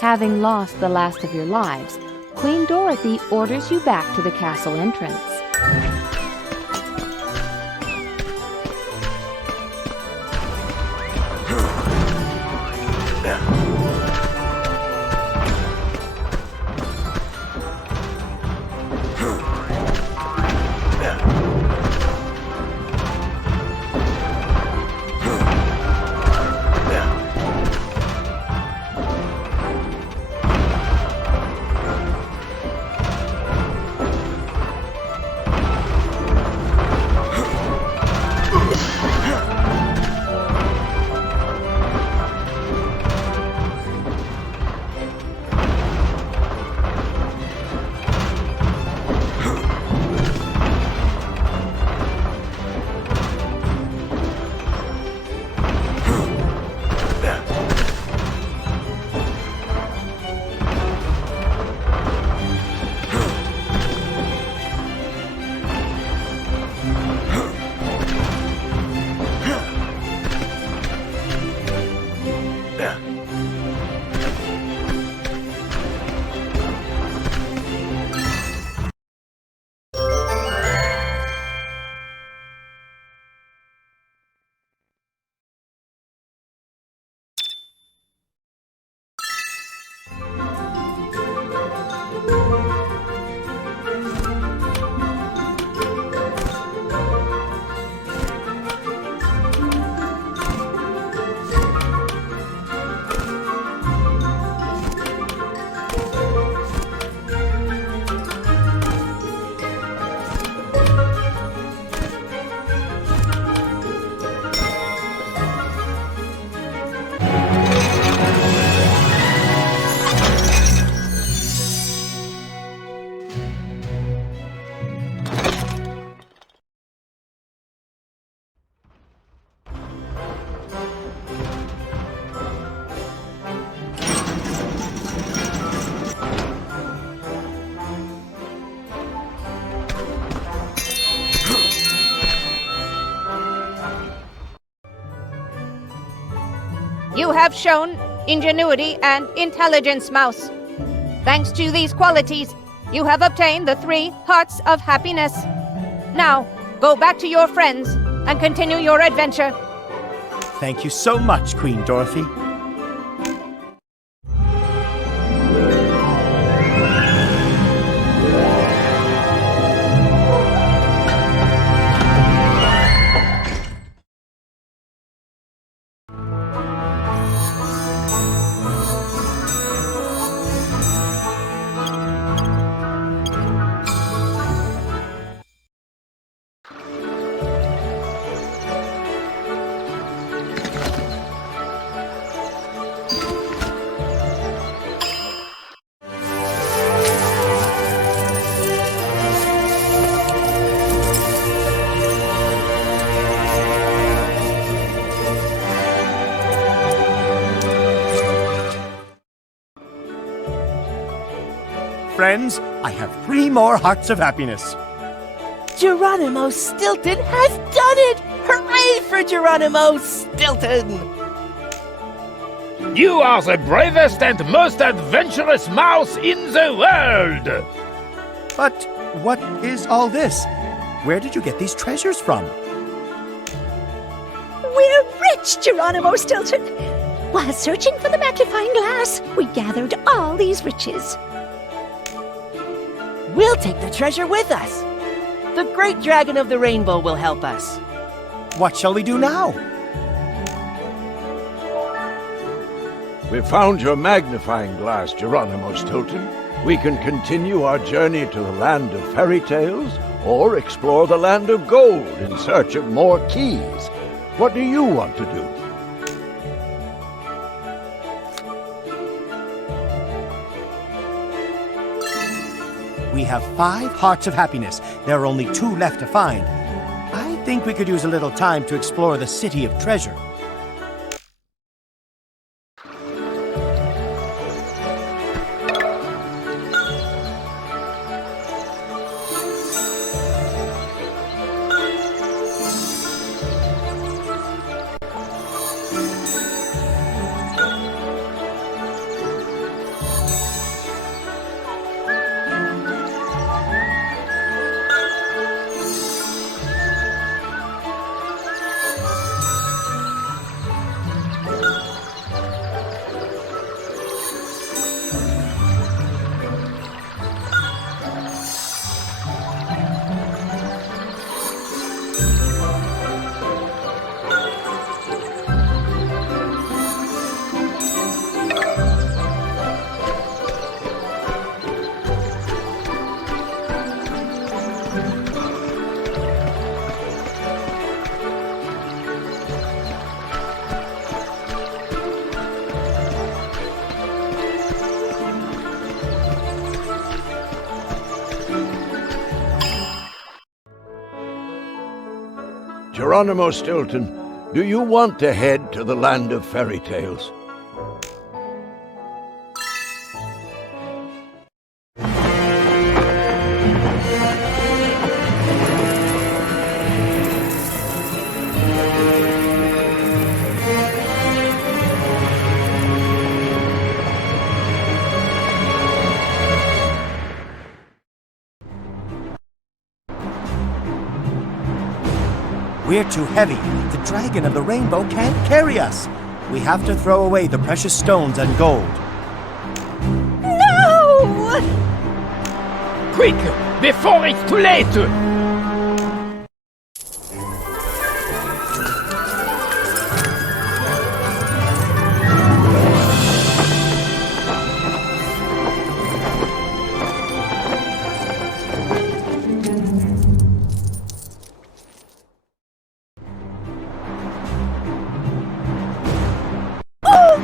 Having lost the last of your lives, Queen Dorothy orders you back to the castle entrance. You have shown ingenuity and intelligence, Mouse. Thanks to these qualities, you have obtained the 3 Hearts of Happiness. Now, go back to your friends and continue your adventure. Thank you so much, Queen Dorothy. Friends, I have 3 more Hearts of Happiness. Geronimo Stilton has done it! Hooray for Geronimo Stilton! You are the bravest and most adventurous mouse in the world! But what is all this? Where did you get these treasures from? We're rich, Geronimo Stilton! While searching for the magnifying glass, we gathered all these riches. We'll take the treasure with us. The great dragon of the rainbow will help us. What shall we do now? We found your magnifying glass, Geronimo Stilton. We can continue our journey to the land of fairy tales, or explore the land of gold in search of more keys. What do you want to do? We have 5 hearts of happiness. There are only 2 left to find. I think we could use a little time to explore the City of Treasure. Geronimo Stilton, do you want to head to the land of fairy tales? We're too heavy. The dragon of the rainbow can't carry us. We have to throw away the precious stones and gold. No! Quick, before it's too late!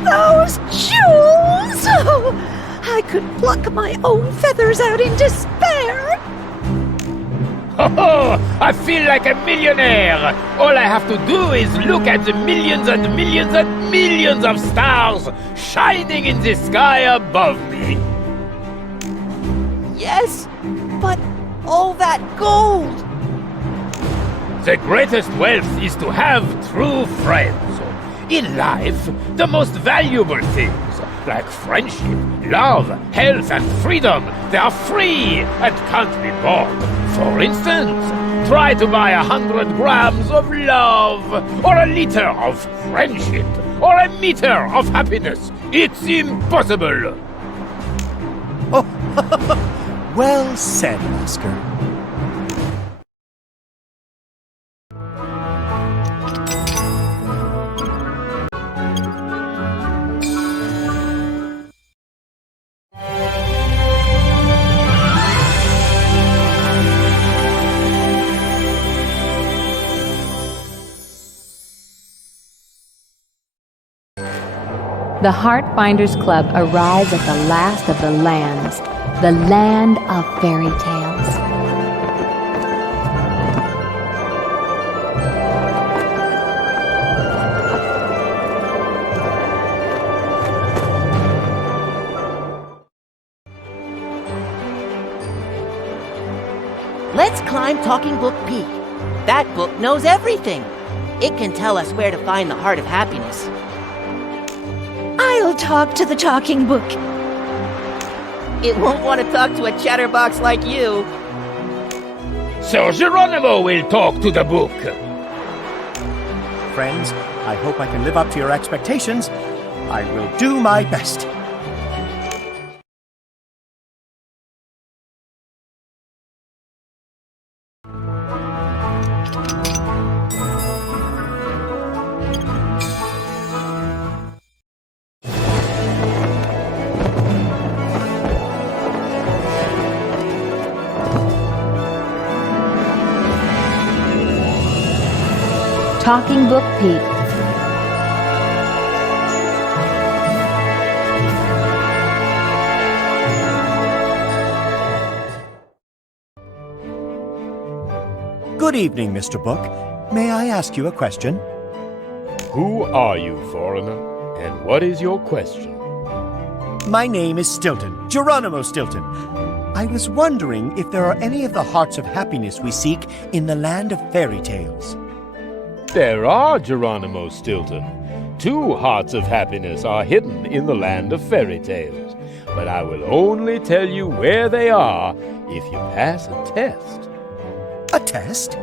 Those jewels! Oh, I could pluck my own feathers out in despair! Oh, I feel like a millionaire! All I have to do is look at the millions and millions and millions of stars shining in the sky above me. Yes, but all that gold! The greatest wealth is to have true friends. In life, the most valuable things, like friendship, love, health, and freedom, they are free and can't be bought. For instance, try to buy 100 grams of love, or a liter of friendship, or a meter of happiness. It's impossible. Oh, well said, Oscar. The Heartfinders Club arrives at the last of the lands, the land of fairy tales. Let's climb Talking Book Peak. That book knows everything. It can tell us where to find the Heart of Happiness. I'll talk to the talking book. It won't want to talk to a chatterbox like you. So Geronimo will talk to the book. Friends, I hope I can live up to your expectations. I will do my best. Talking Book Pete. Good evening, Mr. Book. May I ask you a question? Who are you, foreigner? And what is your question? My name is Stilton, Geronimo Stilton. I was wondering if there are any of the hearts of happiness we seek in the land of fairy tales. There are, Geronimo Stilton. 2 hearts of happiness are hidden in the land of fairy tales, but I will only tell you where they are if you pass a test. A test?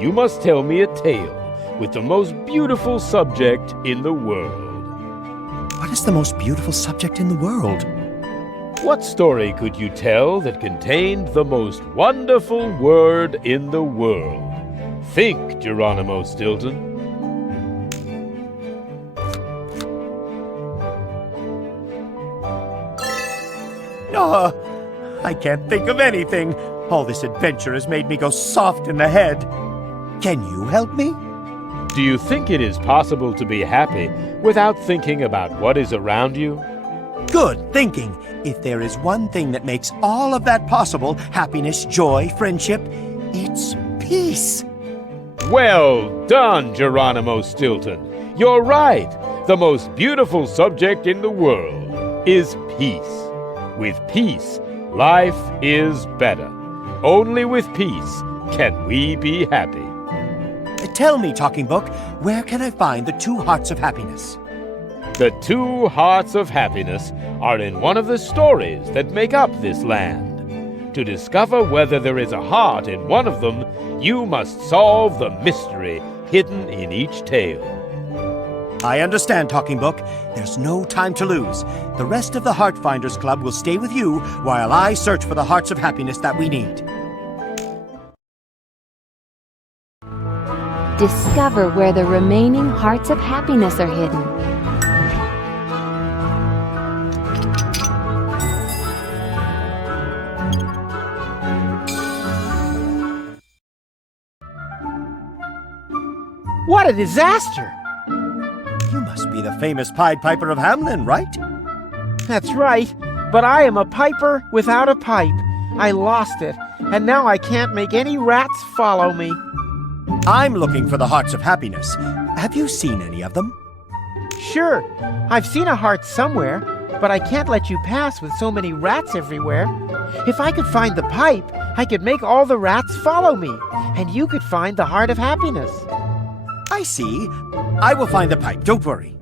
You must tell me a tale with the most beautiful subject in the world. What is the most beautiful subject in the world? What story could you tell that contained the most wonderful word in the world? Think, Geronimo Stilton. Oh, I can't think of anything. All this adventure has made me go soft in the head. Can you help me? Do you think it is possible to be happy without thinking about what is around you? Good thinking. If there is one thing that makes all of that possible, happiness, joy, friendship, it's peace. Well done, Geronimo Stilton. You're right. The most beautiful subject in the world is peace. With peace, life is better. Only with peace can we be happy. Tell me, Talking Book, where can I find the 2 hearts of happiness? The 2 hearts of happiness are in one of the stories that make up this land. To discover whether there is a heart in one of them, you must solve the mystery hidden in each tale. I understand, Talking Book. There's no time to lose. The rest of the Heartfinders Club will stay with you while I search for the hearts of happiness that we need. Discover where the remaining hearts of happiness are hidden. What a disaster! You must be the famous Pied Piper of Hamelin, right? That's right, but I am a piper without a pipe. I lost it, and now I can't make any rats follow me. I'm looking for the hearts of happiness. Have you seen any of them? Sure, I've seen a heart somewhere, but I can't let you pass with so many rats everywhere. If I could find the pipe, I could make all the rats follow me, and you could find the heart of happiness. I see. I will find the pipe, don't worry.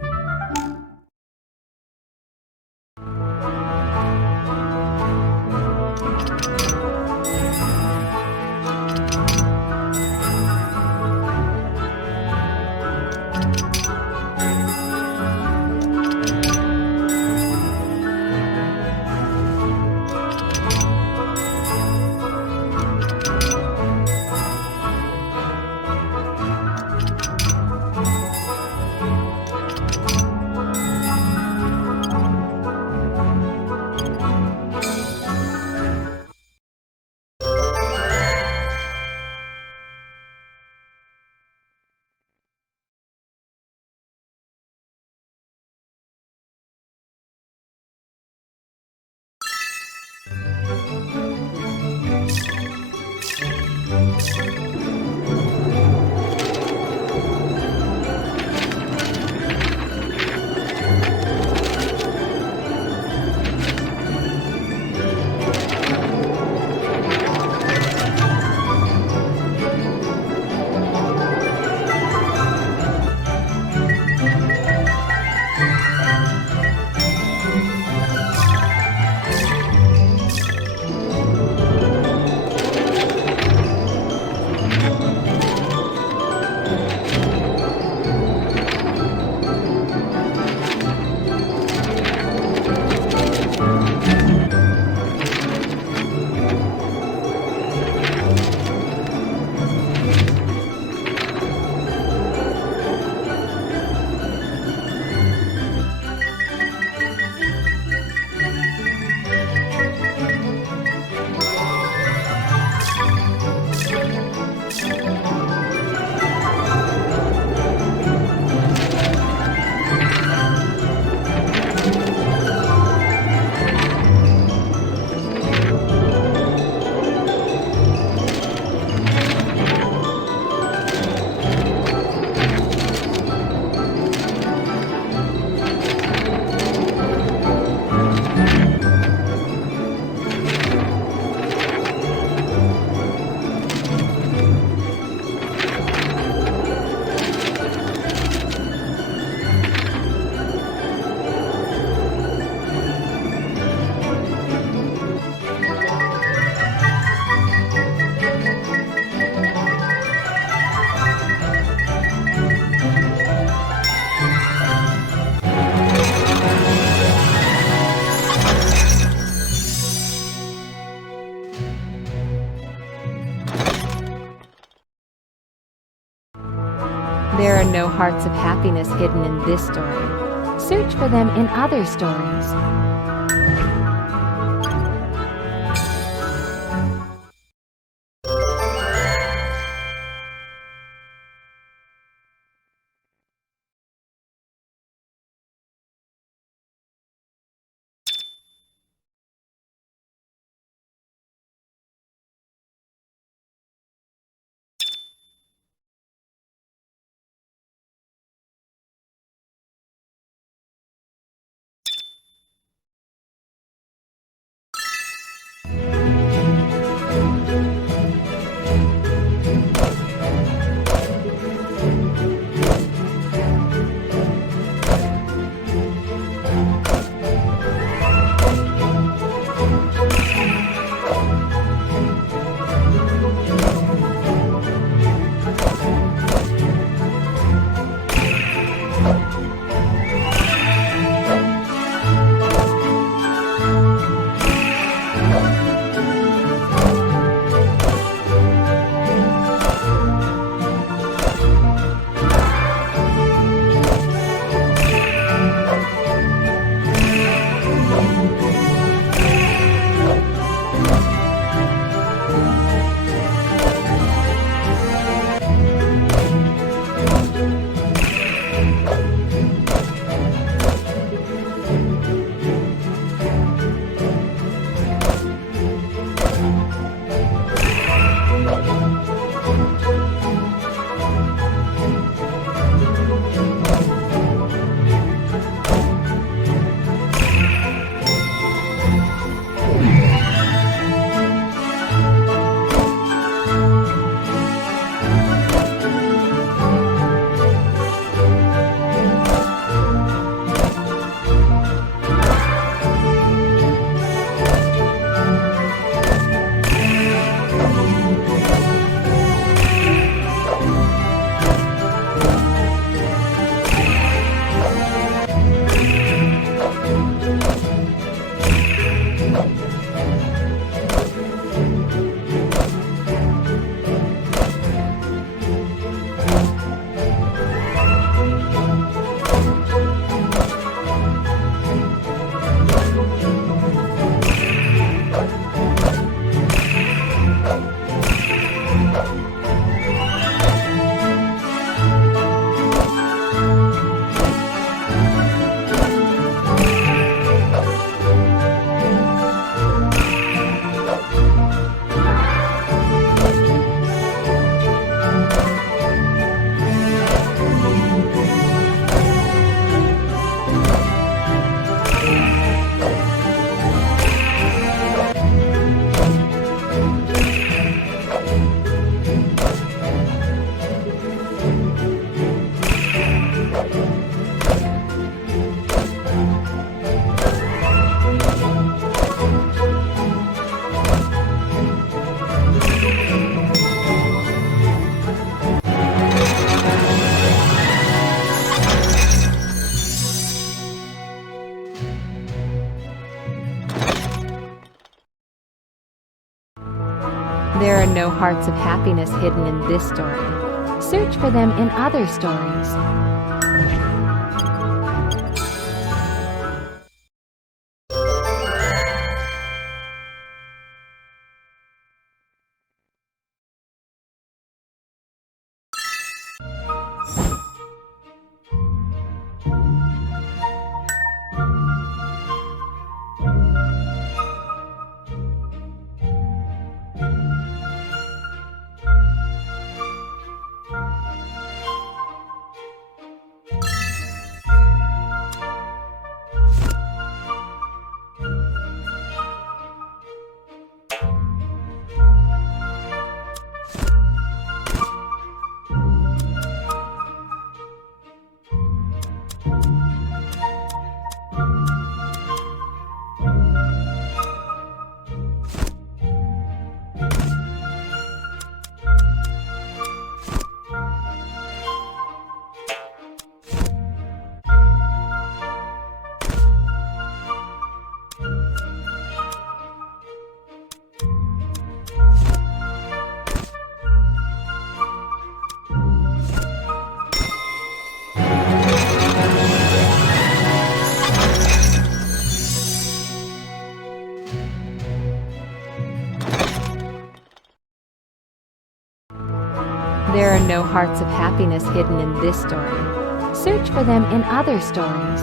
There are no hearts of happiness hidden in this story. Search for them in other stories. There are no hearts of happiness hidden in this story. Search for them in other stories. are no hearts of happiness hidden in this story. Search for them in other stories.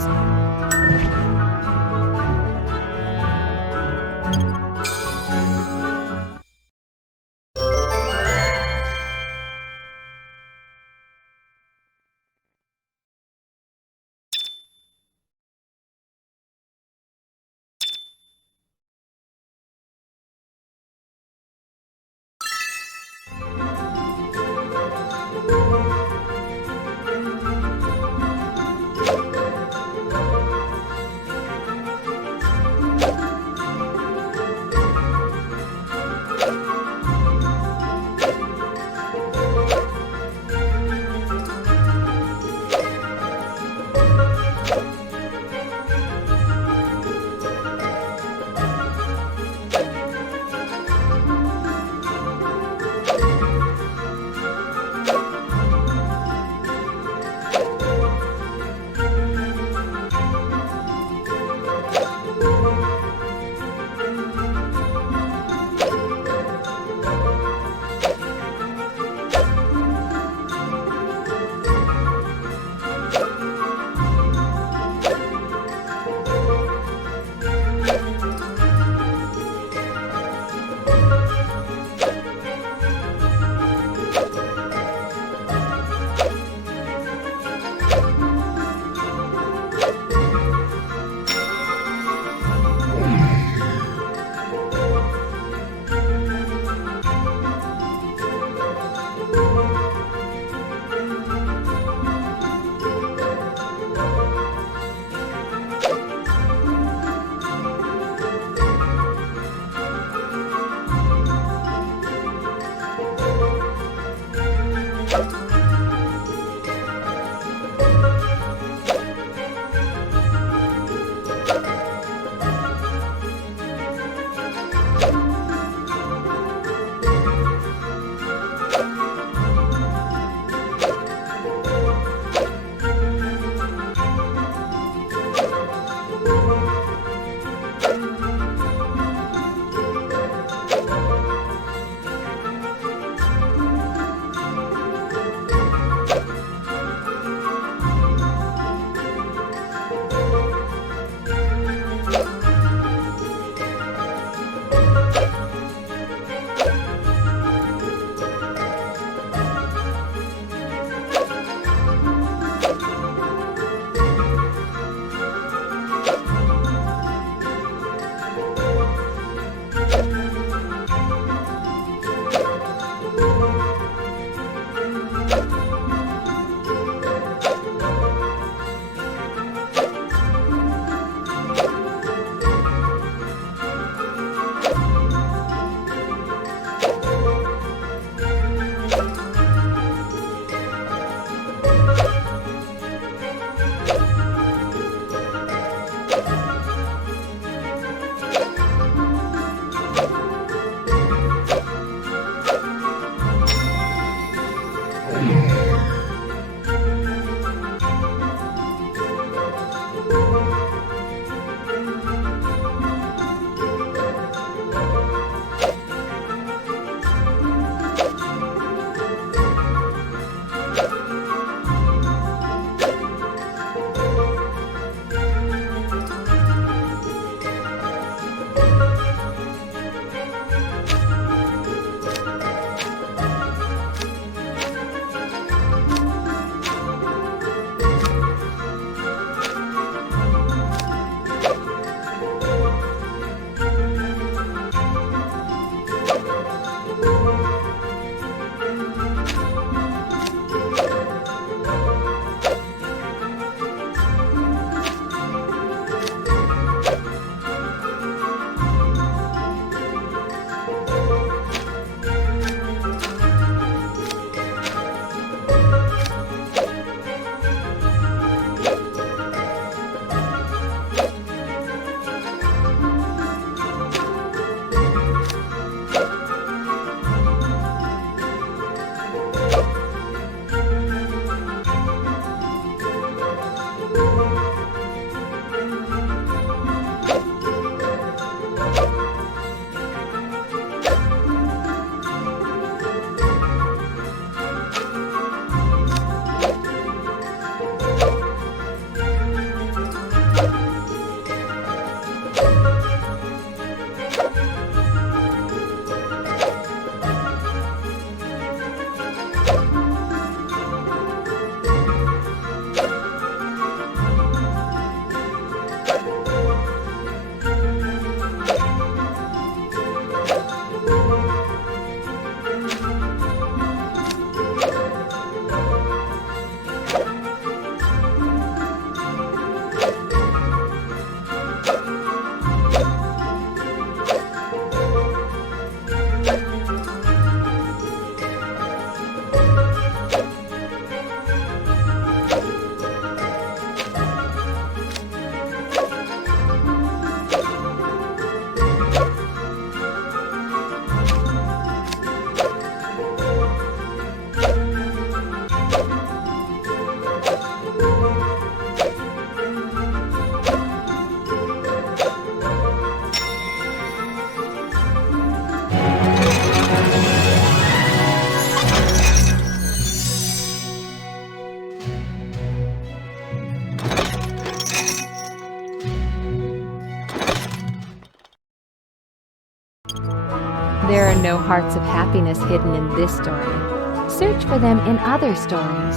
no hearts of happiness hidden in this story. Search for them in other stories.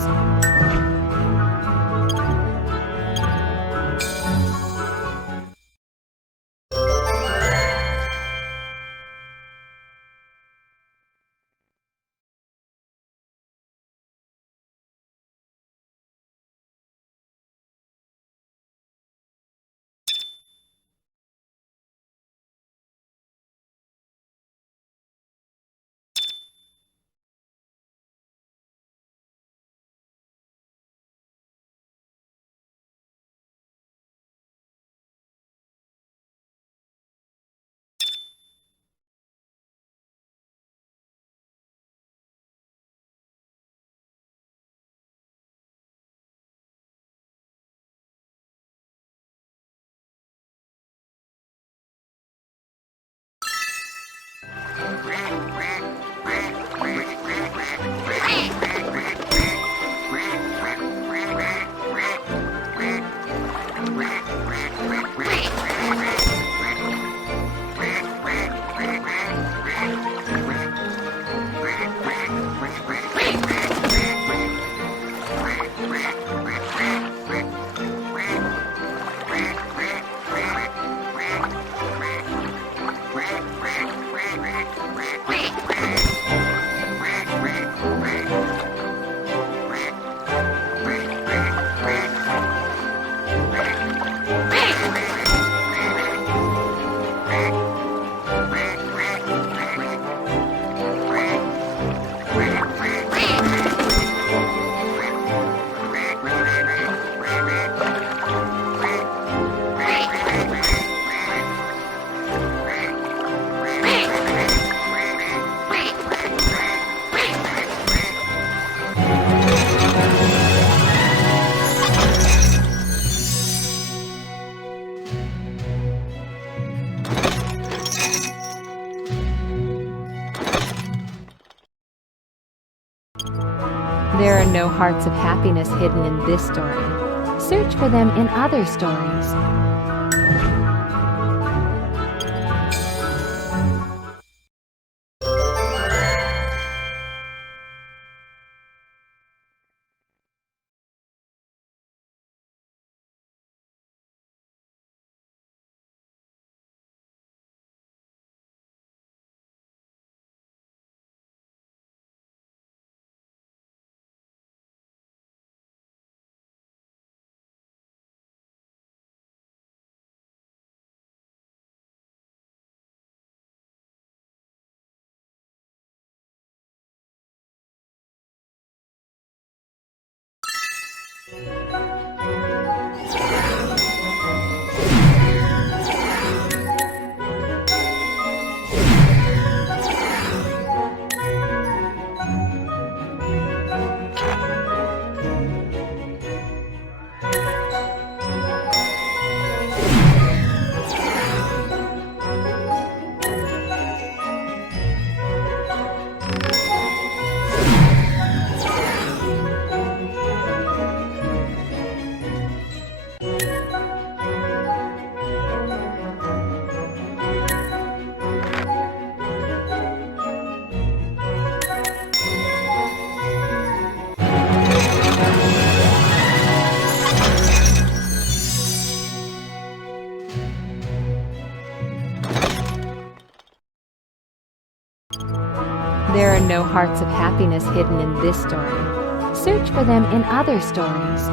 There are no hearts of happiness hidden in this story. Search for them in other stories. There are no hearts of happiness hidden in this story. Search for them in other stories.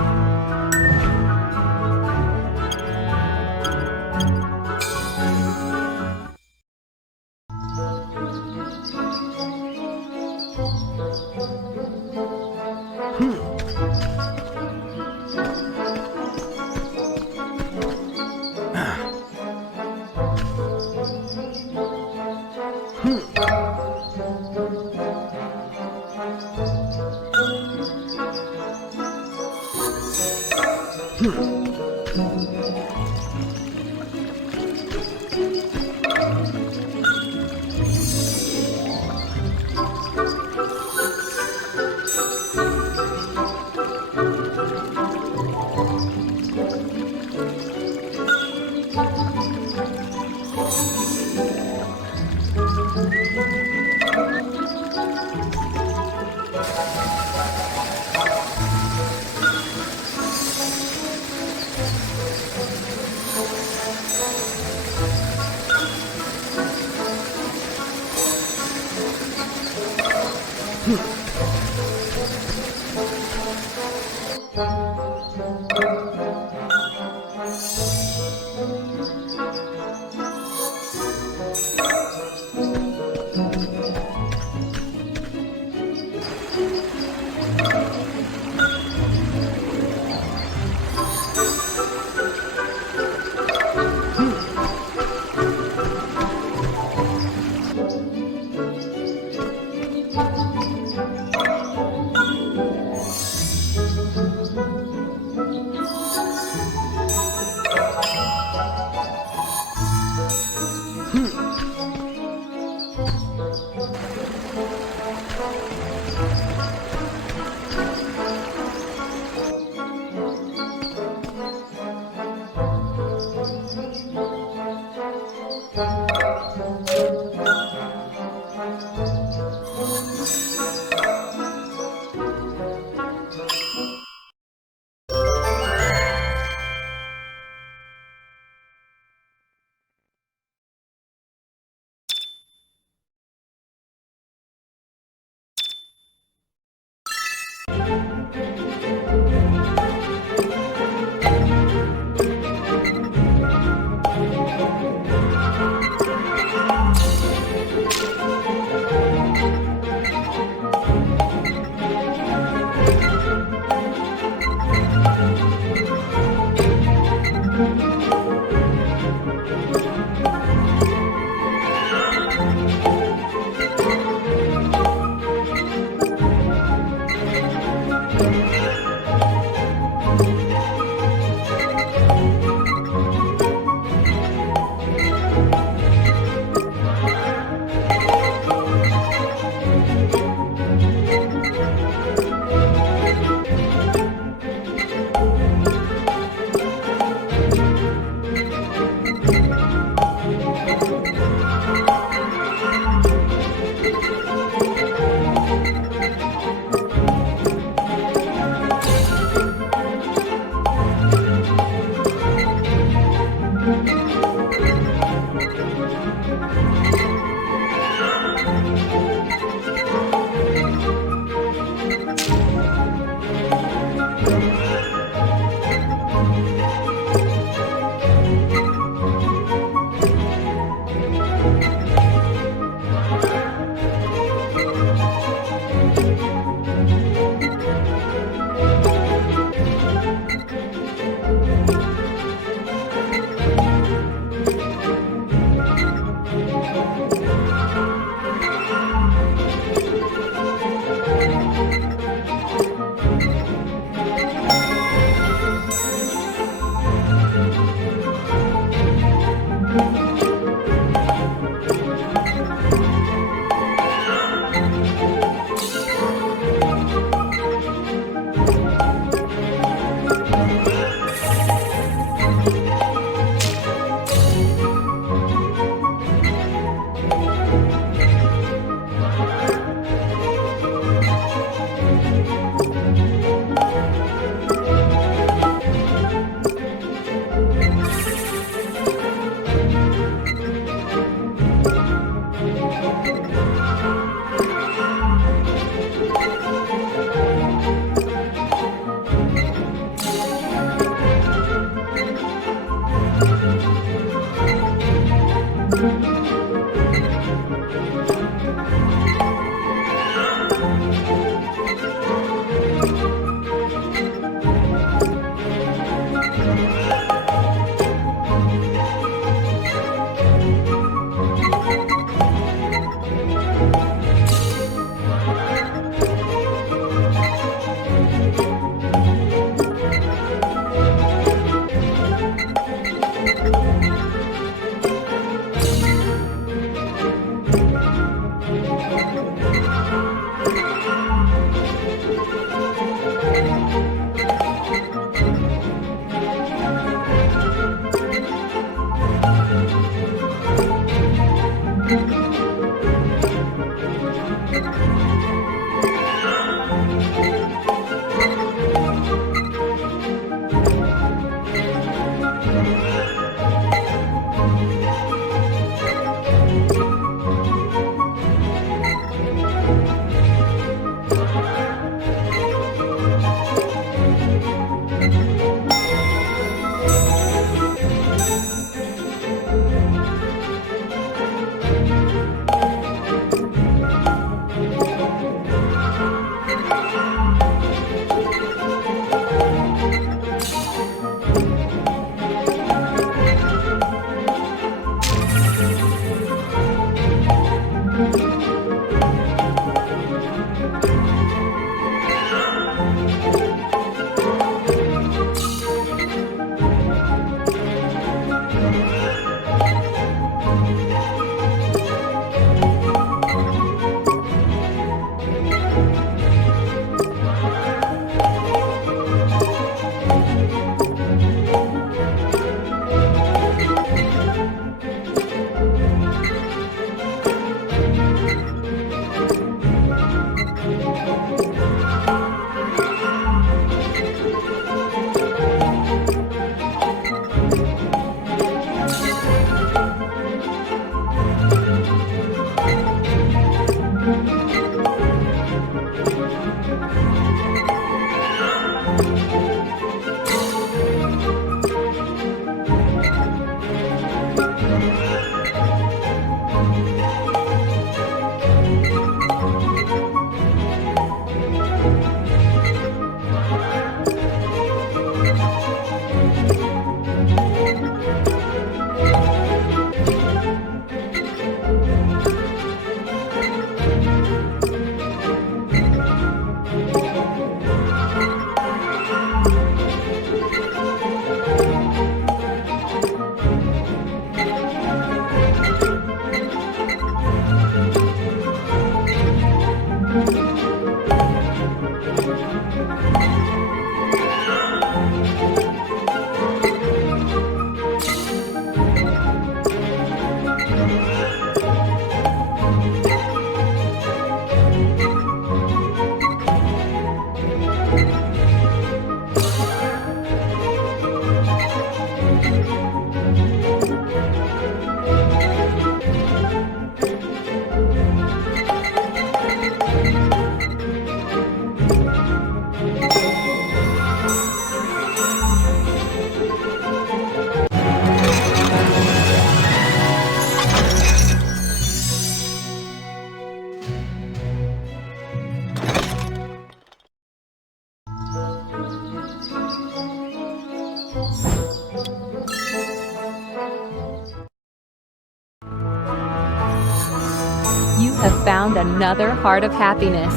have found another heart of happiness.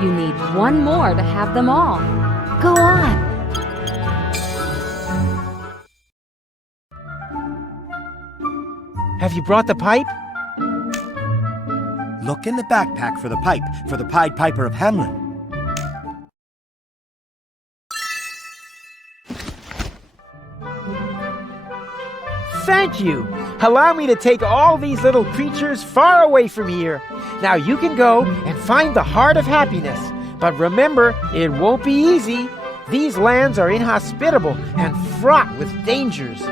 You need one more to have them all. Go on. Have you brought the pipe? Look in the backpack for the pipe, for the Pied Piper of Hamelin. Thank you! Allow me to take all these little creatures far away from here. Now you can go and find the heart of happiness. But remember, it won't be easy. These lands are inhospitable and fraught with dangers.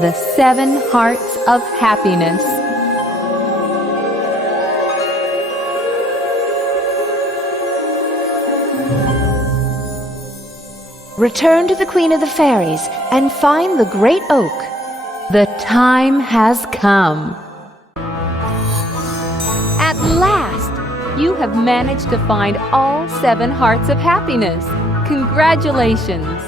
The 7 Hearts of Happiness. Return to the Queen of the Fairies and find the Great Oak. The time has come. At last, you have managed to find all 7 Hearts of Happiness. Congratulations!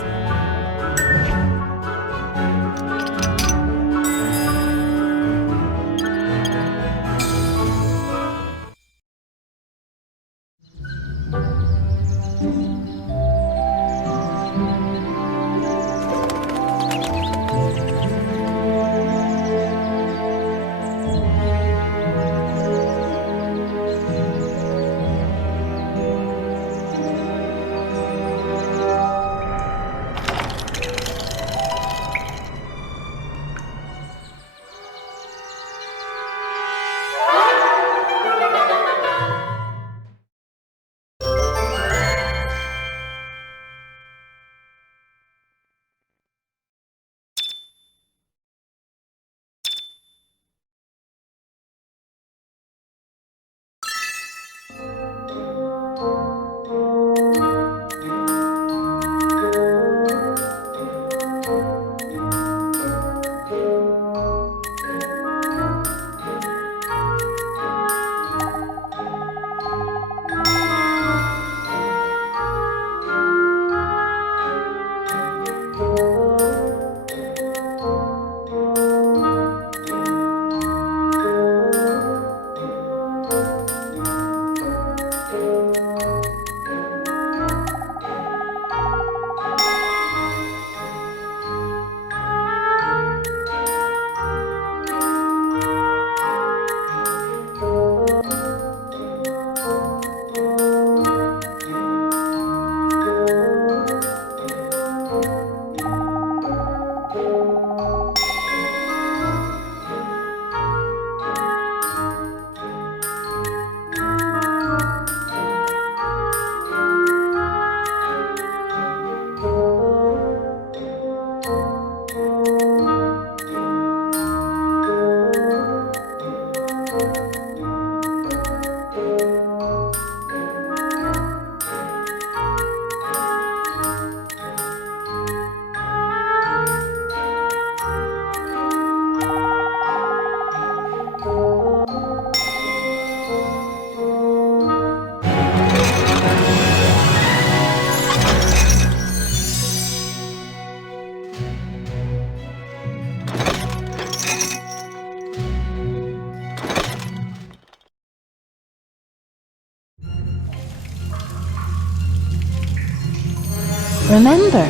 Remember,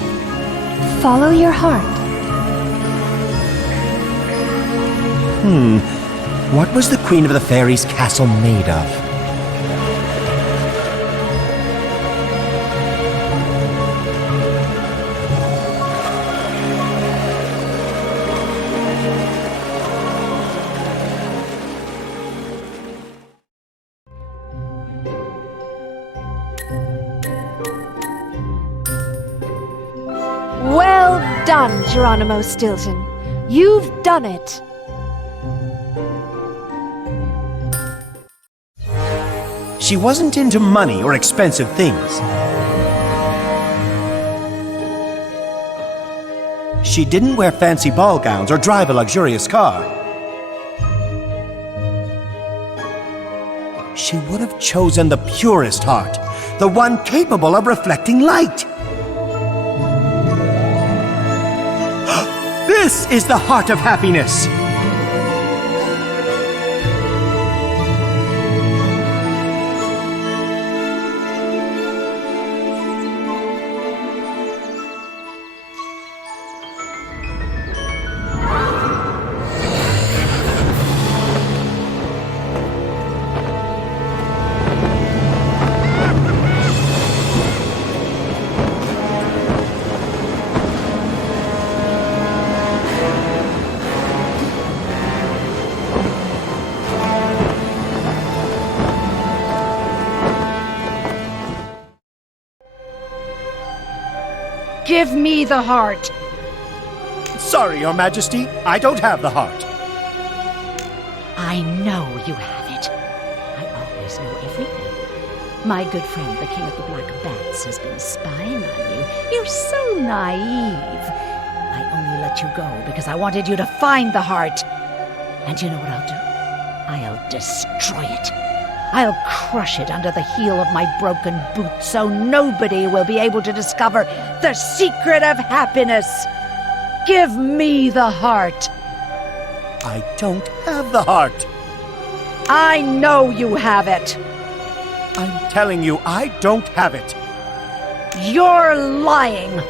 follow your heart. What was the Queen of the Fairies' castle made of? Well done, Geronimo Stilton. You've done it. She wasn't into money or expensive things. She didn't wear fancy ball gowns or drive a luxurious car. She would have chosen the purest heart, the one capable of reflecting light. This is the heart of happiness. Give me the heart. Sorry, Your Majesty, I don't have the heart. I know you have it. I always know everything. My good friend, the King of the Black Bats, has been spying on you. You're so naive. I only let you go because I wanted you to find the heart. And you know what I'll do? I'll destroy it. I'll crush it under the heel of my broken boot so nobody will be able to discover the secret of happiness. Give me the heart. I don't have the heart. I know you have it. I'm telling you, I don't have it. You're lying.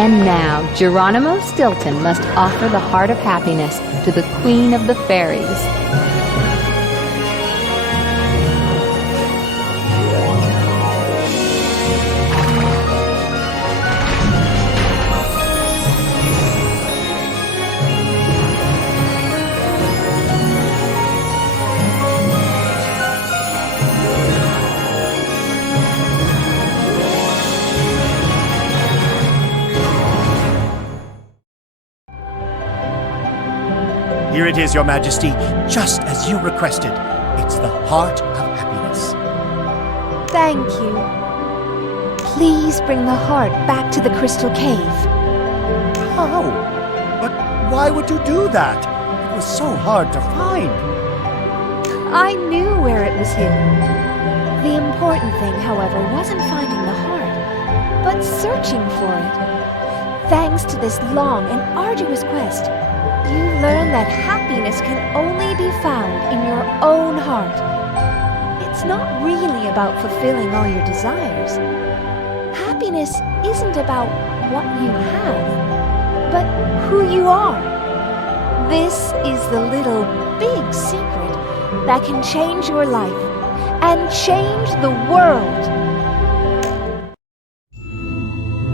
And now, Geronimo Stilton must offer the heart of happiness to the Queen of the Fairies. Here it is, Your Majesty, just as you requested. It's the heart of happiness. Thank you. Please bring the heart back to the Crystal Cave. How? But why would you do that? It was so hard to find. I knew where it was hidden. The important thing, however, wasn't finding the heart, but searching for it. Thanks to this long and arduous quest, you learn that happiness can only be found in your own heart. It's not really about fulfilling all your desires. Happiness isn't about what you have, but who you are. This is the little big secret that can change your life and change the world.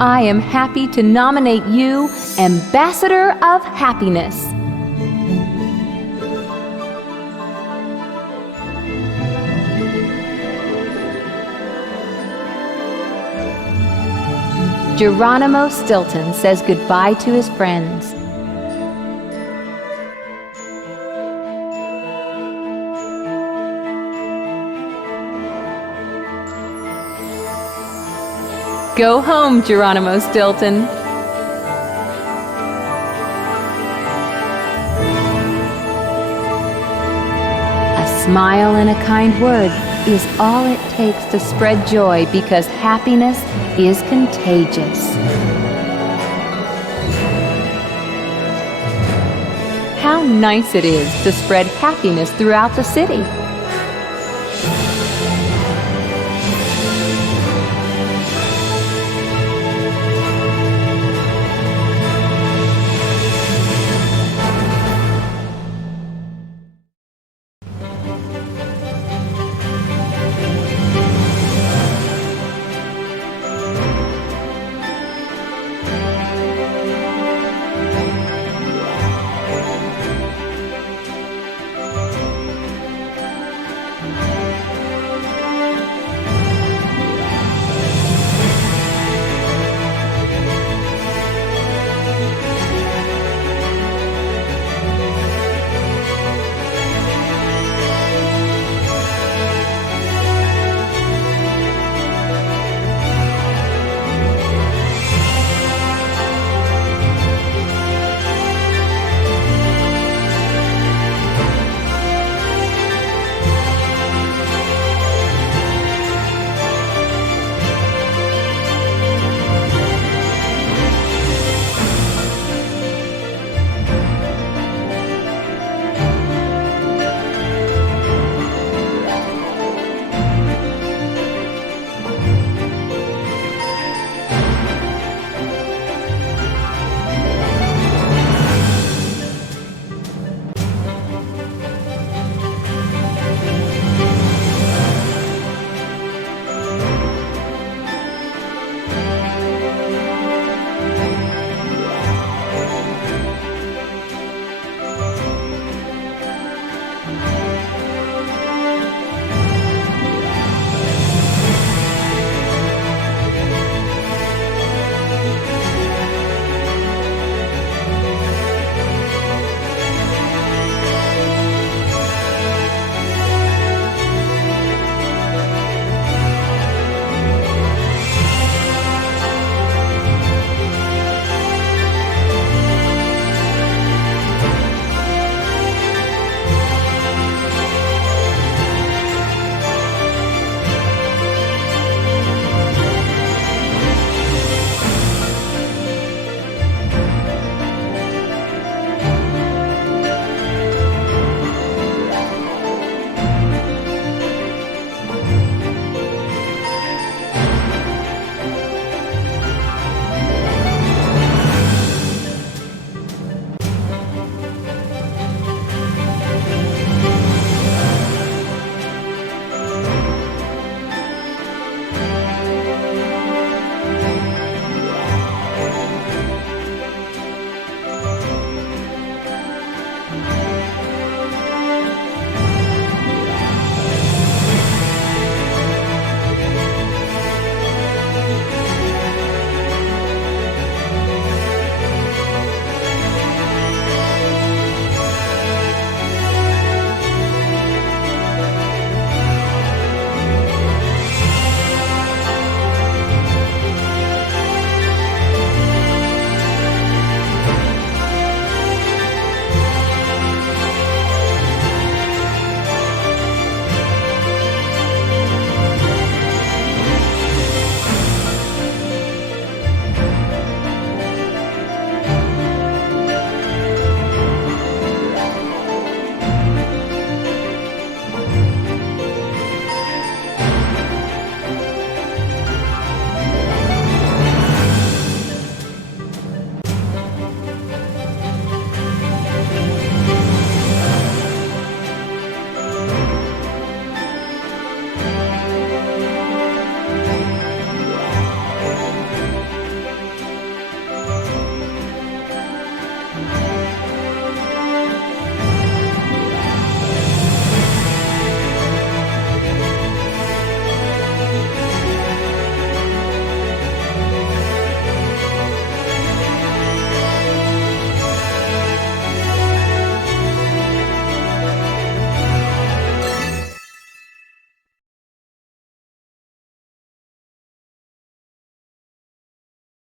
I am happy to nominate you Ambassador of Happiness. Geronimo Stilton says goodbye to his friends. Go home, Geronimo Stilton. A smile and a kind word is all it takes to spread joy, because happiness is contagious. How nice it is to spread happiness throughout the city.